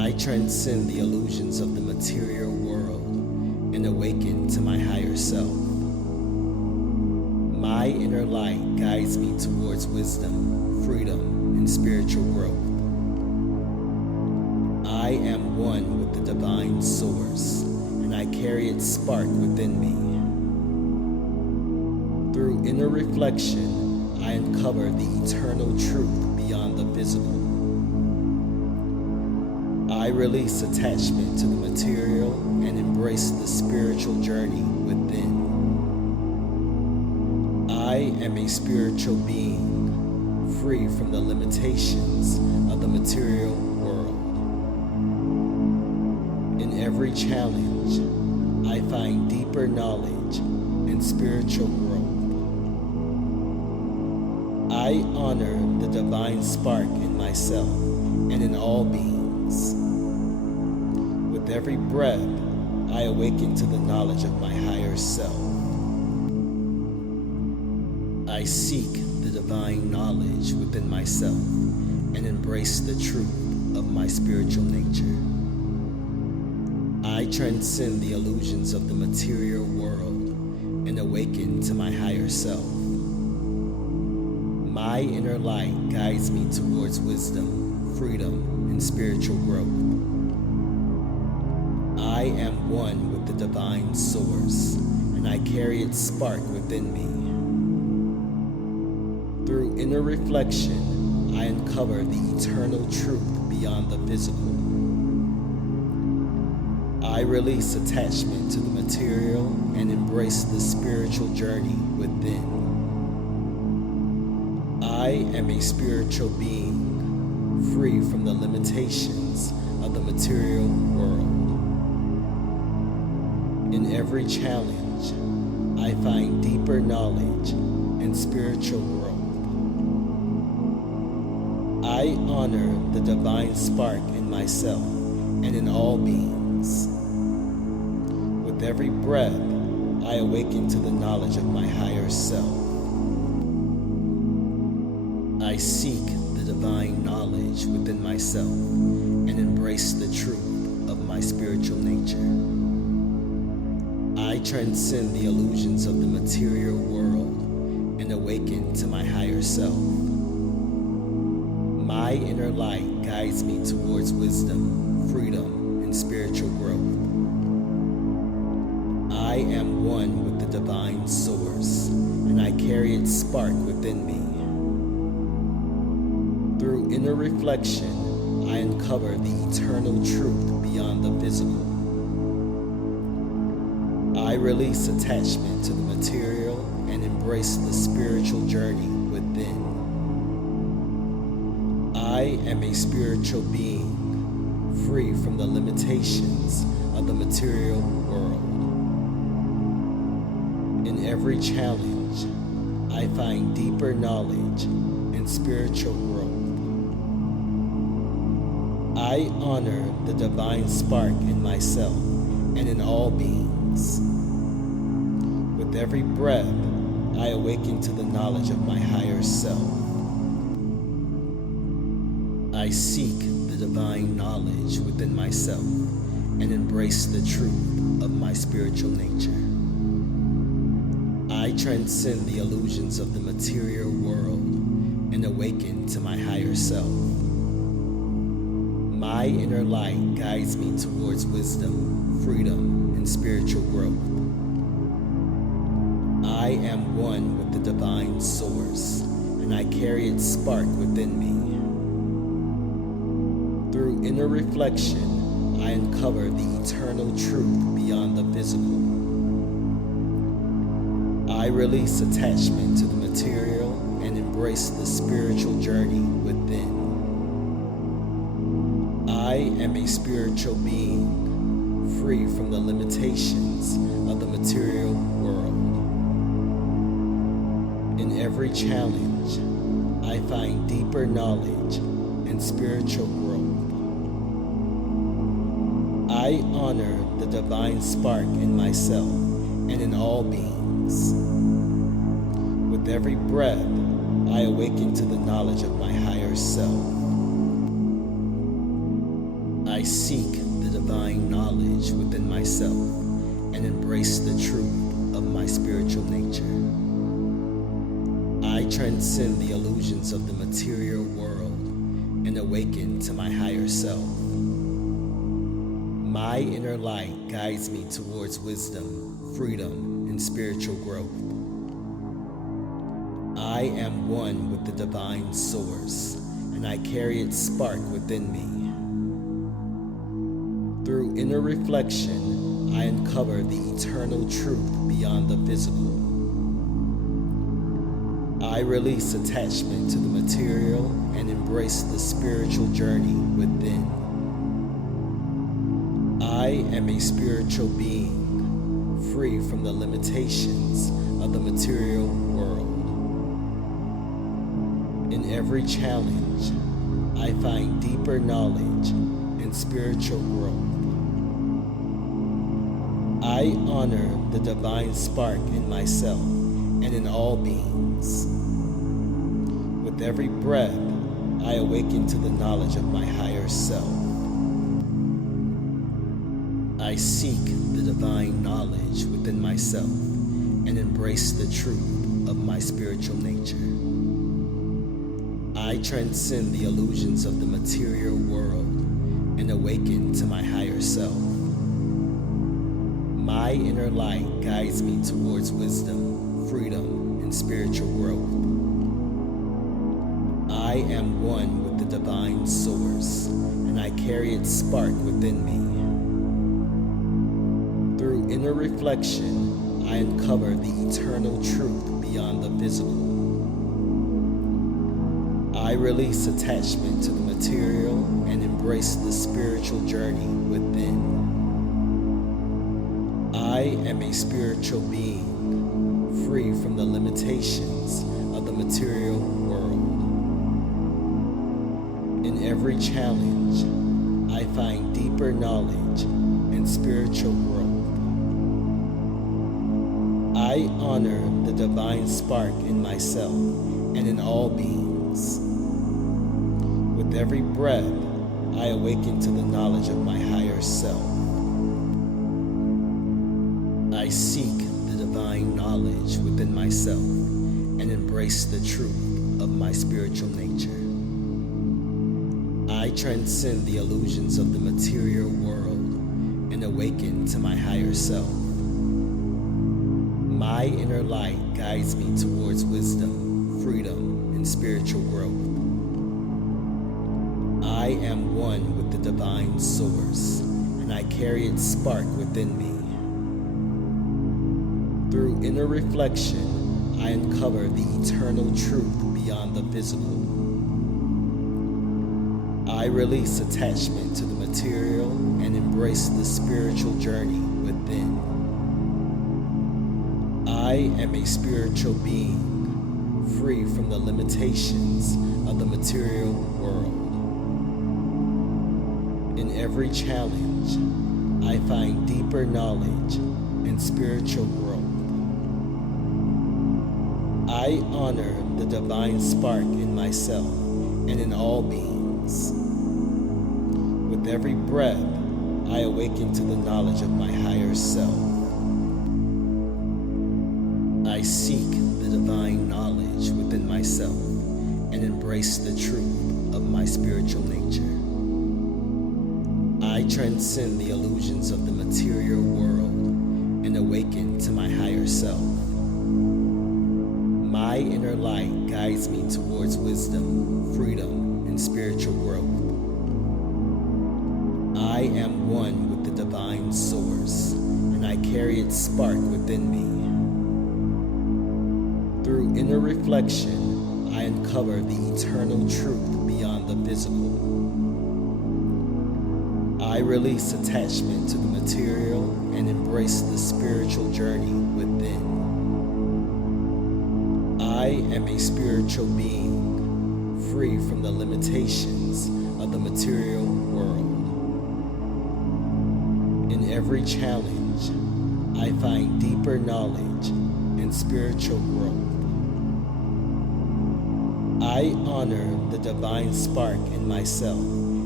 I transcend the illusions of the material world and awaken to my higher self. My inner light guides me towards wisdom, freedom, and spiritual growth. I am one with the divine source, and I carry its spark within me. Through inner reflection, I uncover the eternal truth beyond the physical. I release attachment to the material and embrace the spiritual journey within. I am a spiritual being, free from the limitations of the material world. In every challenge, I find deeper knowledge and spiritual growth. I honor the divine spark in myself and in all beings. With every breath, I awaken to the knowledge of my higher self. I seek the divine knowledge within myself and embrace the truth of my spiritual nature. I transcend the illusions of the material world and awaken to my higher self. My inner light guides me towards wisdom, freedom, and spiritual growth. I am one with the divine source, and I carry its spark within me. Through inner reflection, I uncover the eternal truth beyond the physical. I release attachment to the material and embrace the spiritual journey within. I am a spiritual being, free from the limitations of the material world. In every challenge, I find deeper knowledge and spiritual growth. I honor the divine spark in myself and in all beings. With every breath, I awaken to the knowledge of my higher self. I seek the divine knowledge within myself and embrace the truth of my spiritual nature. I transcend the illusions of the material world and awaken to my higher self. My inner light guides me towards wisdom, freedom, and spiritual growth. I am one with the divine source, and I carry its spark within me. Through inner reflection, I uncover the eternal truth beyond the physical. I release attachment to the material and embrace the spiritual journey within. I am a spiritual being, free from the limitations of the material world. In every challenge, I find deeper knowledge and spiritual growth. I honor the divine spark in myself and in all beings. With every breath, I awaken to the knowledge of my higher self. I seek the divine knowledge within myself and embrace the truth of my spiritual nature. I transcend the illusions of the material world and awaken to my higher self. My inner light guides me towards wisdom, freedom, and spiritual growth. I am one with the divine source, and I carry its spark within me. Through inner reflection, I uncover the eternal truth beyond the physical. I release attachment to the material and embrace the spiritual journey within. I am a spiritual being, free from the limitations of the material world. In every challenge, I find deeper knowledge and spiritual growth. I honor the divine spark in myself and in all beings. With every breath, I awaken to the knowledge of my higher self. I seek the divine knowledge within myself and embrace the truth of my spiritual nature. I transcend the illusions of the material world and awaken to my higher self. My inner light guides me towards wisdom, freedom, and spiritual growth. I am one with the divine source, and I carry its spark within me. Through inner reflection, I uncover the eternal truth beyond the physical. I release attachment to the material and embrace the spiritual journey within. I am a spiritual being, free from the limitations of the material world. In every challenge, I find deeper knowledge and spiritual growth. I honor the divine spark in myself and in all beings. With every breath, I awaken to the knowledge of my higher self. I seek the divine knowledge within myself and embrace the truth of my spiritual nature. I transcend the illusions of the material world and awaken to my higher self. My inner light guides me towards wisdom, freedom, and spiritual growth. I am one with the divine source, and I carry its spark within me. Through inner reflection, I uncover the eternal truth beyond the physical. I release attachment to the material and embrace the spiritual journey within. I am a spiritual being, free from the limitations of the material world. In every challenge, I find deeper knowledge and spiritual growth. I honor the divine spark in myself and in all beings. With every breath, I awaken to the knowledge of my higher self. I seek the divine knowledge within myself and embrace the truth of my spiritual nature. I transcend the illusions of the material world and awaken to my higher self. My inner light guides me towards wisdom, freedom, and spiritual growth. I am one with the divine source, and I carry its spark within me. Through inner reflection, I uncover the eternal truth beyond the physical. I release attachment to the material and embrace the spiritual journey within. I am a spiritual being, free from the limitations of the material world. In every challenge, I find deeper knowledge and spiritual growth. I honor the divine spark in myself and in all beings. With every breath, I awaken to the knowledge of my higher self. I seek the divine knowledge within myself and embrace the truth of my spiritual nature. I transcend the illusions of the material world and awaken to my higher self. My inner light guides me towards wisdom, freedom, and spiritual growth. I am one with the divine source, and I carry its spark within me. Through inner reflection, I uncover the eternal truth beyond the physical. I release attachment to the material and embrace the spiritual journey within. I am a spiritual being, free from the limitations of the material world. In every challenge, I find deeper knowledge and spiritual growth. I honor the divine spark in myself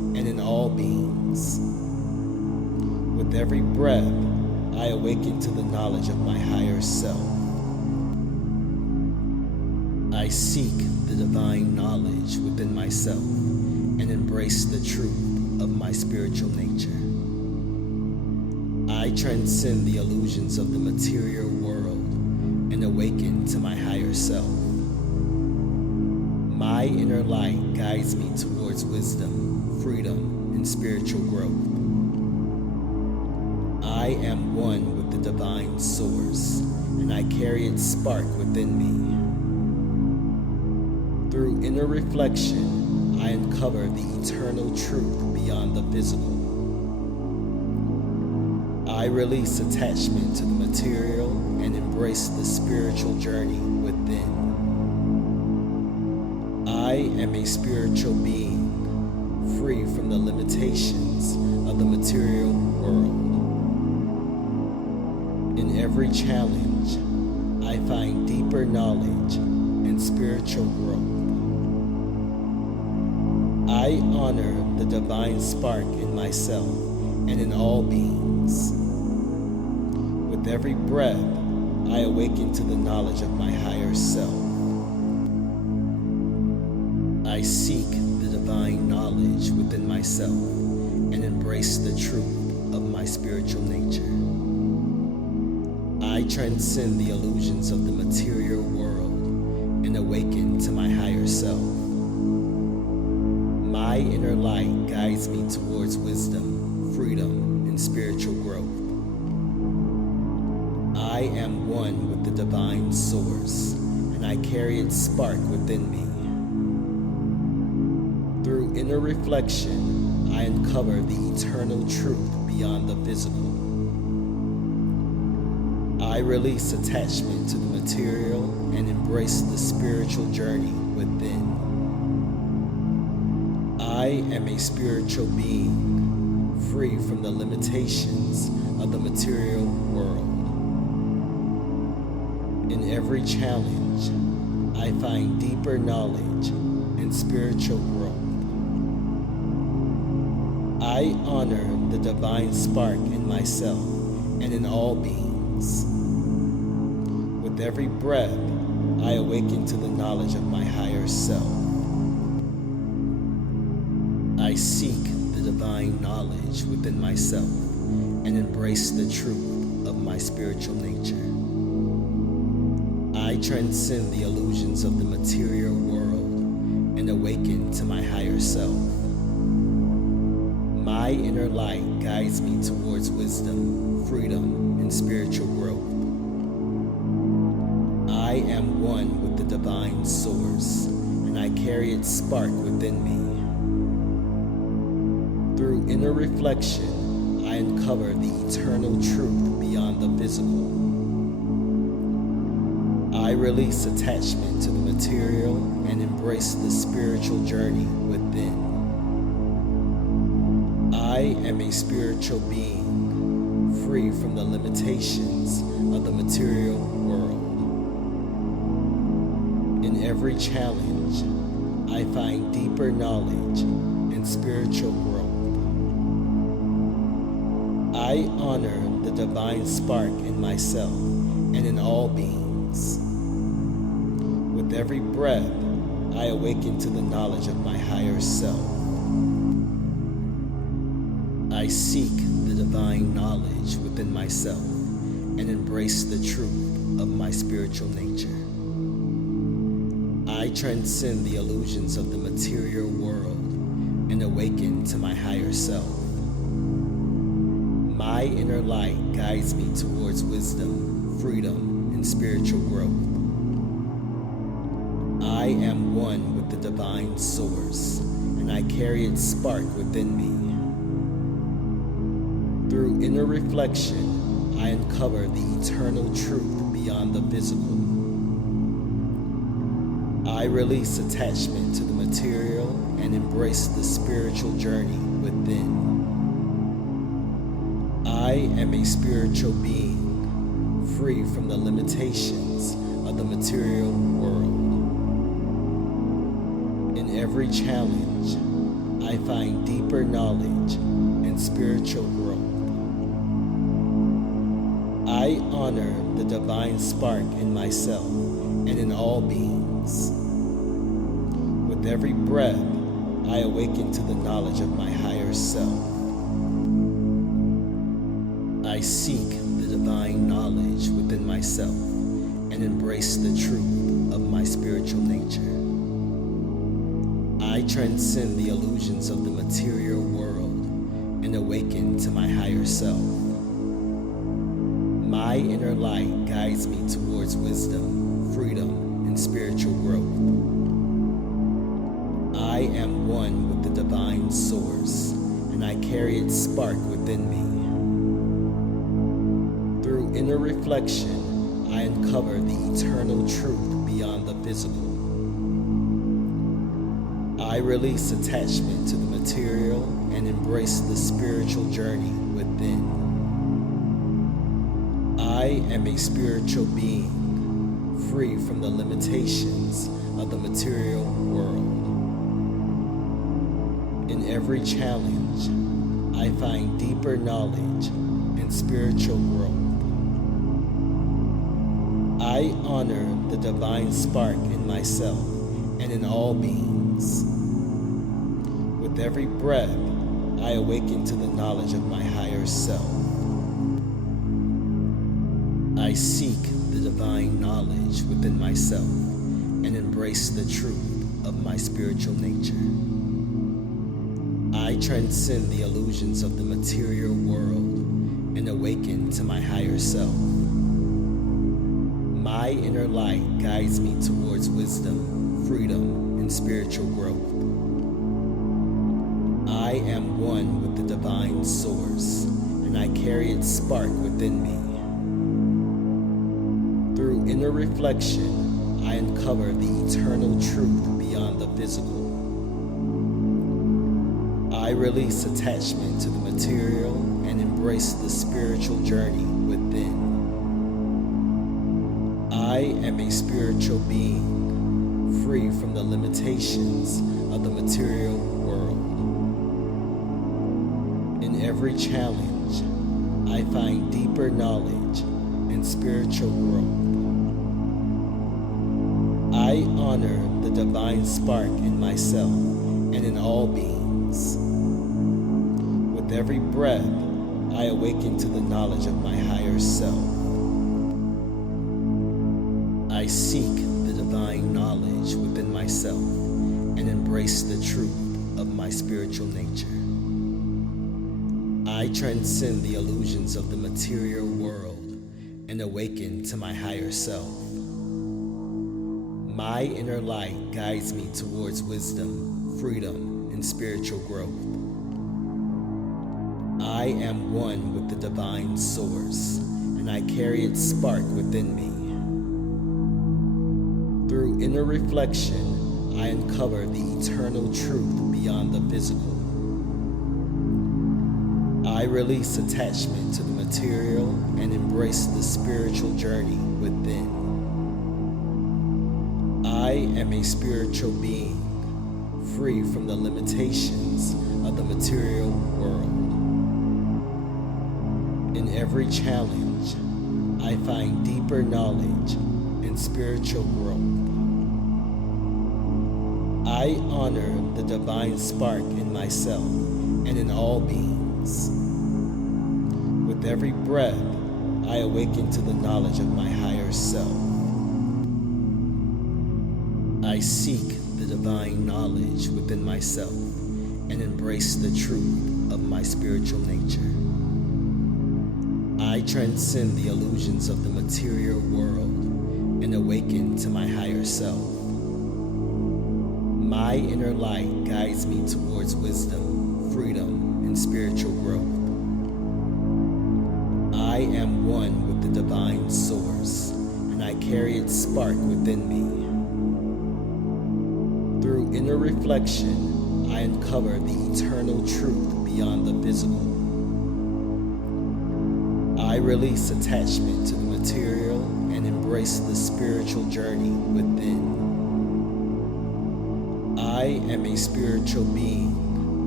and in all beings. With every breath, I awaken to the knowledge of my higher self. I seek the divine knowledge within myself and embrace the truth of my spiritual nature. I transcend the illusions of the material world and awaken to my higher self. My inner light guides me towards wisdom, freedom, and spiritual growth. I am one with the divine source, and I carry its spark within me. Through inner reflection, I uncover the eternal truth beyond the physical. I release attachment to the material and embrace the spiritual journey within. I am a spiritual being, free from the limitations of the material world. In every challenge, I find deeper knowledge and spiritual growth. I honor the divine spark in myself and in all beings. With every breath, I awaken to the knowledge of my higher self. I seek the divine knowledge within myself and embrace the truth of my spiritual nature. I transcend the illusions of the material world and awaken to my higher self. My inner light guides me towards wisdom, freedom, and spiritual growth. I am one with the divine source, and I carry its spark within me. Through inner reflection, I uncover the eternal truth beyond the physical. I release attachment to the material and embrace the spiritual journey within. I am a spiritual being, free from the limitations of the material world. In every challenge, I find deeper knowledge and spiritual growth. I honor the divine spark in myself and in all beings. With every breath, I awaken to the knowledge of my higher self. I seek the divine knowledge within myself and embrace the truth of my spiritual nature. I transcend the illusions of the material world and awaken to my higher self. My inner light guides me towards wisdom, freedom, and spiritual growth. I am one with the divine source, and I carry its spark within me. Through inner reflection, I uncover the eternal truth beyond the physical. I release attachment to the material and embrace the spiritual journey within. I am a spiritual being, free from the limitations of the material world. In every challenge, I find deeper knowledge and spiritual growth. I honor the divine spark in myself and in all beings. With every breath, I awaken to the knowledge of my higher self. I seek the divine knowledge within myself and embrace the truth of my spiritual nature. I transcend the illusions of the material world and awaken to my higher self. My inner light guides me towards wisdom, freedom, and spiritual growth. I am one with the divine source, and I carry its spark within me. Through inner reflection, I uncover the eternal truth beyond the physical. I release attachment to the material and embrace the spiritual journey within. I am a spiritual being, free from the limitations of the material world. In every challenge, I find deeper knowledge and spiritual growth. I honor the divine spark in myself and in all beings. With every breath, I awaken to the knowledge of my higher self. I seek the divine knowledge within myself and embrace the truth of my spiritual nature. I transcend the illusions of the material world and awaken to my higher self. My inner light guides me towards wisdom, freedom, and spiritual growth. I am one with the divine source, and I carry its spark within me. Through inner reflection, I uncover the eternal truth beyond the physical. I release attachment to the material and embrace the spiritual journey within. I am a spiritual being, free from the limitations of the material world. In every challenge, I find deeper knowledge and spiritual growth. I honor the divine spark in myself and in all beings. With every breath, I awaken to the knowledge of my higher self. I seek the divine knowledge within myself and embrace the truth of my spiritual nature. I transcend the illusions of the material world and awaken to my higher self. My inner light guides me towards wisdom, freedom, and spiritual growth. I am one with the divine source, and I carry its spark within me. Through inner reflection, I uncover the eternal truth beyond the physical. I release attachment to the material and embrace the spiritual journey within. I am a spiritual being, free from the limitations of the material world. In every challenge, I find deeper knowledge and spiritual growth. I honor the divine spark in myself and in all beings. With every breath, I awaken to the knowledge of my higher self. I seek the divine knowledge within myself and embrace the truth of my spiritual nature. I transcend the illusions of the material world and awaken to my higher self. My inner light guides me towards wisdom, freedom, and spiritual growth. I am one with the divine source, and I carry its spark within me. Through inner reflection, I uncover the eternal truth beyond the physical. I release attachment to the material and embrace the spiritual journey within. I am a spiritual being, free from the limitations of the material world. In every challenge, I find deeper knowledge and spiritual growth. I honor the divine spark in myself and in all beings. With every breath, I awaken to the knowledge of my higher self. I seek the divine knowledge within myself and embrace the truth of my spiritual nature. I transcend the illusions of the material world and awaken to my higher self. My inner light guides me towards wisdom, freedom, and spiritual growth. I am one with the divine source, and I carry its spark within me. Through inner reflection, I uncover the eternal truth beyond the physical. I release attachment to the material and embrace the spiritual journey within. I am a spiritual being,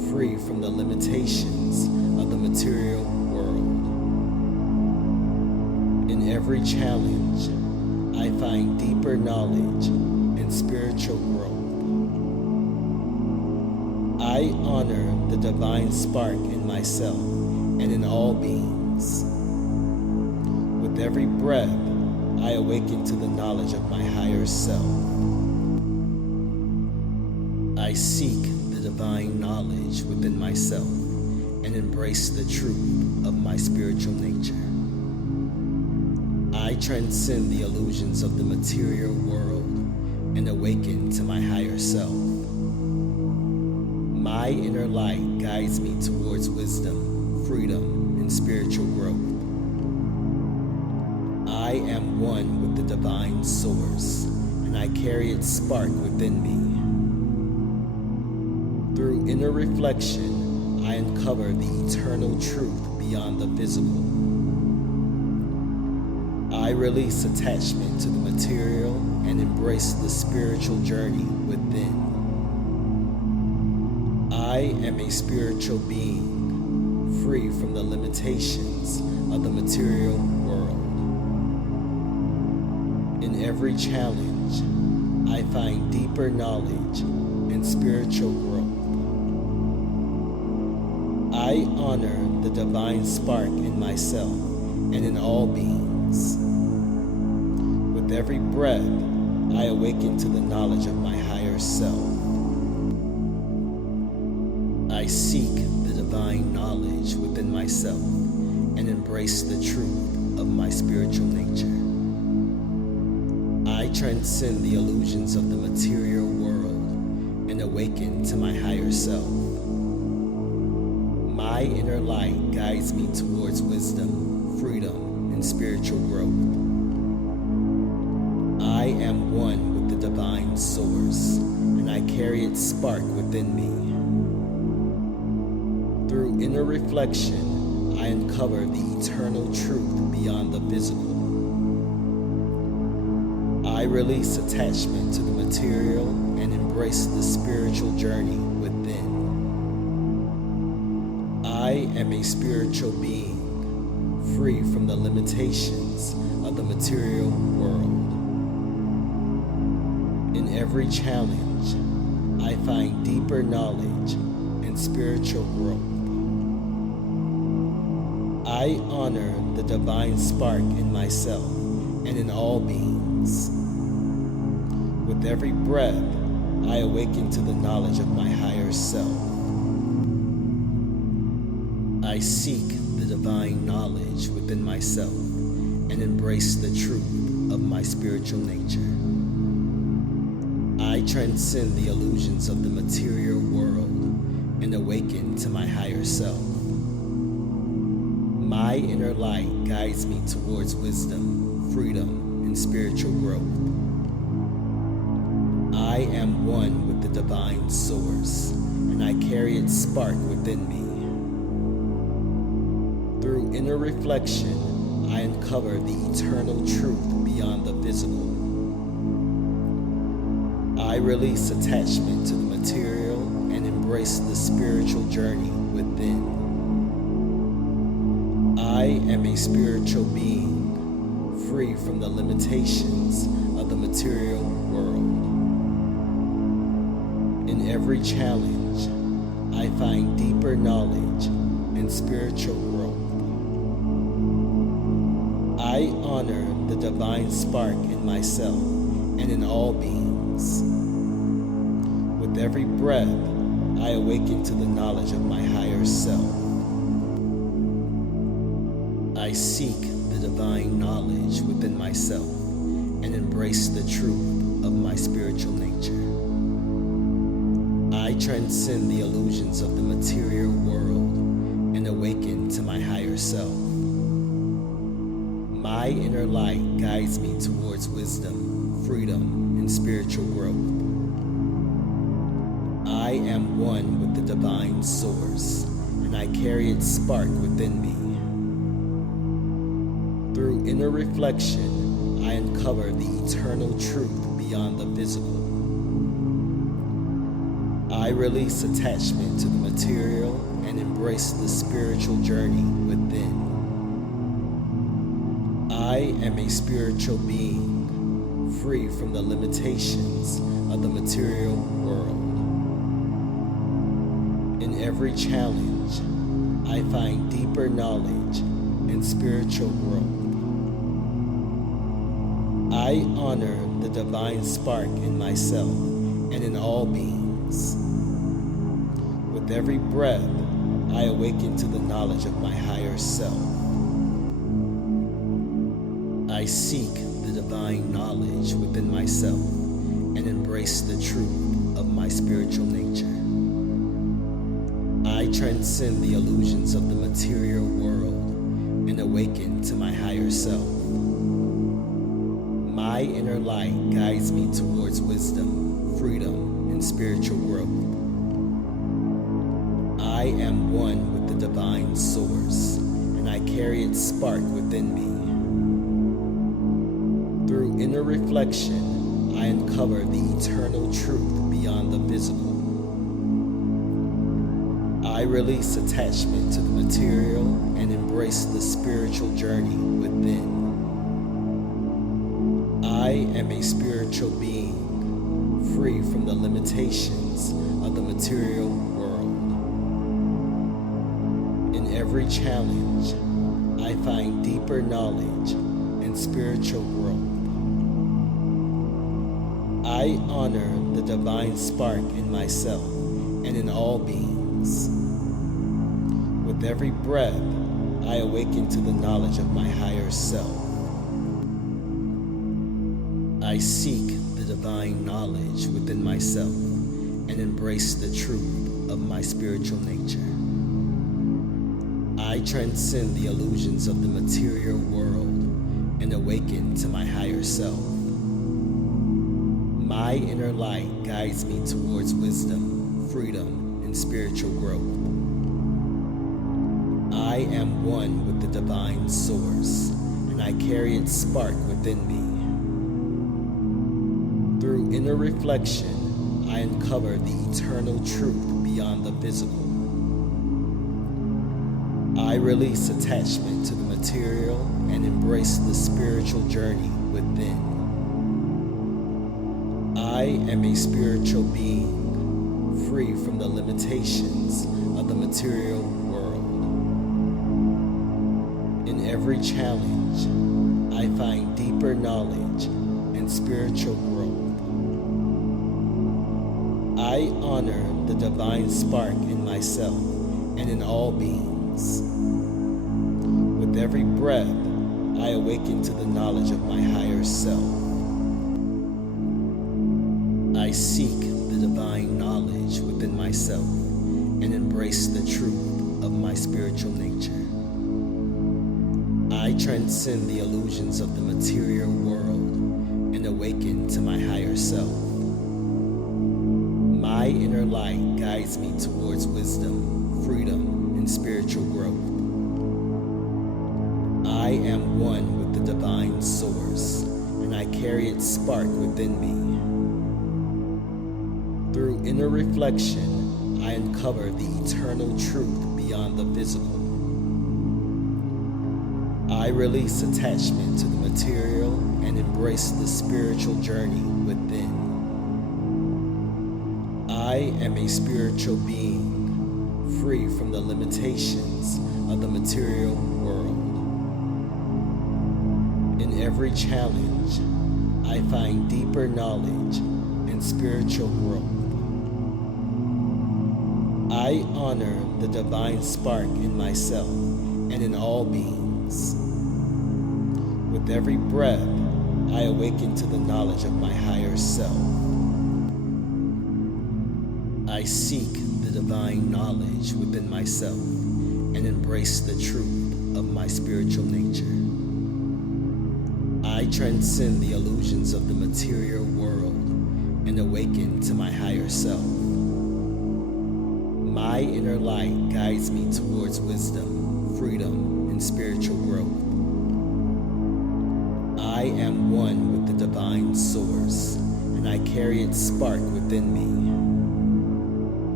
free from the limitations of the material world. In every challenge, I find deeper knowledge and spiritual growth. I honor the divine spark in myself and in all beings. With every breath, I awaken to the knowledge of my higher self. I seek the divine knowledge within myself and embrace the truth of my spiritual nature. I transcend the illusions of the material world and awaken to my higher self. My inner light guides me towards wisdom, freedom, and spiritual growth. I am one with the divine source, and I carry its spark within me. Through inner reflection, I uncover the eternal truth beyond the visible. I release attachment to the material and embrace the spiritual journey within. I am a spiritual being, free from the limitations of the material world. In every challenge, I find deeper knowledge and spiritual growth. I honor the divine spark in myself and in all beings. With every breath, I awaken to the knowledge of my higher self. I seek the divine knowledge within myself and embrace the truth of my spiritual nature. I transcend the illusions of the material world and awaken to my higher self. My inner light guides me towards wisdom, freedom, and spiritual growth. I am one with the divine source, and I carry its spark within me. Through inner reflection, I uncover the eternal truth beyond the visible. I release attachment to the material and embrace the spiritual journey within. I am a spiritual being, free from the limitations of the material world. In every challenge, I find deeper knowledge and spiritual growth. I honor the divine spark in myself and in all beings. With every breath, I awaken to the knowledge of my higher self. I seek the divine knowledge within myself and embrace the truth of my spiritual nature. I transcend the illusions of the material world and awaken to my higher self. My inner light guides me towards wisdom, freedom, and spiritual growth. I am one with the divine source, and I carry its spark within me. Through inner reflection, I uncover the eternal truth beyond the visible. I release attachment to the material and embrace the spiritual journey within. I am a spiritual being, free from the limitations of the material world. In every challenge, I find deeper knowledge and spiritual growth. I honor the divine spark in myself and in all beings. With every breath, I awaken to the knowledge of my higher self. I seek the divine knowledge within myself and embrace the truth of my spiritual nature. I transcend the illusions of the material world and awaken to my higher self. My inner light guides me towards wisdom, freedom, and spiritual growth. I am one with the divine source, and I carry its spark within me. Through inner reflection, I uncover the eternal truth beyond the visible. I release attachment to the material and embrace the spiritual journey within. I am a spiritual being, free from the limitations of the material world. In every challenge, I find deeper knowledge and spiritual growth. I honor the divine spark in myself and in all beings. With every breath, I awaken to the knowledge of my higher self. I seek the divine knowledge within myself and embrace the truth of my spiritual nature. I transcend the illusions of the material world and awaken to my higher self. My inner light guides me towards wisdom, freedom, and spiritual growth. I am one with the divine source, and I carry its spark within me. Through inner reflection, I uncover the eternal truth beyond the visible. I release attachment to the material and embrace the spiritual journey within. I am a spiritual being, free from the limitations of the material world. In every challenge, I find deeper knowledge and spiritual growth. I honor the divine spark in myself and in all beings. With every breath, I awaken to the knowledge of my higher self. I seek the divine knowledge within myself and embrace the truth of my spiritual nature. I transcend the illusions of the material world and awaken to my higher self. My inner light guides me towards wisdom, freedom, and spiritual growth. I am one with the divine source, and I carry its spark within me. Through inner reflection, I uncover the eternal truth beyond the visible. I release attachment to the material and embrace the spiritual journey within. I am a spiritual being, free from the limitations of the material world. In every challenge, I find deeper knowledge and spiritual growth. I honor the divine spark in myself and in all beings. With every breath, I awaken to the knowledge of my higher self. I seek the divine knowledge within myself and embrace the truth of my spiritual nature. I transcend the illusions of the material world and awaken to my higher self. My inner light guides me towards wisdom, freedom, and spiritual growth. I am one with the divine source, and I carry its spark within me. Through inner reflection, I uncover the eternal truth beyond the visible. I release attachment to the material and embrace the spiritual journey within. I am a spiritual being, free from the limitations of the material world. In every challenge, I find deeper knowledge and spiritual growth. I honor the divine spark in myself and in all beings. With every breath, I awaken to the knowledge of my higher self. I seek the divine knowledge within myself and embrace the truth of my spiritual nature. I transcend the illusions of the material world and awaken to my higher self. My inner light guides me towards wisdom, freedom, and spiritual growth. I am one with the divine source, and I carry its spark within me.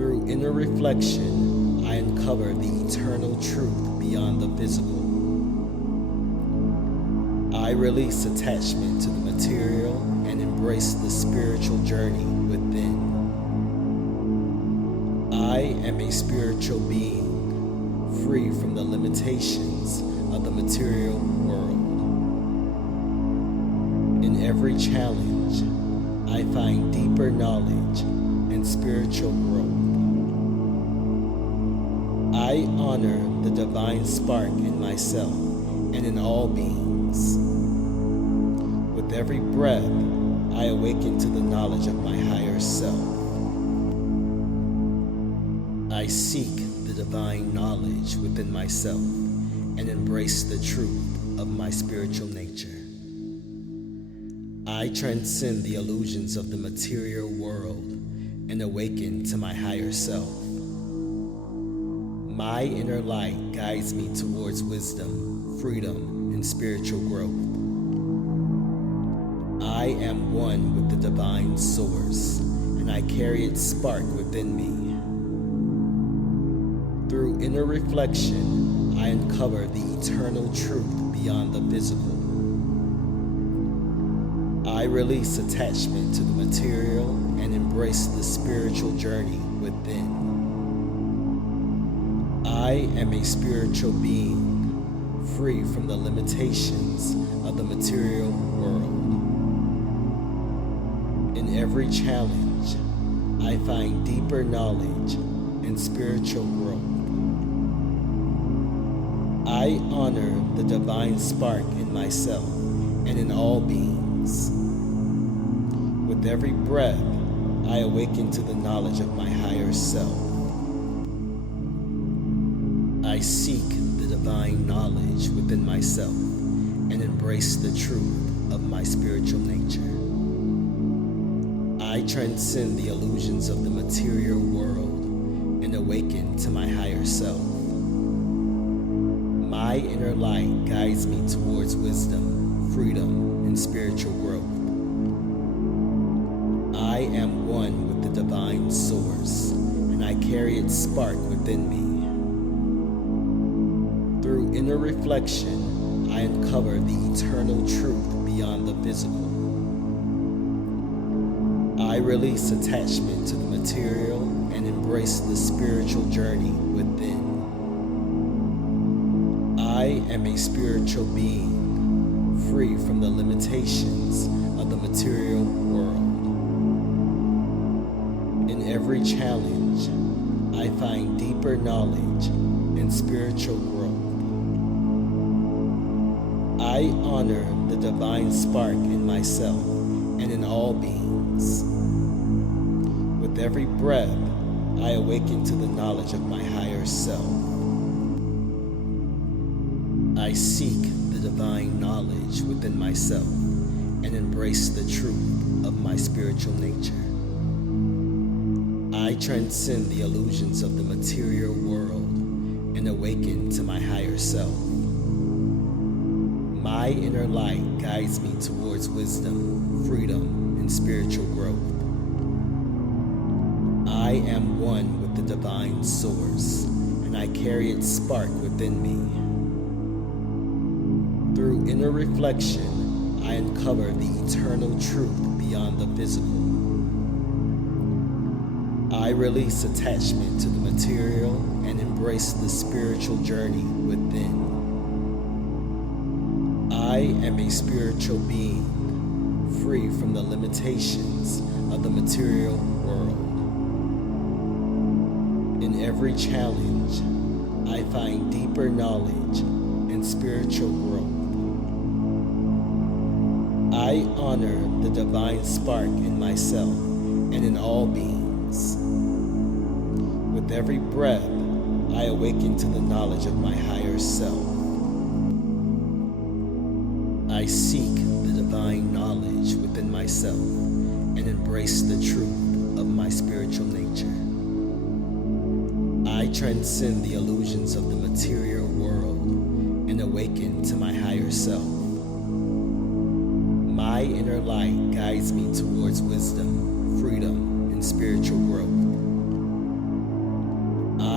Through inner reflection, I uncover the eternal truth beyond the physical. I release attachment to the material and embrace the spiritual journey within. I am a spiritual being, free from the limitations of the material world. In every challenge, I find deeper knowledge and spiritual growth. I honor the divine spark in myself and in all beings. With every breath, I awaken to the knowledge of my higher self. I seek the divine knowledge within myself and embrace the truth of my spiritual nature. I transcend the illusions of the material world and awaken to my higher self. My inner light guides me towards wisdom, freedom, and spiritual growth. I am one with the divine source, and I carry its spark within me. Through inner reflection, I uncover the eternal truth beyond the physical. I release attachment to the material and embrace the spiritual journey within. I am a spiritual being, free from the limitations of the material world. In every challenge, I find deeper knowledge and spiritual growth. I honor the divine spark in myself and in all beings. With every breath, I awaken to the knowledge of my higher self. I seek the divine knowledge within myself and embrace the truth of my spiritual nature. I transcend the illusions of the material world and awaken to my higher self. My inner light guides me towards wisdom, freedom, and spiritual growth. I am one with the divine source, and I carry its spark within me. Through inner reflection, I uncover the eternal truth beyond the physical. I release attachment to the material and embrace the spiritual journey within. I am a spiritual being, free from the limitations of the material world. In every challenge, I find deeper knowledge and spiritual growth. I honor the divine spark in myself and in all beings. With every breath, I awaken to the knowledge of my higher self. I seek the divine knowledge within myself and embrace the truth of my spiritual nature. I transcend the illusions of the material world and awaken to my higher self. My inner light guides me towards wisdom, freedom, and spiritual growth. I am one with the divine source, and I carry its spark within me. Through inner reflection, I uncover the eternal truth beyond the physical. I release attachment to the material and embrace the spiritual journey within. I am a spiritual being, free from the limitations of the material world. In every challenge, I find deeper knowledge and spiritual growth. I honor the divine spark in myself and in all beings. With every breath, I awaken to the knowledge of my higher self. I seek the divine knowledge within myself and embrace the truth of my spiritual nature. I transcend the illusions of the material world and awaken to my higher self. My inner light guides me towards wisdom, freedom, and spiritual growth.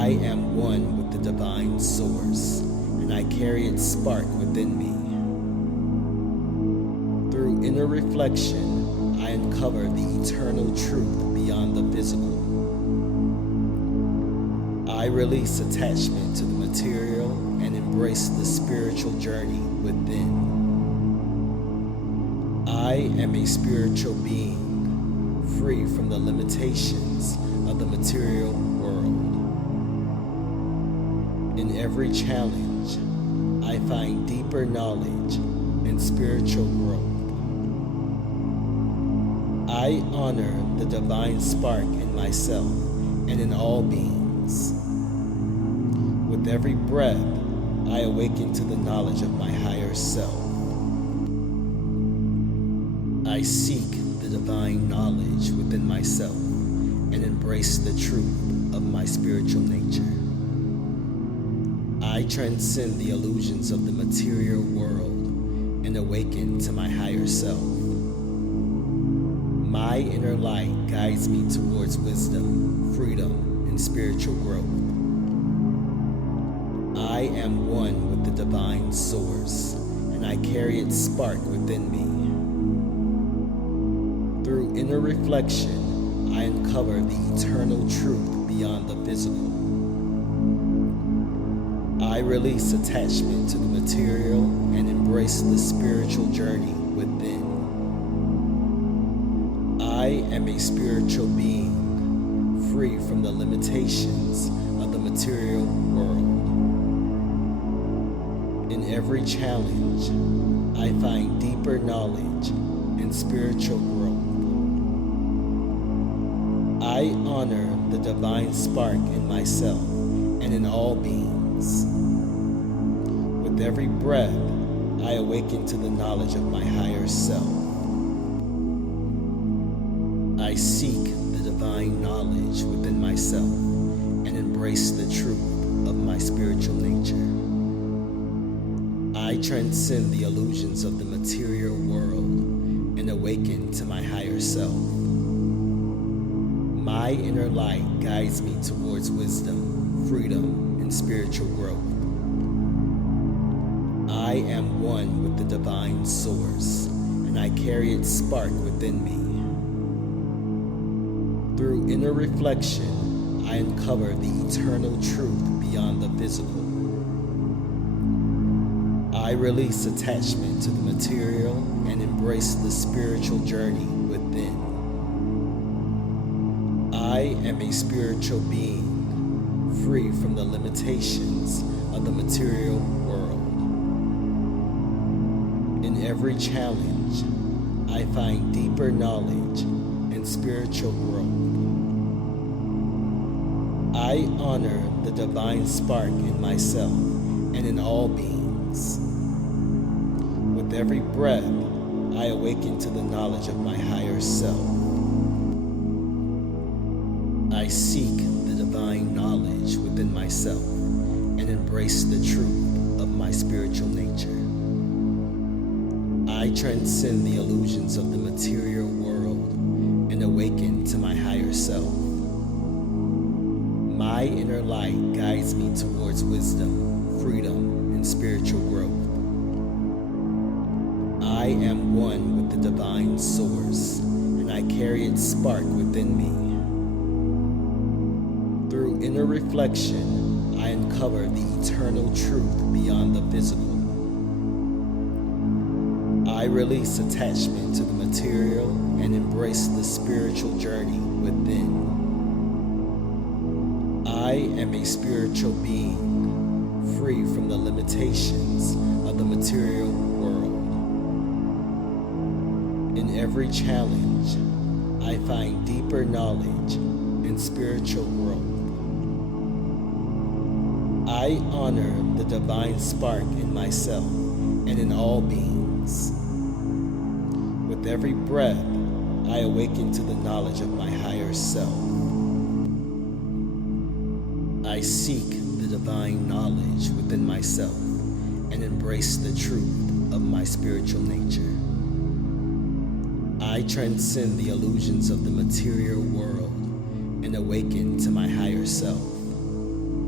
I am one with the divine source, and I carry its spark within me. Through inner reflection, I uncover the eternal truth beyond the physical. I release attachment to the material and embrace the spiritual journey within. I am a spiritual being, free from the limitations of the material world. In every challenge, I find deeper knowledge and spiritual growth. I honor the divine spark in myself and in all beings. With every breath, I awaken to the knowledge of my higher self. I seek the divine knowledge within myself and embrace the truth of my spiritual nature. I transcend the illusions of the material world and awaken to my higher self. My inner light guides me towards wisdom, freedom, and spiritual growth. I am one with the divine source, and I carry its spark within me. Through inner reflection, I uncover the eternal truth beyond the physical. I release attachment to the material and embrace the spiritual journey within. I am a spiritual being, free from the limitations of the material world. In every challenge, I find deeper knowledge and spiritual growth. I honor the divine spark in myself and in all beings. With every breath, I awaken to the knowledge of my higher self. I seek the divine knowledge within myself and embrace the truth of my spiritual nature. I transcend the illusions of the material world and awaken to my higher self. My inner light guides me towards wisdom, freedom, and spiritual growth. I am one with the divine source, and I carry its spark within me. Through inner reflection, I uncover the eternal truth beyond the physical. I release attachment to the material and embrace the spiritual journey within. I am a spiritual being, free from the limitations of the material world. In every challenge, I find deeper knowledge and spiritual growth. I honor the divine spark in myself and in all beings. With every breath, I awaken to the knowledge of my higher self. I seek the divine knowledge within myself and embrace the truth of my spiritual nature. I transcend the illusions of the material world and awaken to my higher self. My inner light guides me towards wisdom, freedom, and spiritual growth. I am one with the divine source, and I carry its spark within me. Through inner reflection, I uncover the eternal truth beyond the physical. I release attachment to the material and embrace the spiritual journey within. I am a spiritual being, free from the limitations of the material world. In every challenge, I find deeper knowledge and spiritual growth. I honor the divine spark in myself and in all beings. With every breath, I awaken to the knowledge of my higher self. I seek the divine knowledge within myself and embrace the truth of my spiritual nature. I transcend the illusions of the material world and awaken to my higher self.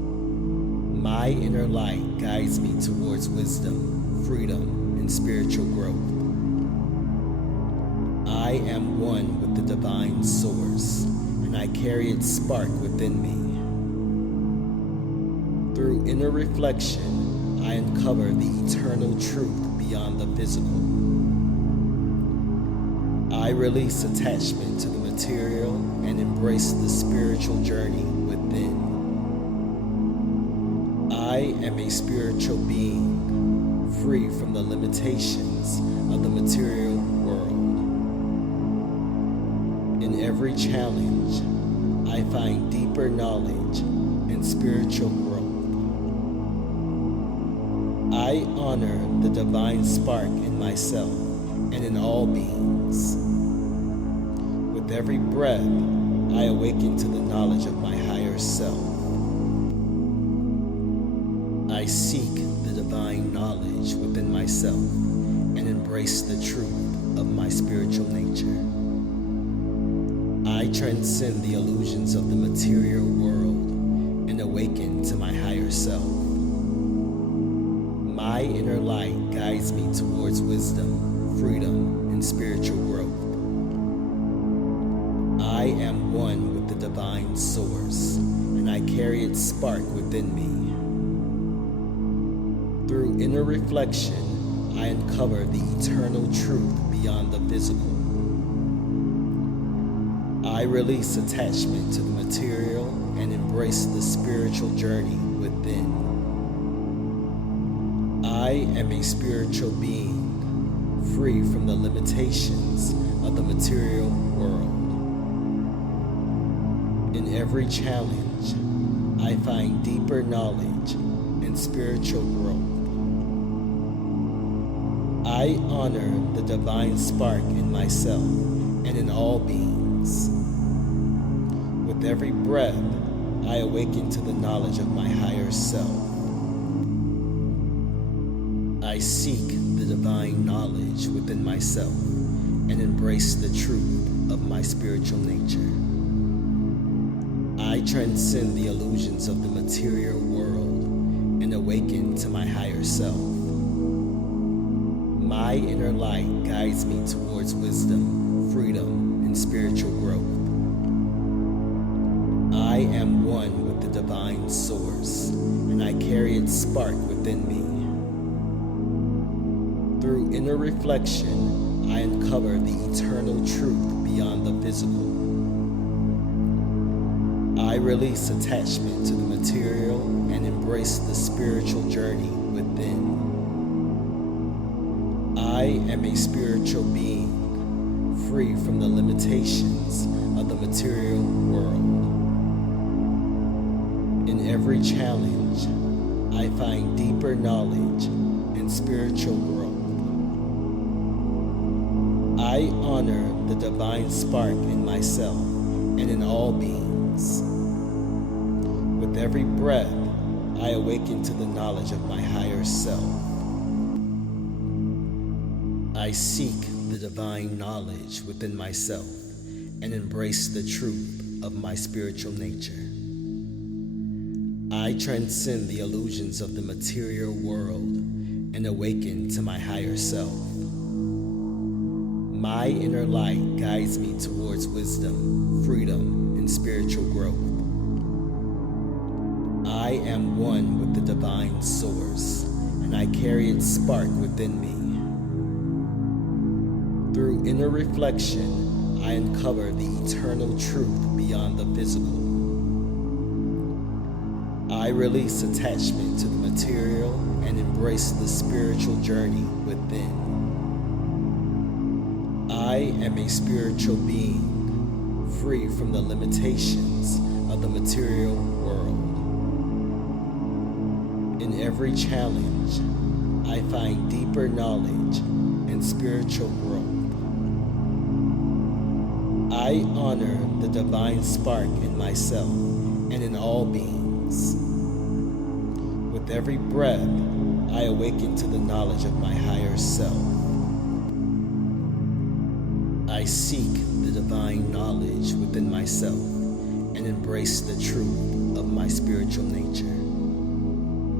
My inner light guides me towards wisdom, freedom, and spiritual growth. I am one with the divine source, and I carry its spark within me. Through inner reflection, I uncover the eternal truth beyond the physical. I release attachment to the material and embrace the spiritual journey within. I am a spiritual being, free from the limitations of the material world. In every challenge, I find deeper knowledge and spiritual growth. I honor the divine spark in myself and in all beings. With every breath, I awaken to the knowledge of my higher self. I seek the divine knowledge within myself and embrace the truth of my spiritual nature. I transcend the illusions of the material world and awaken to my higher self. My inner light guides me towards wisdom, freedom, and spiritual growth. I am one with the divine source, and I carry its spark within me. Through inner reflection, I uncover the eternal truth beyond the physical. I release attachment to the material and embrace the spiritual journey within. I am a spiritual being, free from the limitations of the material world. In every challenge, I find deeper knowledge and spiritual growth. I honor the divine spark in myself and in all beings. With every breath, I awaken to the knowledge of my higher self. I seek the divine knowledge within myself and embrace the truth of my spiritual nature. I transcend the illusions of the material world and awaken to my higher self. My inner light guides me towards wisdom, freedom, and spiritual growth. I am one with the divine source, and I carry its spark within me. Through inner reflection, I uncover the eternal truth beyond the physical. I release attachment to the material and embrace the spiritual journey within. I am a spiritual being, free from the limitations of the material world. In every challenge, I find deeper knowledge and spiritual growth. I honor the divine spark in myself and in all beings. With every breath, I awaken to the knowledge of my higher self. I seek the divine knowledge within myself and embrace the truth of my spiritual nature. I transcend the illusions of the material world and awaken to my higher self. My inner light guides me towards wisdom, freedom, and spiritual growth. I am one with the divine source, and I carry its spark within me. Through inner reflection, I uncover the eternal truth beyond the physical. I release attachment to the material and embrace the spiritual journey within. I am a spiritual being, free from the limitations of the material world. In every challenge, I find deeper knowledge and spiritual growth. I honor the divine spark in myself and in all beings. With every breath, I awaken to the knowledge of my higher self. I seek the divine knowledge within myself and embrace the truth of my spiritual nature.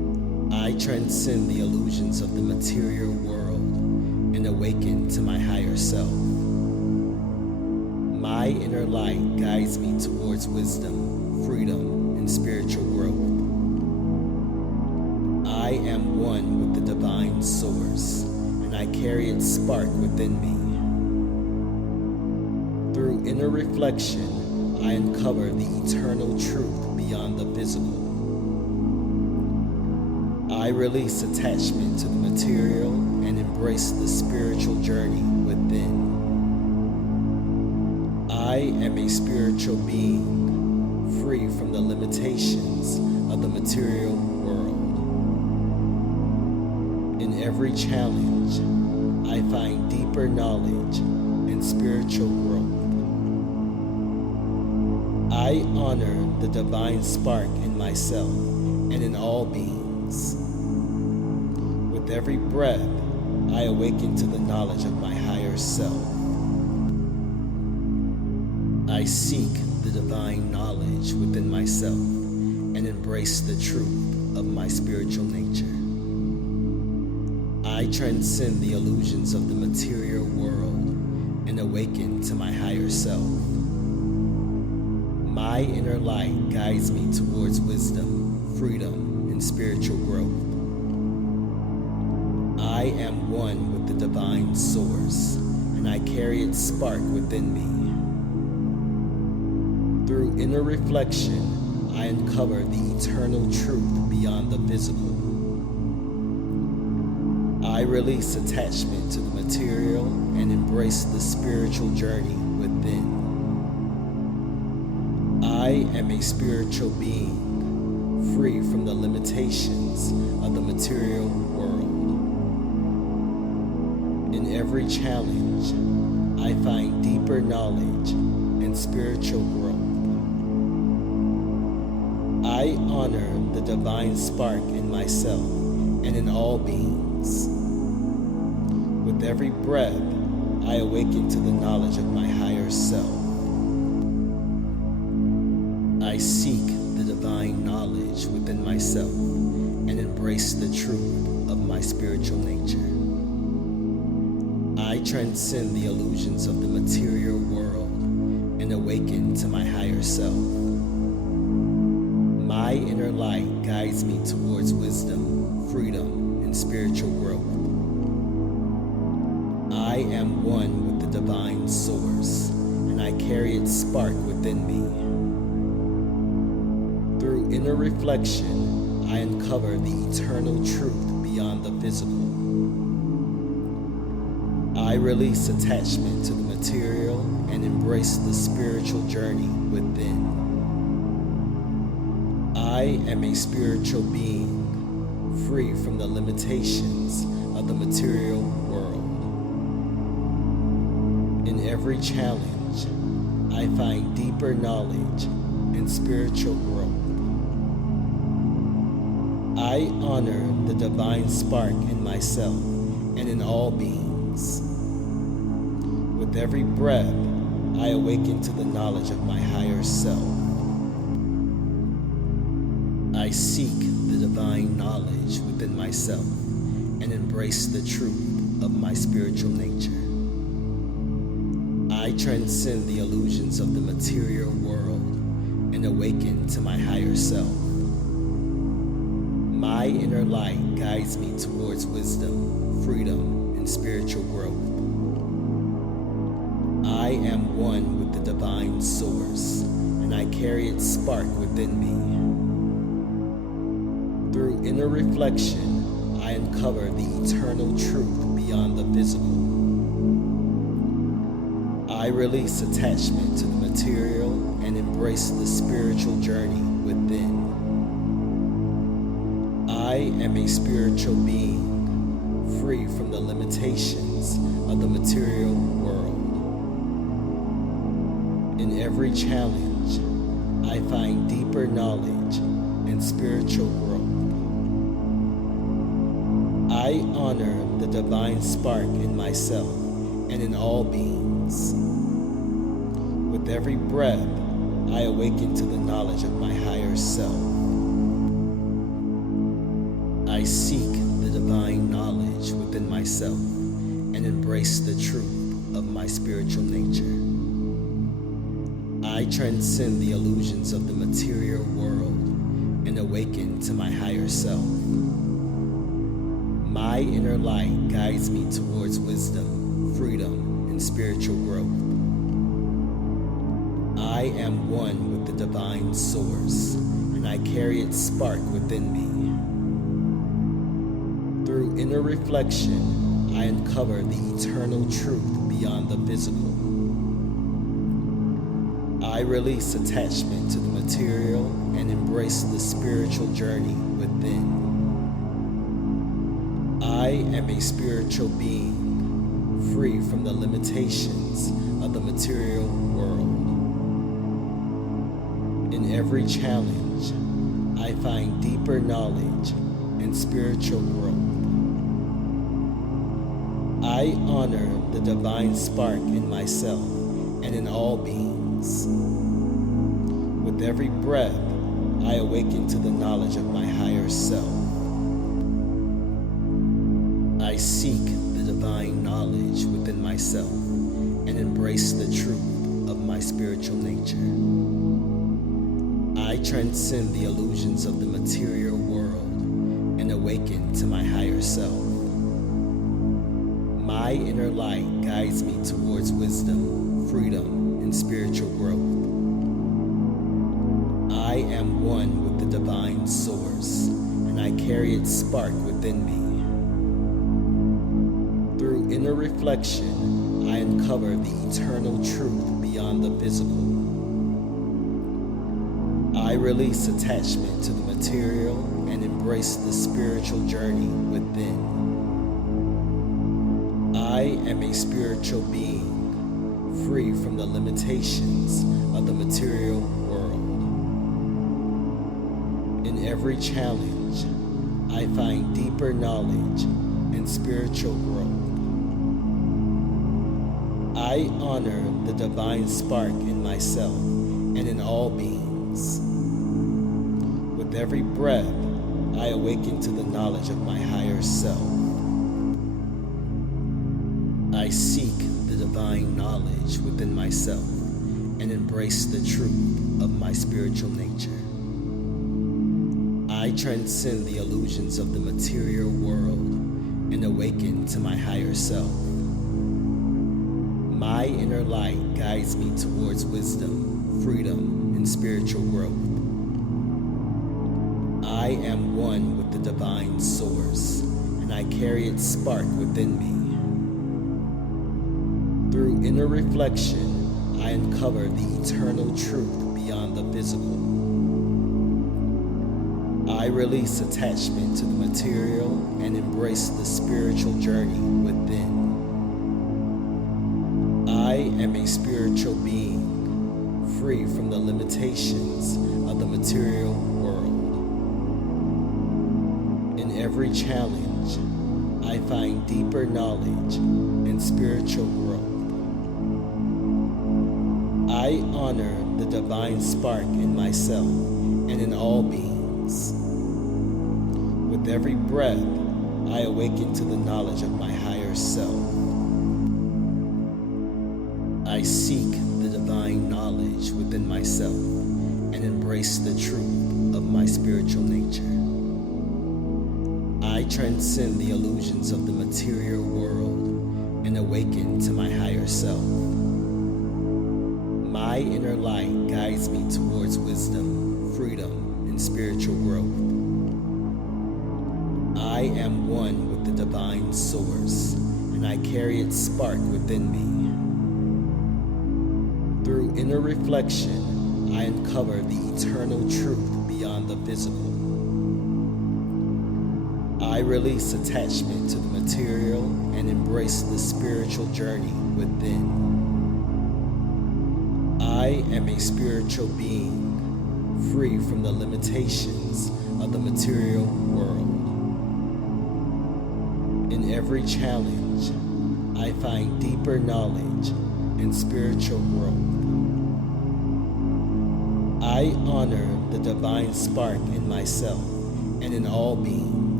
I transcend the illusions of the material world and awaken to my higher self. My inner light guides me towards wisdom, freedom, and spiritual growth. I am one with the divine source, and I carry its spark within me. Through inner reflection, I uncover the eternal truth beyond the physical. I release attachment to the material and embrace the spiritual journey within. I am a spiritual being, free from the limitations of the material world. In every challenge, I find deeper knowledge and spiritual growth. I honor the divine spark in myself and in all beings. With every breath, I awaken to the knowledge of my higher self. I seek the divine knowledge within myself and embrace the truth of my spiritual nature. I transcend the illusions of the material world and awaken to my higher self. My inner light guides me towards wisdom, freedom, and spiritual growth. I am one with the divine source, and I carry its spark within me. Through inner reflection, I uncover the eternal truth beyond the physical. I release attachment to the material and embrace the spiritual journey within. I am a spiritual being, free from the limitations of the material world. In every challenge, I find deeper knowledge and spiritual growth. I honor the divine spark in myself and in all beings. With every breath, I awaken to the knowledge of my higher self. I seek the divine knowledge within myself and embrace the truth of my spiritual nature. I transcend the illusions of the material world and awaken to my higher self. My inner light guides me towards wisdom, freedom, and spiritual growth. I am one with the divine source, and I carry its spark within me. Through inner reflection, I uncover the eternal truth beyond the physical. I release attachment to the material and embrace the spiritual journey within. I am a spiritual being, free from the limitations of the material world. In every challenge, I find deeper knowledge and spiritual growth. I honor the divine spark in myself and in all beings. With every breath, I awaken to the knowledge of my higher self. I seek the divine knowledge within myself and embrace the truth of my spiritual nature. I transcend the illusions of the material world and awaken to my higher self. My inner light guides me towards wisdom, freedom, and spiritual growth. I am one with the divine source, and I carry its spark within me. Through inner reflection, I uncover the eternal truth beyond the physical. I release attachment to the material and embrace the spiritual journey within. I am a spiritual being, free from the limitations of the material world. In every challenge, I find deeper knowledge and spiritual growth. I honor the divine spark in myself and in all beings. With every breath, I awaken to the knowledge of my higher self. I I seek the divine knowledge within myself and embrace the truth of my spiritual nature. I transcend the illusions of the material world and awaken to my higher self. My inner light guides me towards wisdom, freedom, and spiritual growth. I am one with the divine source, and I carry its spark within me. Through inner reflection, I uncover the eternal truth beyond the physical. I release attachment to the material and embrace the spiritual journey within. I am a spiritual being, free from the limitations of the material world. In every challenge, I find deeper knowledge and spiritual growth. I honor the divine spark in myself and in all beings. With every breath, I awaken to the knowledge of my higher self. I seek the divine knowledge within myself and embrace the truth of my spiritual nature. I transcend the illusions of the material world and awaken to my higher self. My inner light guides me towards wisdom, freedom, and spiritual growth. I am one with the divine source, and I carry its spark within me. Through inner reflection, I uncover the eternal truth beyond the physical. I release attachment to the material and embrace the spiritual journey within. I am a spiritual being, free from the limitations of the material world. In every challenge, I find deeper knowledge and spiritual growth. I honor the divine spark in myself and in all beings. With every breath, I awaken to the knowledge of my higher self. I seek the divine knowledge within myself and embrace the truth of my spiritual nature. I transcend the illusions of the material world and awaken to my higher self. My inner light guides me towards wisdom, freedom, and spiritual growth. I am one with the divine source, and I carry its spark within me. Through inner reflection, I uncover the eternal truth beyond the physical. I release attachment to the material and embrace the spiritual journey within. I am a spiritual being, free from the limitations of the material world. In every challenge, I find deeper knowledge and spiritual growth. I honor the divine spark in myself and in all beings. With every breath, I awaken to the knowledge of my higher self. I seek the divine knowledge within myself and embrace the truth of my spiritual nature. I transcend the illusions of the material world and awaken to my higher self. My inner light guides me towards wisdom, freedom, and spiritual growth. I am one with the divine source, and I carry its spark within me. Through inner reflection, I uncover the eternal truth beyond the physical. I release attachment to the material and embrace the spiritual journey within. I am a spiritual being, free from the limitations of the material world. In every challenge, I find deeper knowledge and spiritual growth. I honor the divine spark in myself and in all beings.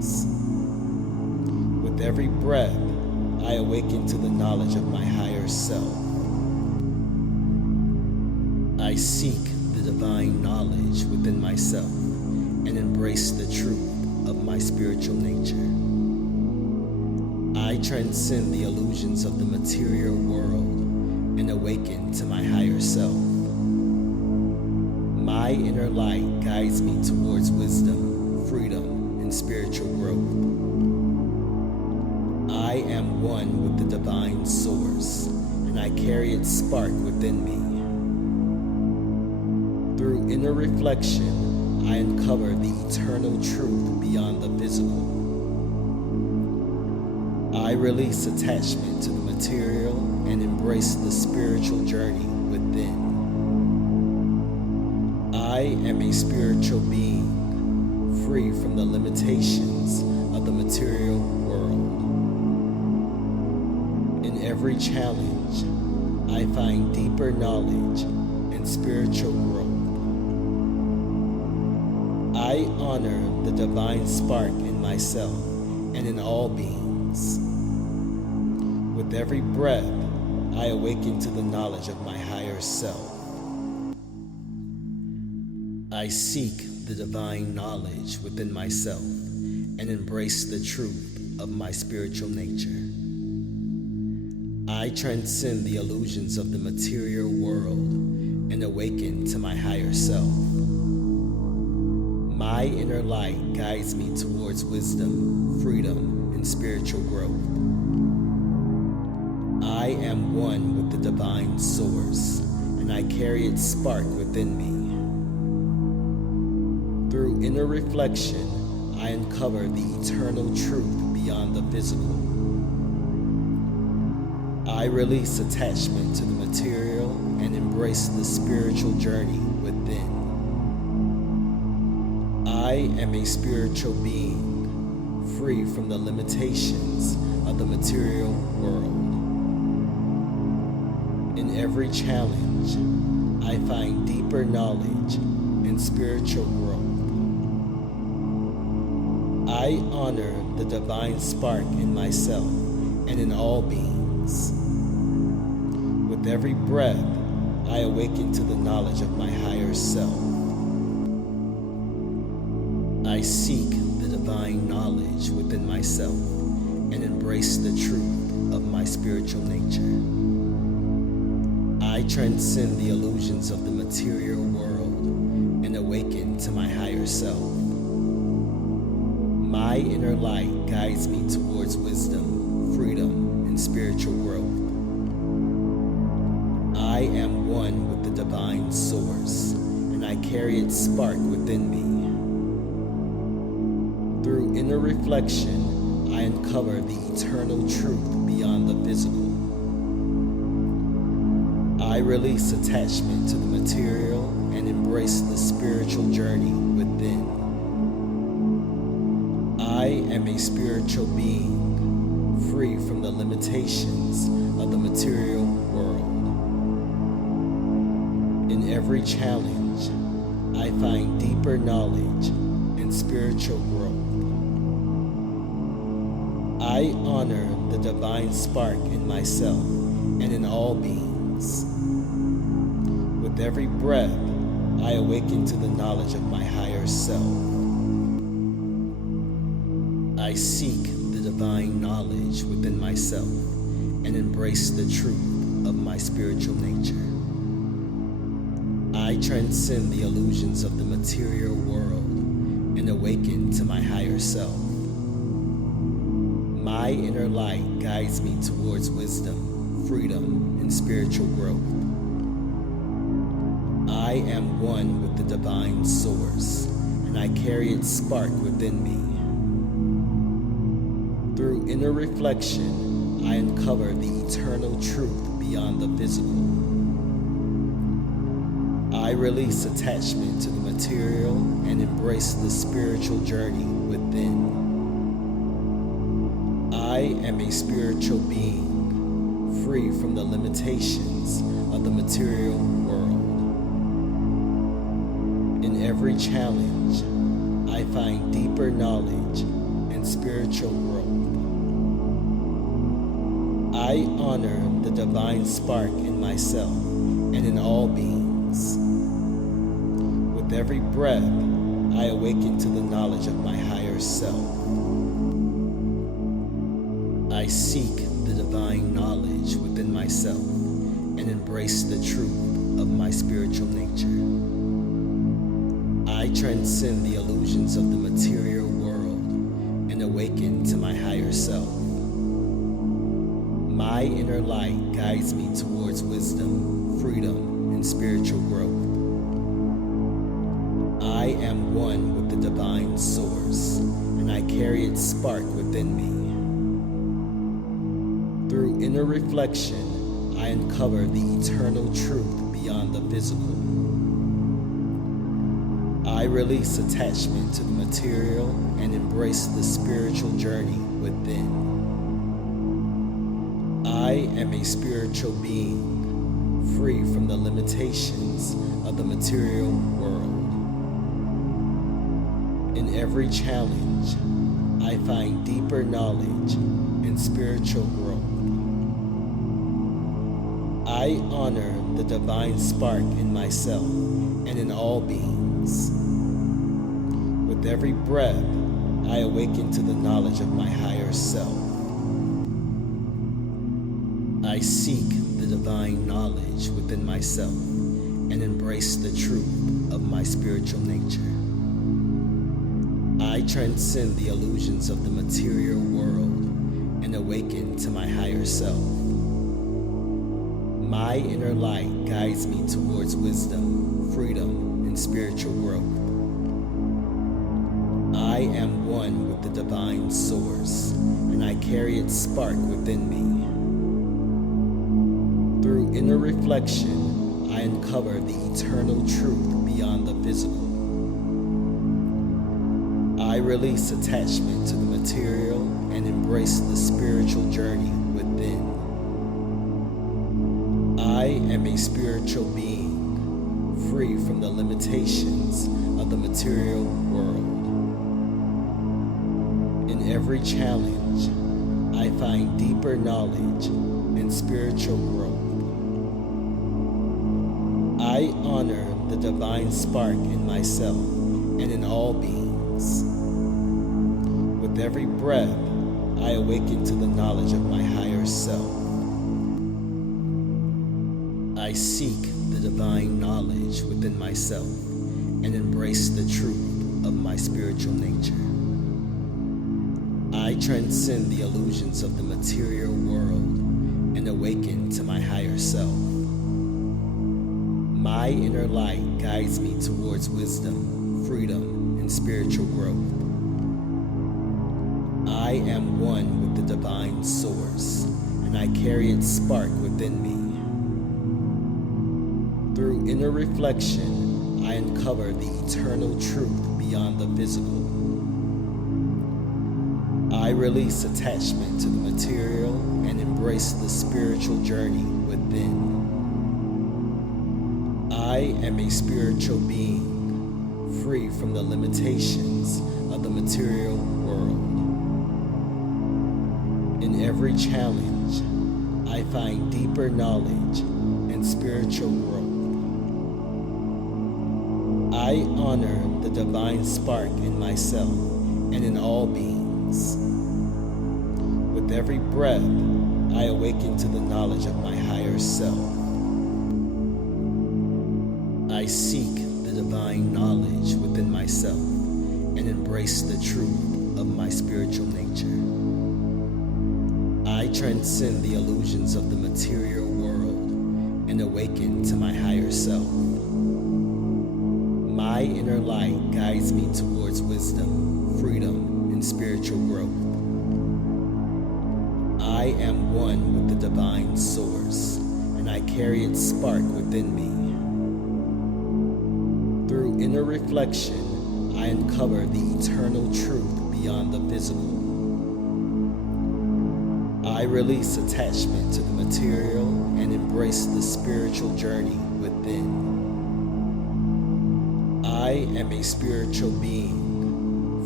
beings. With every breath, I awaken to the knowledge of my higher self. I seek the divine knowledge within myself and embrace the truth of my spiritual nature. I transcend the illusions of the material world and awaken to my higher self. My inner light guides me towards wisdom, freedom, and spiritual growth. I am one with the divine source, and I carry its spark within me. Through inner reflection, I uncover the eternal truth beyond the physical. I release attachment to the material and embrace the spiritual journey within. I am a spiritual being, free from the limitations of the material world. In every challenge, I find deeper knowledge and spiritual growth. I honor the divine spark in myself and in all beings. With every breath, I awaken to the knowledge of my higher self. I seek the divine knowledge within myself and embrace the truth of my spiritual nature. I transcend the illusions of the material world and awaken to my higher self. My inner light guides me towards wisdom, freedom, and spiritual growth. I am one with the divine source, and I carry its spark within me. Through inner reflection, I uncover the eternal truth beyond the physical. I release attachment to the material and embrace the spiritual journey within. I am a spiritual being, free from the limitations of the material world. In every challenge, I find deeper knowledge and spiritual growth. I honor the divine spark in myself and in all beings. With every breath, I awaken to the knowledge of my higher self. I seek the divine knowledge within myself and embrace the truth of my spiritual nature. I transcend the illusions of the material world and awaken to my higher self. My inner light guides me towards wisdom, freedom, and spiritual growth. I am one with the divine source, and I carry its spark within me. Through inner reflection, I uncover the eternal truth beyond the physical. I release attachment to the material and embrace the spiritual journey within. I am a spiritual being, free from the limitations of the material world. In every challenge, I find deeper knowledge and spiritual growth. I honor the divine spark in myself and in all beings. With every breath, I awaken to the knowledge of my higher self. I seek the divine knowledge within myself and embrace the truth of my spiritual nature. I transcend the illusions of the material world and awaken to my higher self. My inner light guides me towards wisdom, freedom, and spiritual growth. I am one with the divine source, and I carry its spark within me. Through inner reflection, I uncover the eternal truth beyond the physical. I release attachment to the material and embrace the spiritual journey within. I am a spiritual being, free from the limitations of the material world. In every challenge, I find deeper knowledge and and spiritual growth. I honor the divine spark in myself and in all beings. With every breath, I awaken to the knowledge of my higher self. I seek the divine knowledge within myself and embrace the truth of my spiritual nature. I transcend the illusions of the material world and awaken to my higher self. My inner light guides me towards wisdom, freedom, and spiritual growth. I am one with the divine source, and I carry its spark within me. Through inner reflection, I uncover the eternal truth beyond the physical. I release attachment to the material and embrace the spiritual journey within. I am a spiritual being, free from the limitations of the material world. In every challenge, I find deeper knowledge and spiritual growth. I honor the divine spark in myself and in all beings. With every breath, I awaken to the knowledge of my higher self. I seek the divine knowledge within myself and embrace the truth of my spiritual nature. I transcend the illusions of the material world and awaken to my higher self. My inner light guides me towards wisdom, freedom, and spiritual growth. I am one with the divine source, and I carry its spark within me. Through inner reflection, I uncover the eternal truth beyond the physical. I release attachment to the material and embrace the spiritual journey within. I am a spiritual being, free from the limitations of the material world. In every challenge, I find deeper knowledge and spiritual growth. I honor the divine spark in myself and in all beings. With every breath, I awaken to the knowledge of my higher self. I seek the divine knowledge within myself and embrace the truth of my spiritual nature. I transcend the illusions of the material world and awaken to my higher self. My inner light guides me towards wisdom, freedom, and spiritual growth. I am one with the divine source, and I carry its spark within me. Through inner reflection, I uncover the eternal truth beyond the physical. I release attachment to the material and embrace the spiritual journey within. I am a spiritual being, free from the limitations of the material world. In every challenge, I find deeper knowledge and spiritual growth. I honor the divine spark in myself and in all beings. With every breath, I awaken to the knowledge of my higher self. I seek the divine knowledge within myself and embrace the truth of my spiritual nature. I transcend the illusions of the material world and awaken to my higher self. My inner light guides me towards wisdom, freedom, and spiritual growth. I am one with the divine source, and I carry its spark within me. Through inner reflection, I uncover the eternal truth beyond the physical. I release attachment to the material and embrace the spiritual journey within. I am a spiritual being,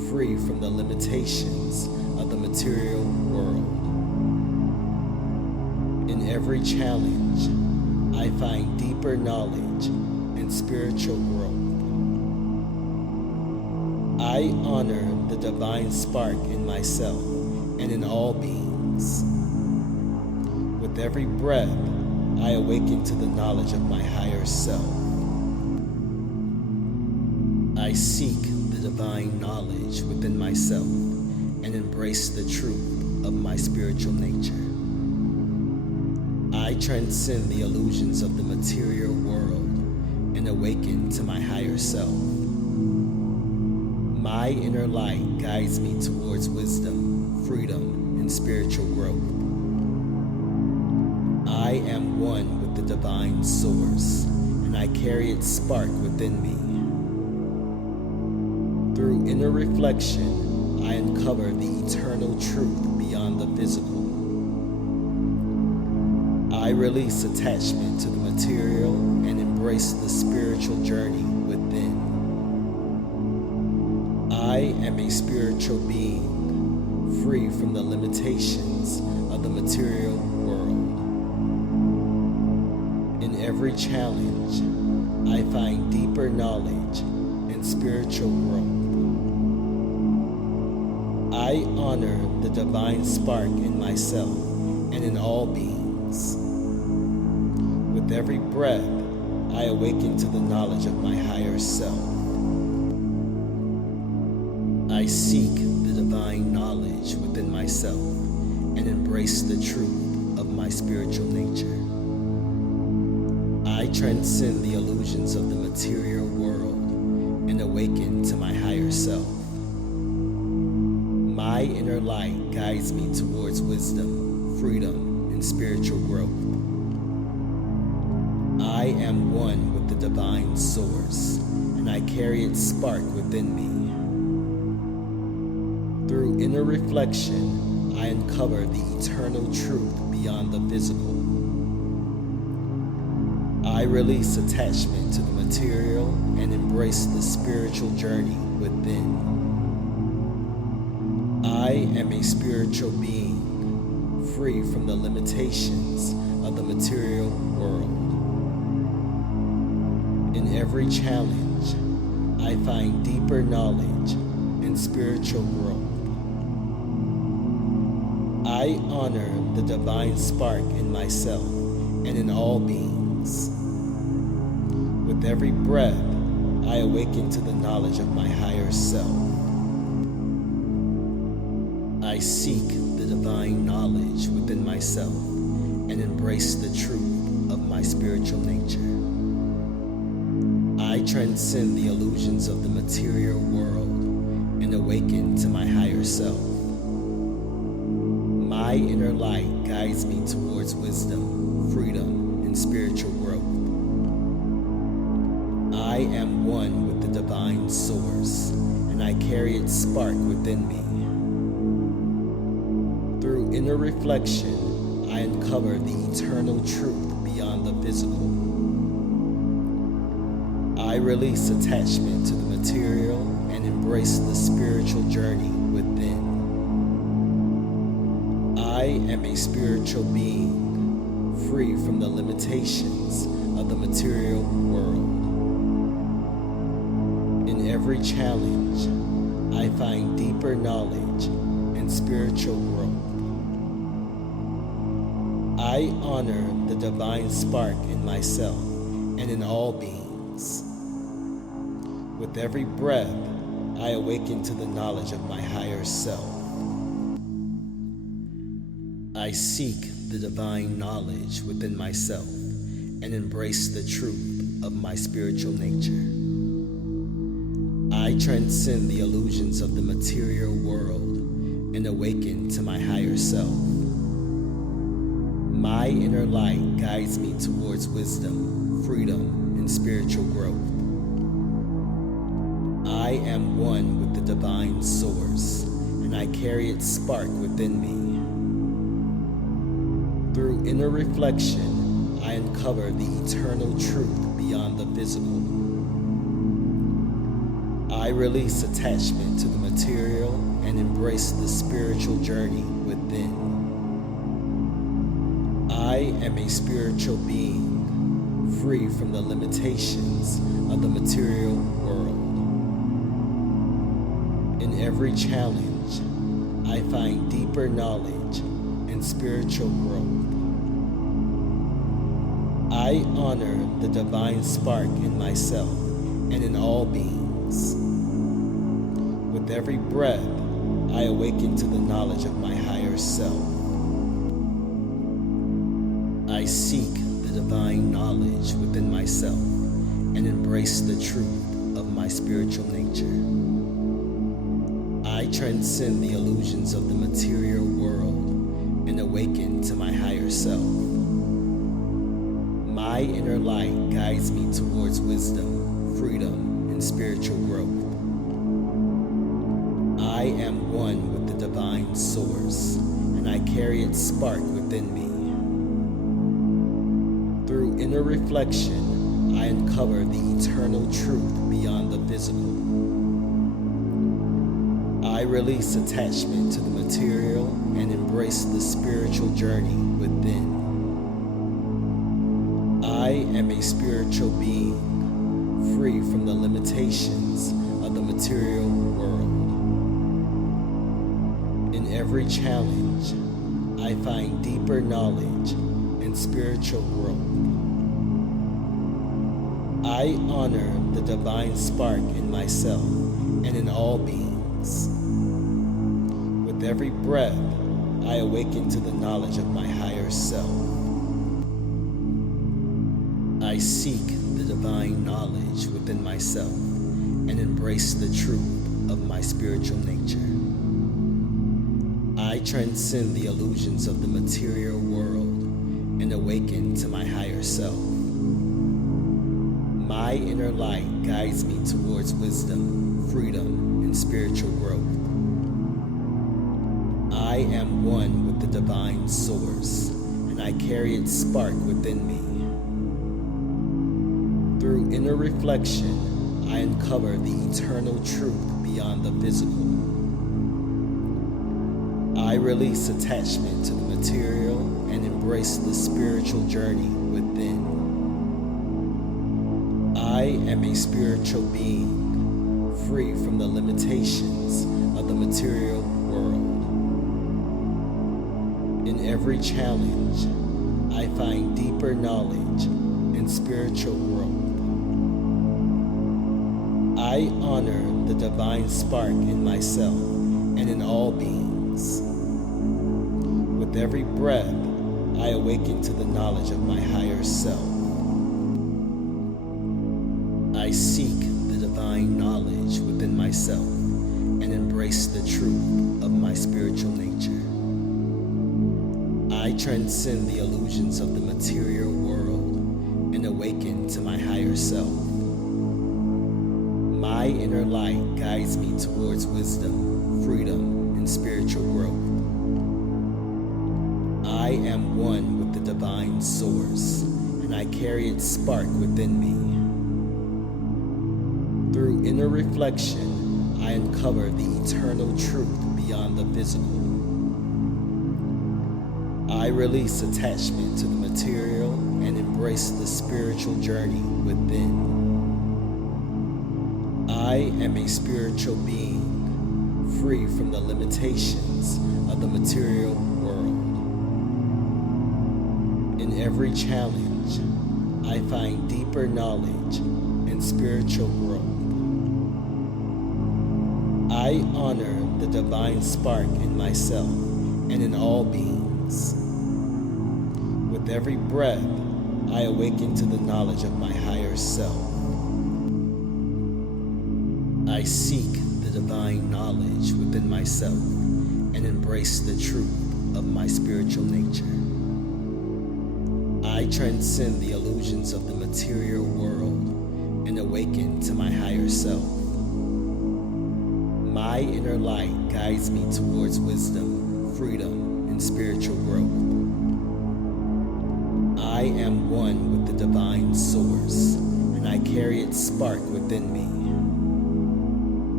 free from the limitations of the material world. In every challenge, I find deeper knowledge and spiritual growth. I honor the divine spark in myself and in all beings. With every breath, I awaken to the knowledge of my higher self. I seek the divine knowledge within myself and embrace the truth of my spiritual nature. I transcend the illusions of the material world and awaken to my higher self. My inner light guides me towards wisdom, freedom, and spiritual growth. I am one with the divine source, and I carry its spark within me. Through inner reflection, I uncover the eternal truth beyond the physical. I release attachment to the material and embrace the spiritual journey within. I am a spiritual being, free from the limitations of the material world. In every challenge, I find deeper knowledge and spiritual growth. I honor the divine spark in myself and in all beings. With every breath, I awaken to the knowledge of my higher self. I seek the divine knowledge within myself and embrace the truth of my spiritual nature. I transcend the illusions of the material world and awaken to my higher self. My inner light guides me towards wisdom, freedom, and spiritual growth. I am one with the divine source, and I carry its spark within me. Through inner reflection, I uncover the eternal truth beyond the physical. I release attachment to the material and embrace the spiritual journey within. I am a spiritual being, free from the limitations of the material world. In every challenge, I find deeper knowledge and spiritual growth. I honor the divine spark in myself and in all beings. With every breath, I awaken to the knowledge of my higher self. I seek the divine knowledge within myself and embrace the truth of my spiritual nature. I transcend the illusions of the material world and awaken to my higher self. My inner light guides me towards wisdom, freedom, and spiritual growth. I am one with the divine source, and I carry its spark within me. Through inner reflection, I uncover the eternal truth beyond the physical. I release attachment to the material and embrace the spiritual journey within. I am a spiritual being, free from the limitations of the material world. In every challenge, I find deeper knowledge and spiritual growth. I honor the divine spark in myself and in all beings. With every breath, I awaken to the knowledge of my higher self. I seek the divine knowledge within myself and embrace the truth of my spiritual nature. I transcend the illusions of the material world and awaken to my higher self. My inner light guides me towards wisdom, freedom, and spiritual growth. I am one with the divine source, and I carry its spark within me. Through inner reflection, I uncover the eternal truth beyond the physical. I I release attachment to the material and embrace the spiritual journey within. I am a spiritual being, free from the limitations of the material world. In every challenge, I find deeper knowledge and spiritual growth. I honor the divine spark in myself and in all beings. With every breath, I awaken to the knowledge of my higher self. I seek the divine knowledge within myself and embrace the truth of my spiritual nature. I transcend the illusions of the material world and awaken to my higher self. My inner light guides me towards wisdom, freedom, and spiritual growth. I am one with the divine source, and I carry its spark within me. Through inner reflection, I uncover the eternal truth beyond the physical. I release attachment to the material and embrace the spiritual journey within. I am a spiritual being, free from the limitations of the material world. In every challenge, I find deeper knowledge and spiritual growth. I honor the divine spark in myself and in all beings. With every breath, I awaken to the knowledge of my higher self. I seek the divine knowledge within myself and embrace the truth of my spiritual nature. I transcend the illusions of the material world and awaken to my higher self. My inner light guides me towards wisdom, freedom, and spiritual growth. I am one with the divine source, and I carry its spark within me. Through inner reflection, I uncover the eternal truth beyond the physical. I release attachment to the material and embrace the spiritual journey within. I am a spiritual being, free from the limitations of the material world. In every challenge, I find deeper knowledge and spiritual growth. I honor the divine spark in myself and in all beings. With every breath, I awaken to the knowledge of my higher self. I seek the divine knowledge within myself and embrace the truth of my spiritual nature. I transcend the illusions of the material world and awaken to my higher self. My inner light guides me towards wisdom, freedom, and spiritual growth. I am one with the divine source, and I carry its spark within me. Through inner reflection, I uncover the eternal truth beyond the physical. I release attachment to the material and embrace the spiritual journey within. I am a spiritual being, free from the limitations of the material world. In every challenge, I find deeper knowledge and spiritual growth. I honor the divine spark in myself and in all beings. With every breath, I awaken to the knowledge of my higher self. I seek the divine knowledge within myself and embrace the truth of my spiritual nature. I transcend the illusions of the material world and awaken to my higher self. My inner light guides me towards wisdom, freedom, and spiritual growth. I am one with the divine source, and I carry its spark within me.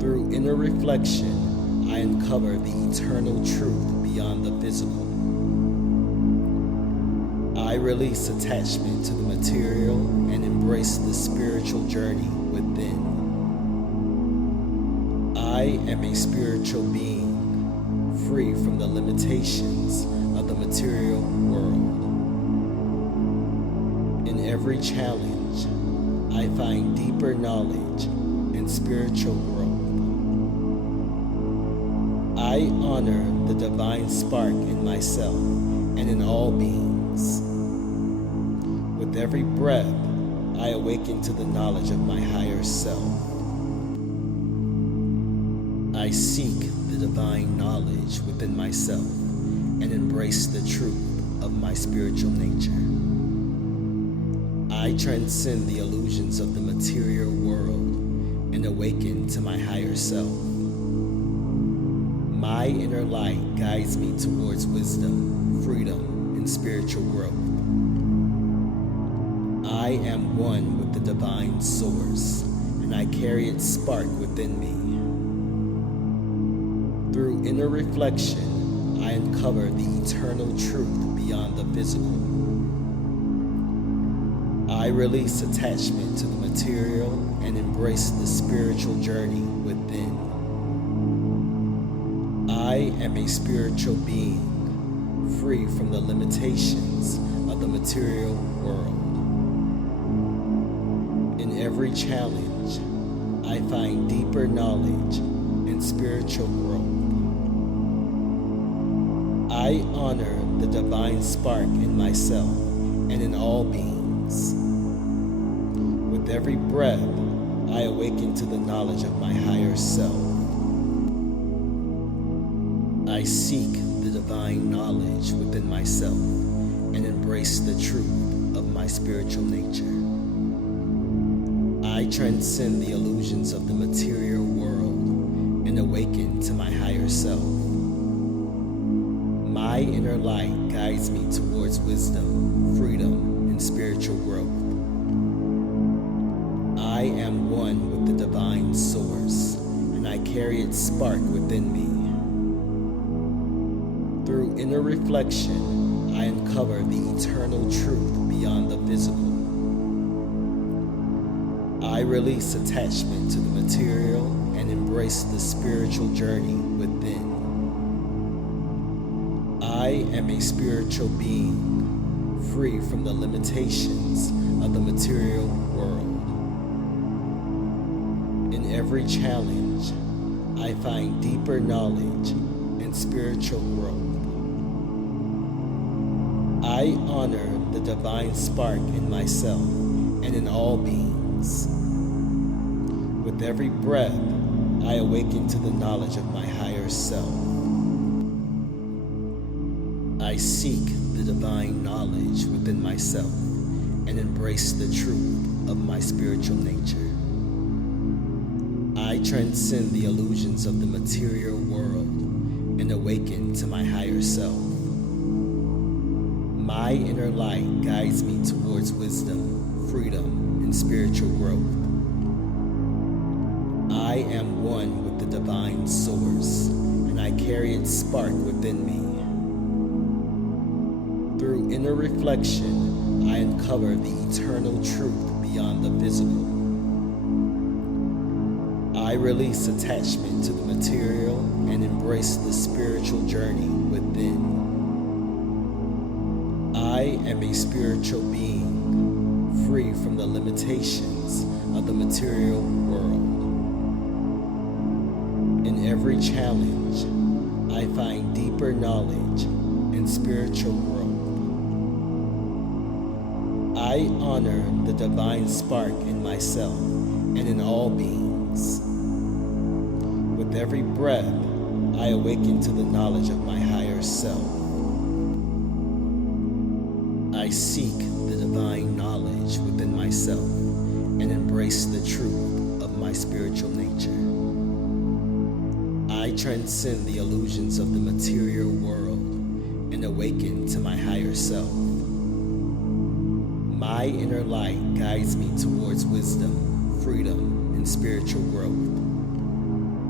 Through inner reflection, I uncover the eternal truth beyond the physical. I release attachment to the material and embrace the spiritual journey within. I am a spiritual being, free from the limitations of the material world. In every challenge, I find deeper knowledge and spiritual growth. I honor the divine spark in myself and in all beings. With every breath, I awaken to the knowledge of my higher self. I seek the divine knowledge within myself and embrace the truth of my spiritual nature. I transcend the illusions of the material world and awaken to my higher self. My inner light guides me towards wisdom, freedom, and spiritual growth. I am one with the divine source, and I carry its spark within me. Through inner reflection, I uncover the eternal truth beyond the physical. I release attachment to the material and embrace the spiritual journey within. I am a spiritual being, free from the limitations of the material world. In every challenge, I find deeper knowledge and spiritual growth. I honor the divine spark in myself and in all beings. With every breath, I awaken to the knowledge of my higher self. I seek the divine knowledge within myself and embrace the truth of my spiritual nature. I transcend the illusions of the material world and awaken to my higher self. My inner light guides me towards wisdom, freedom, and spiritual growth. I am one with the divine source, and I carry its spark within me. Through inner reflection, I uncover the eternal truth beyond the physical. I release attachment to the material and embrace the spiritual journey within. I am a spiritual being, free from the limitations of the material world. In every challenge, I find deeper knowledge and spiritual growth. I honor the divine spark in myself and in all beings. With every breath, I awaken to the knowledge of my higher self. I seek the divine knowledge within myself and embrace the truth of my spiritual nature. I transcend the illusions of the material world and awaken to my higher self. My inner light guides me towards wisdom, freedom, and spiritual growth. I am one with the divine source, and I carry its spark within me. Through inner reflection, I uncover the eternal truth beyond the physical. I release attachment to the material and embrace the spiritual journey within. I am a spiritual being, free from the limitations of the material world. In every challenge, I find deeper knowledge and spiritual growth. I honor the divine spark in myself and in all beings. With every breath, I awaken to the knowledge of my higher self. I seek the divine knowledge within myself and embrace the truth of my spiritual nature. I transcend the illusions of the material world and awaken to my higher self. My inner light guides me towards wisdom, freedom, and spiritual growth.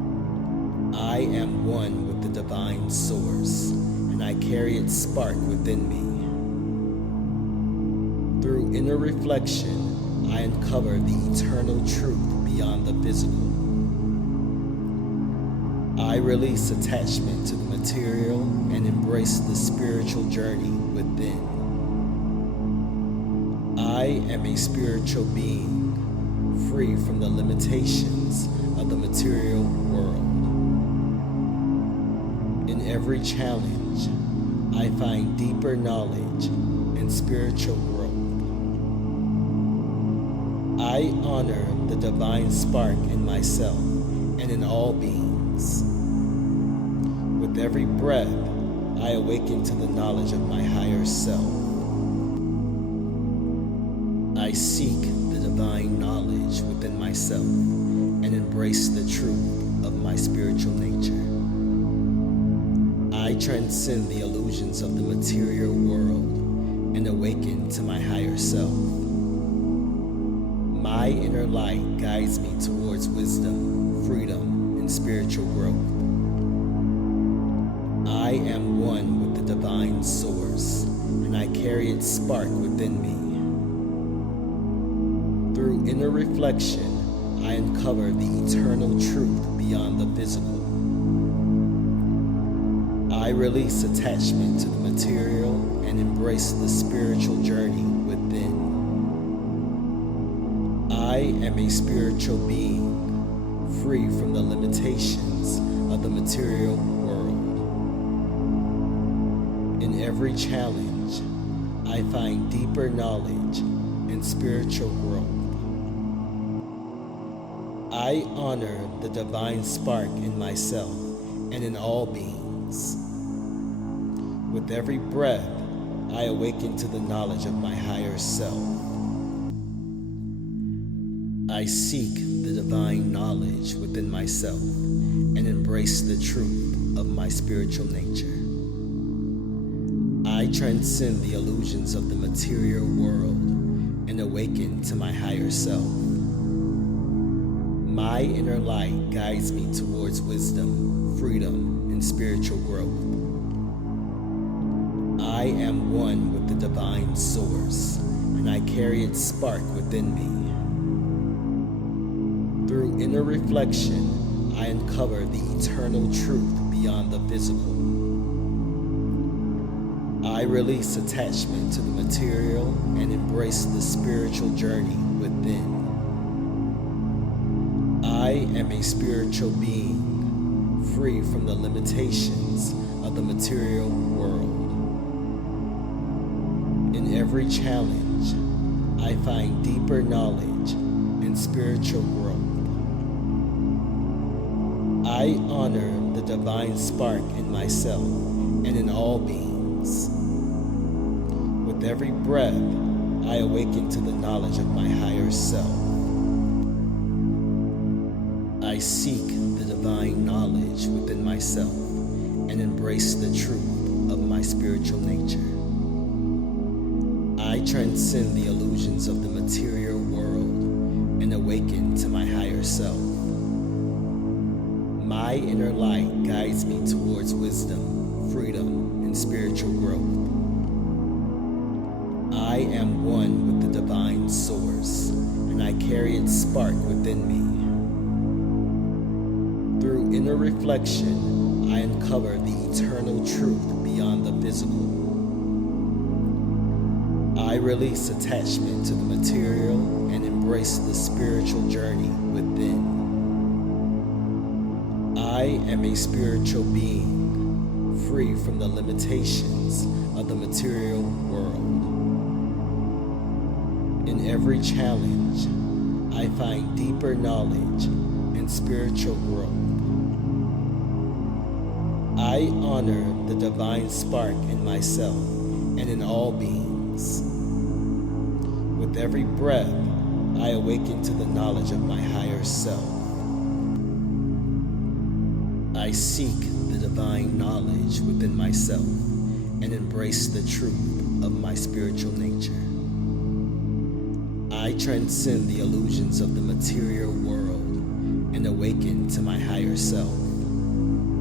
I am one with the divine source, and I carry its spark within me. Through inner reflection, I uncover the eternal truth beyond the physical. I release attachment to the material and embrace the spiritual journey within. I am a spiritual being, free from the limitations of the material world. In every challenge, I find deeper knowledge and spiritual growth. I honor the divine spark in myself and in all beings. With every breath, I awaken to the knowledge of my higher self. I seek the divine knowledge within myself and embrace the truth of my spiritual nature. I transcend the illusions of the material world and awaken to my higher self. My inner light guides me towards wisdom, freedom, and spiritual growth. I am one with the divine source, and I carry its spark within me. Through inner reflection, I uncover the eternal truth beyond the physical. I release attachment to the material and embrace the spiritual journey within. I am a spiritual being, free from the limitations of the material world. In every challenge, I find deeper knowledge and spiritual growth. I honor the divine spark in myself and in all beings. With every breath, I awaken to the knowledge of my higher self. I seek the divine knowledge within myself and embrace the truth of my spiritual nature. I transcend the illusions of the material world and awaken to my higher self. My inner light guides me towards wisdom, freedom, and spiritual growth. I am one with the divine source, and I carry its spark within me. Through inner reflection, I uncover the eternal truth beyond the physical. I release attachment to the material and embrace the spiritual journey within. I am a spiritual being, free from the limitations of the material world. In every challenge, I find deeper knowledge and spiritual growth. I honor the divine spark in myself and in all beings. With every breath, I awaken to the knowledge of my higher self. I seek the divine knowledge within myself and embrace the truth of my spiritual nature. I transcend the illusions of the material world and awaken to my higher self. My inner light guides me towards wisdom, freedom, and spiritual growth. I am one with the divine source, and I carry its spark within me. Through inner reflection, I uncover the eternal truth beyond the physical. I release attachment to the material and embrace the spiritual journey within. I am a spiritual being, free from the limitations of the material world. In every challenge, I find deeper knowledge and spiritual growth. I honor the divine spark in myself and in all beings. With every breath, I awaken to the knowledge of my higher self. I seek the divine knowledge within myself and embrace the truth of my spiritual nature. I transcend the illusions of the material world and awaken to my higher self.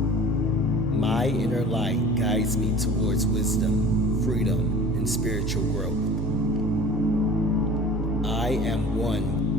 My inner light guides me towards wisdom, freedom, and spiritual growth. I am one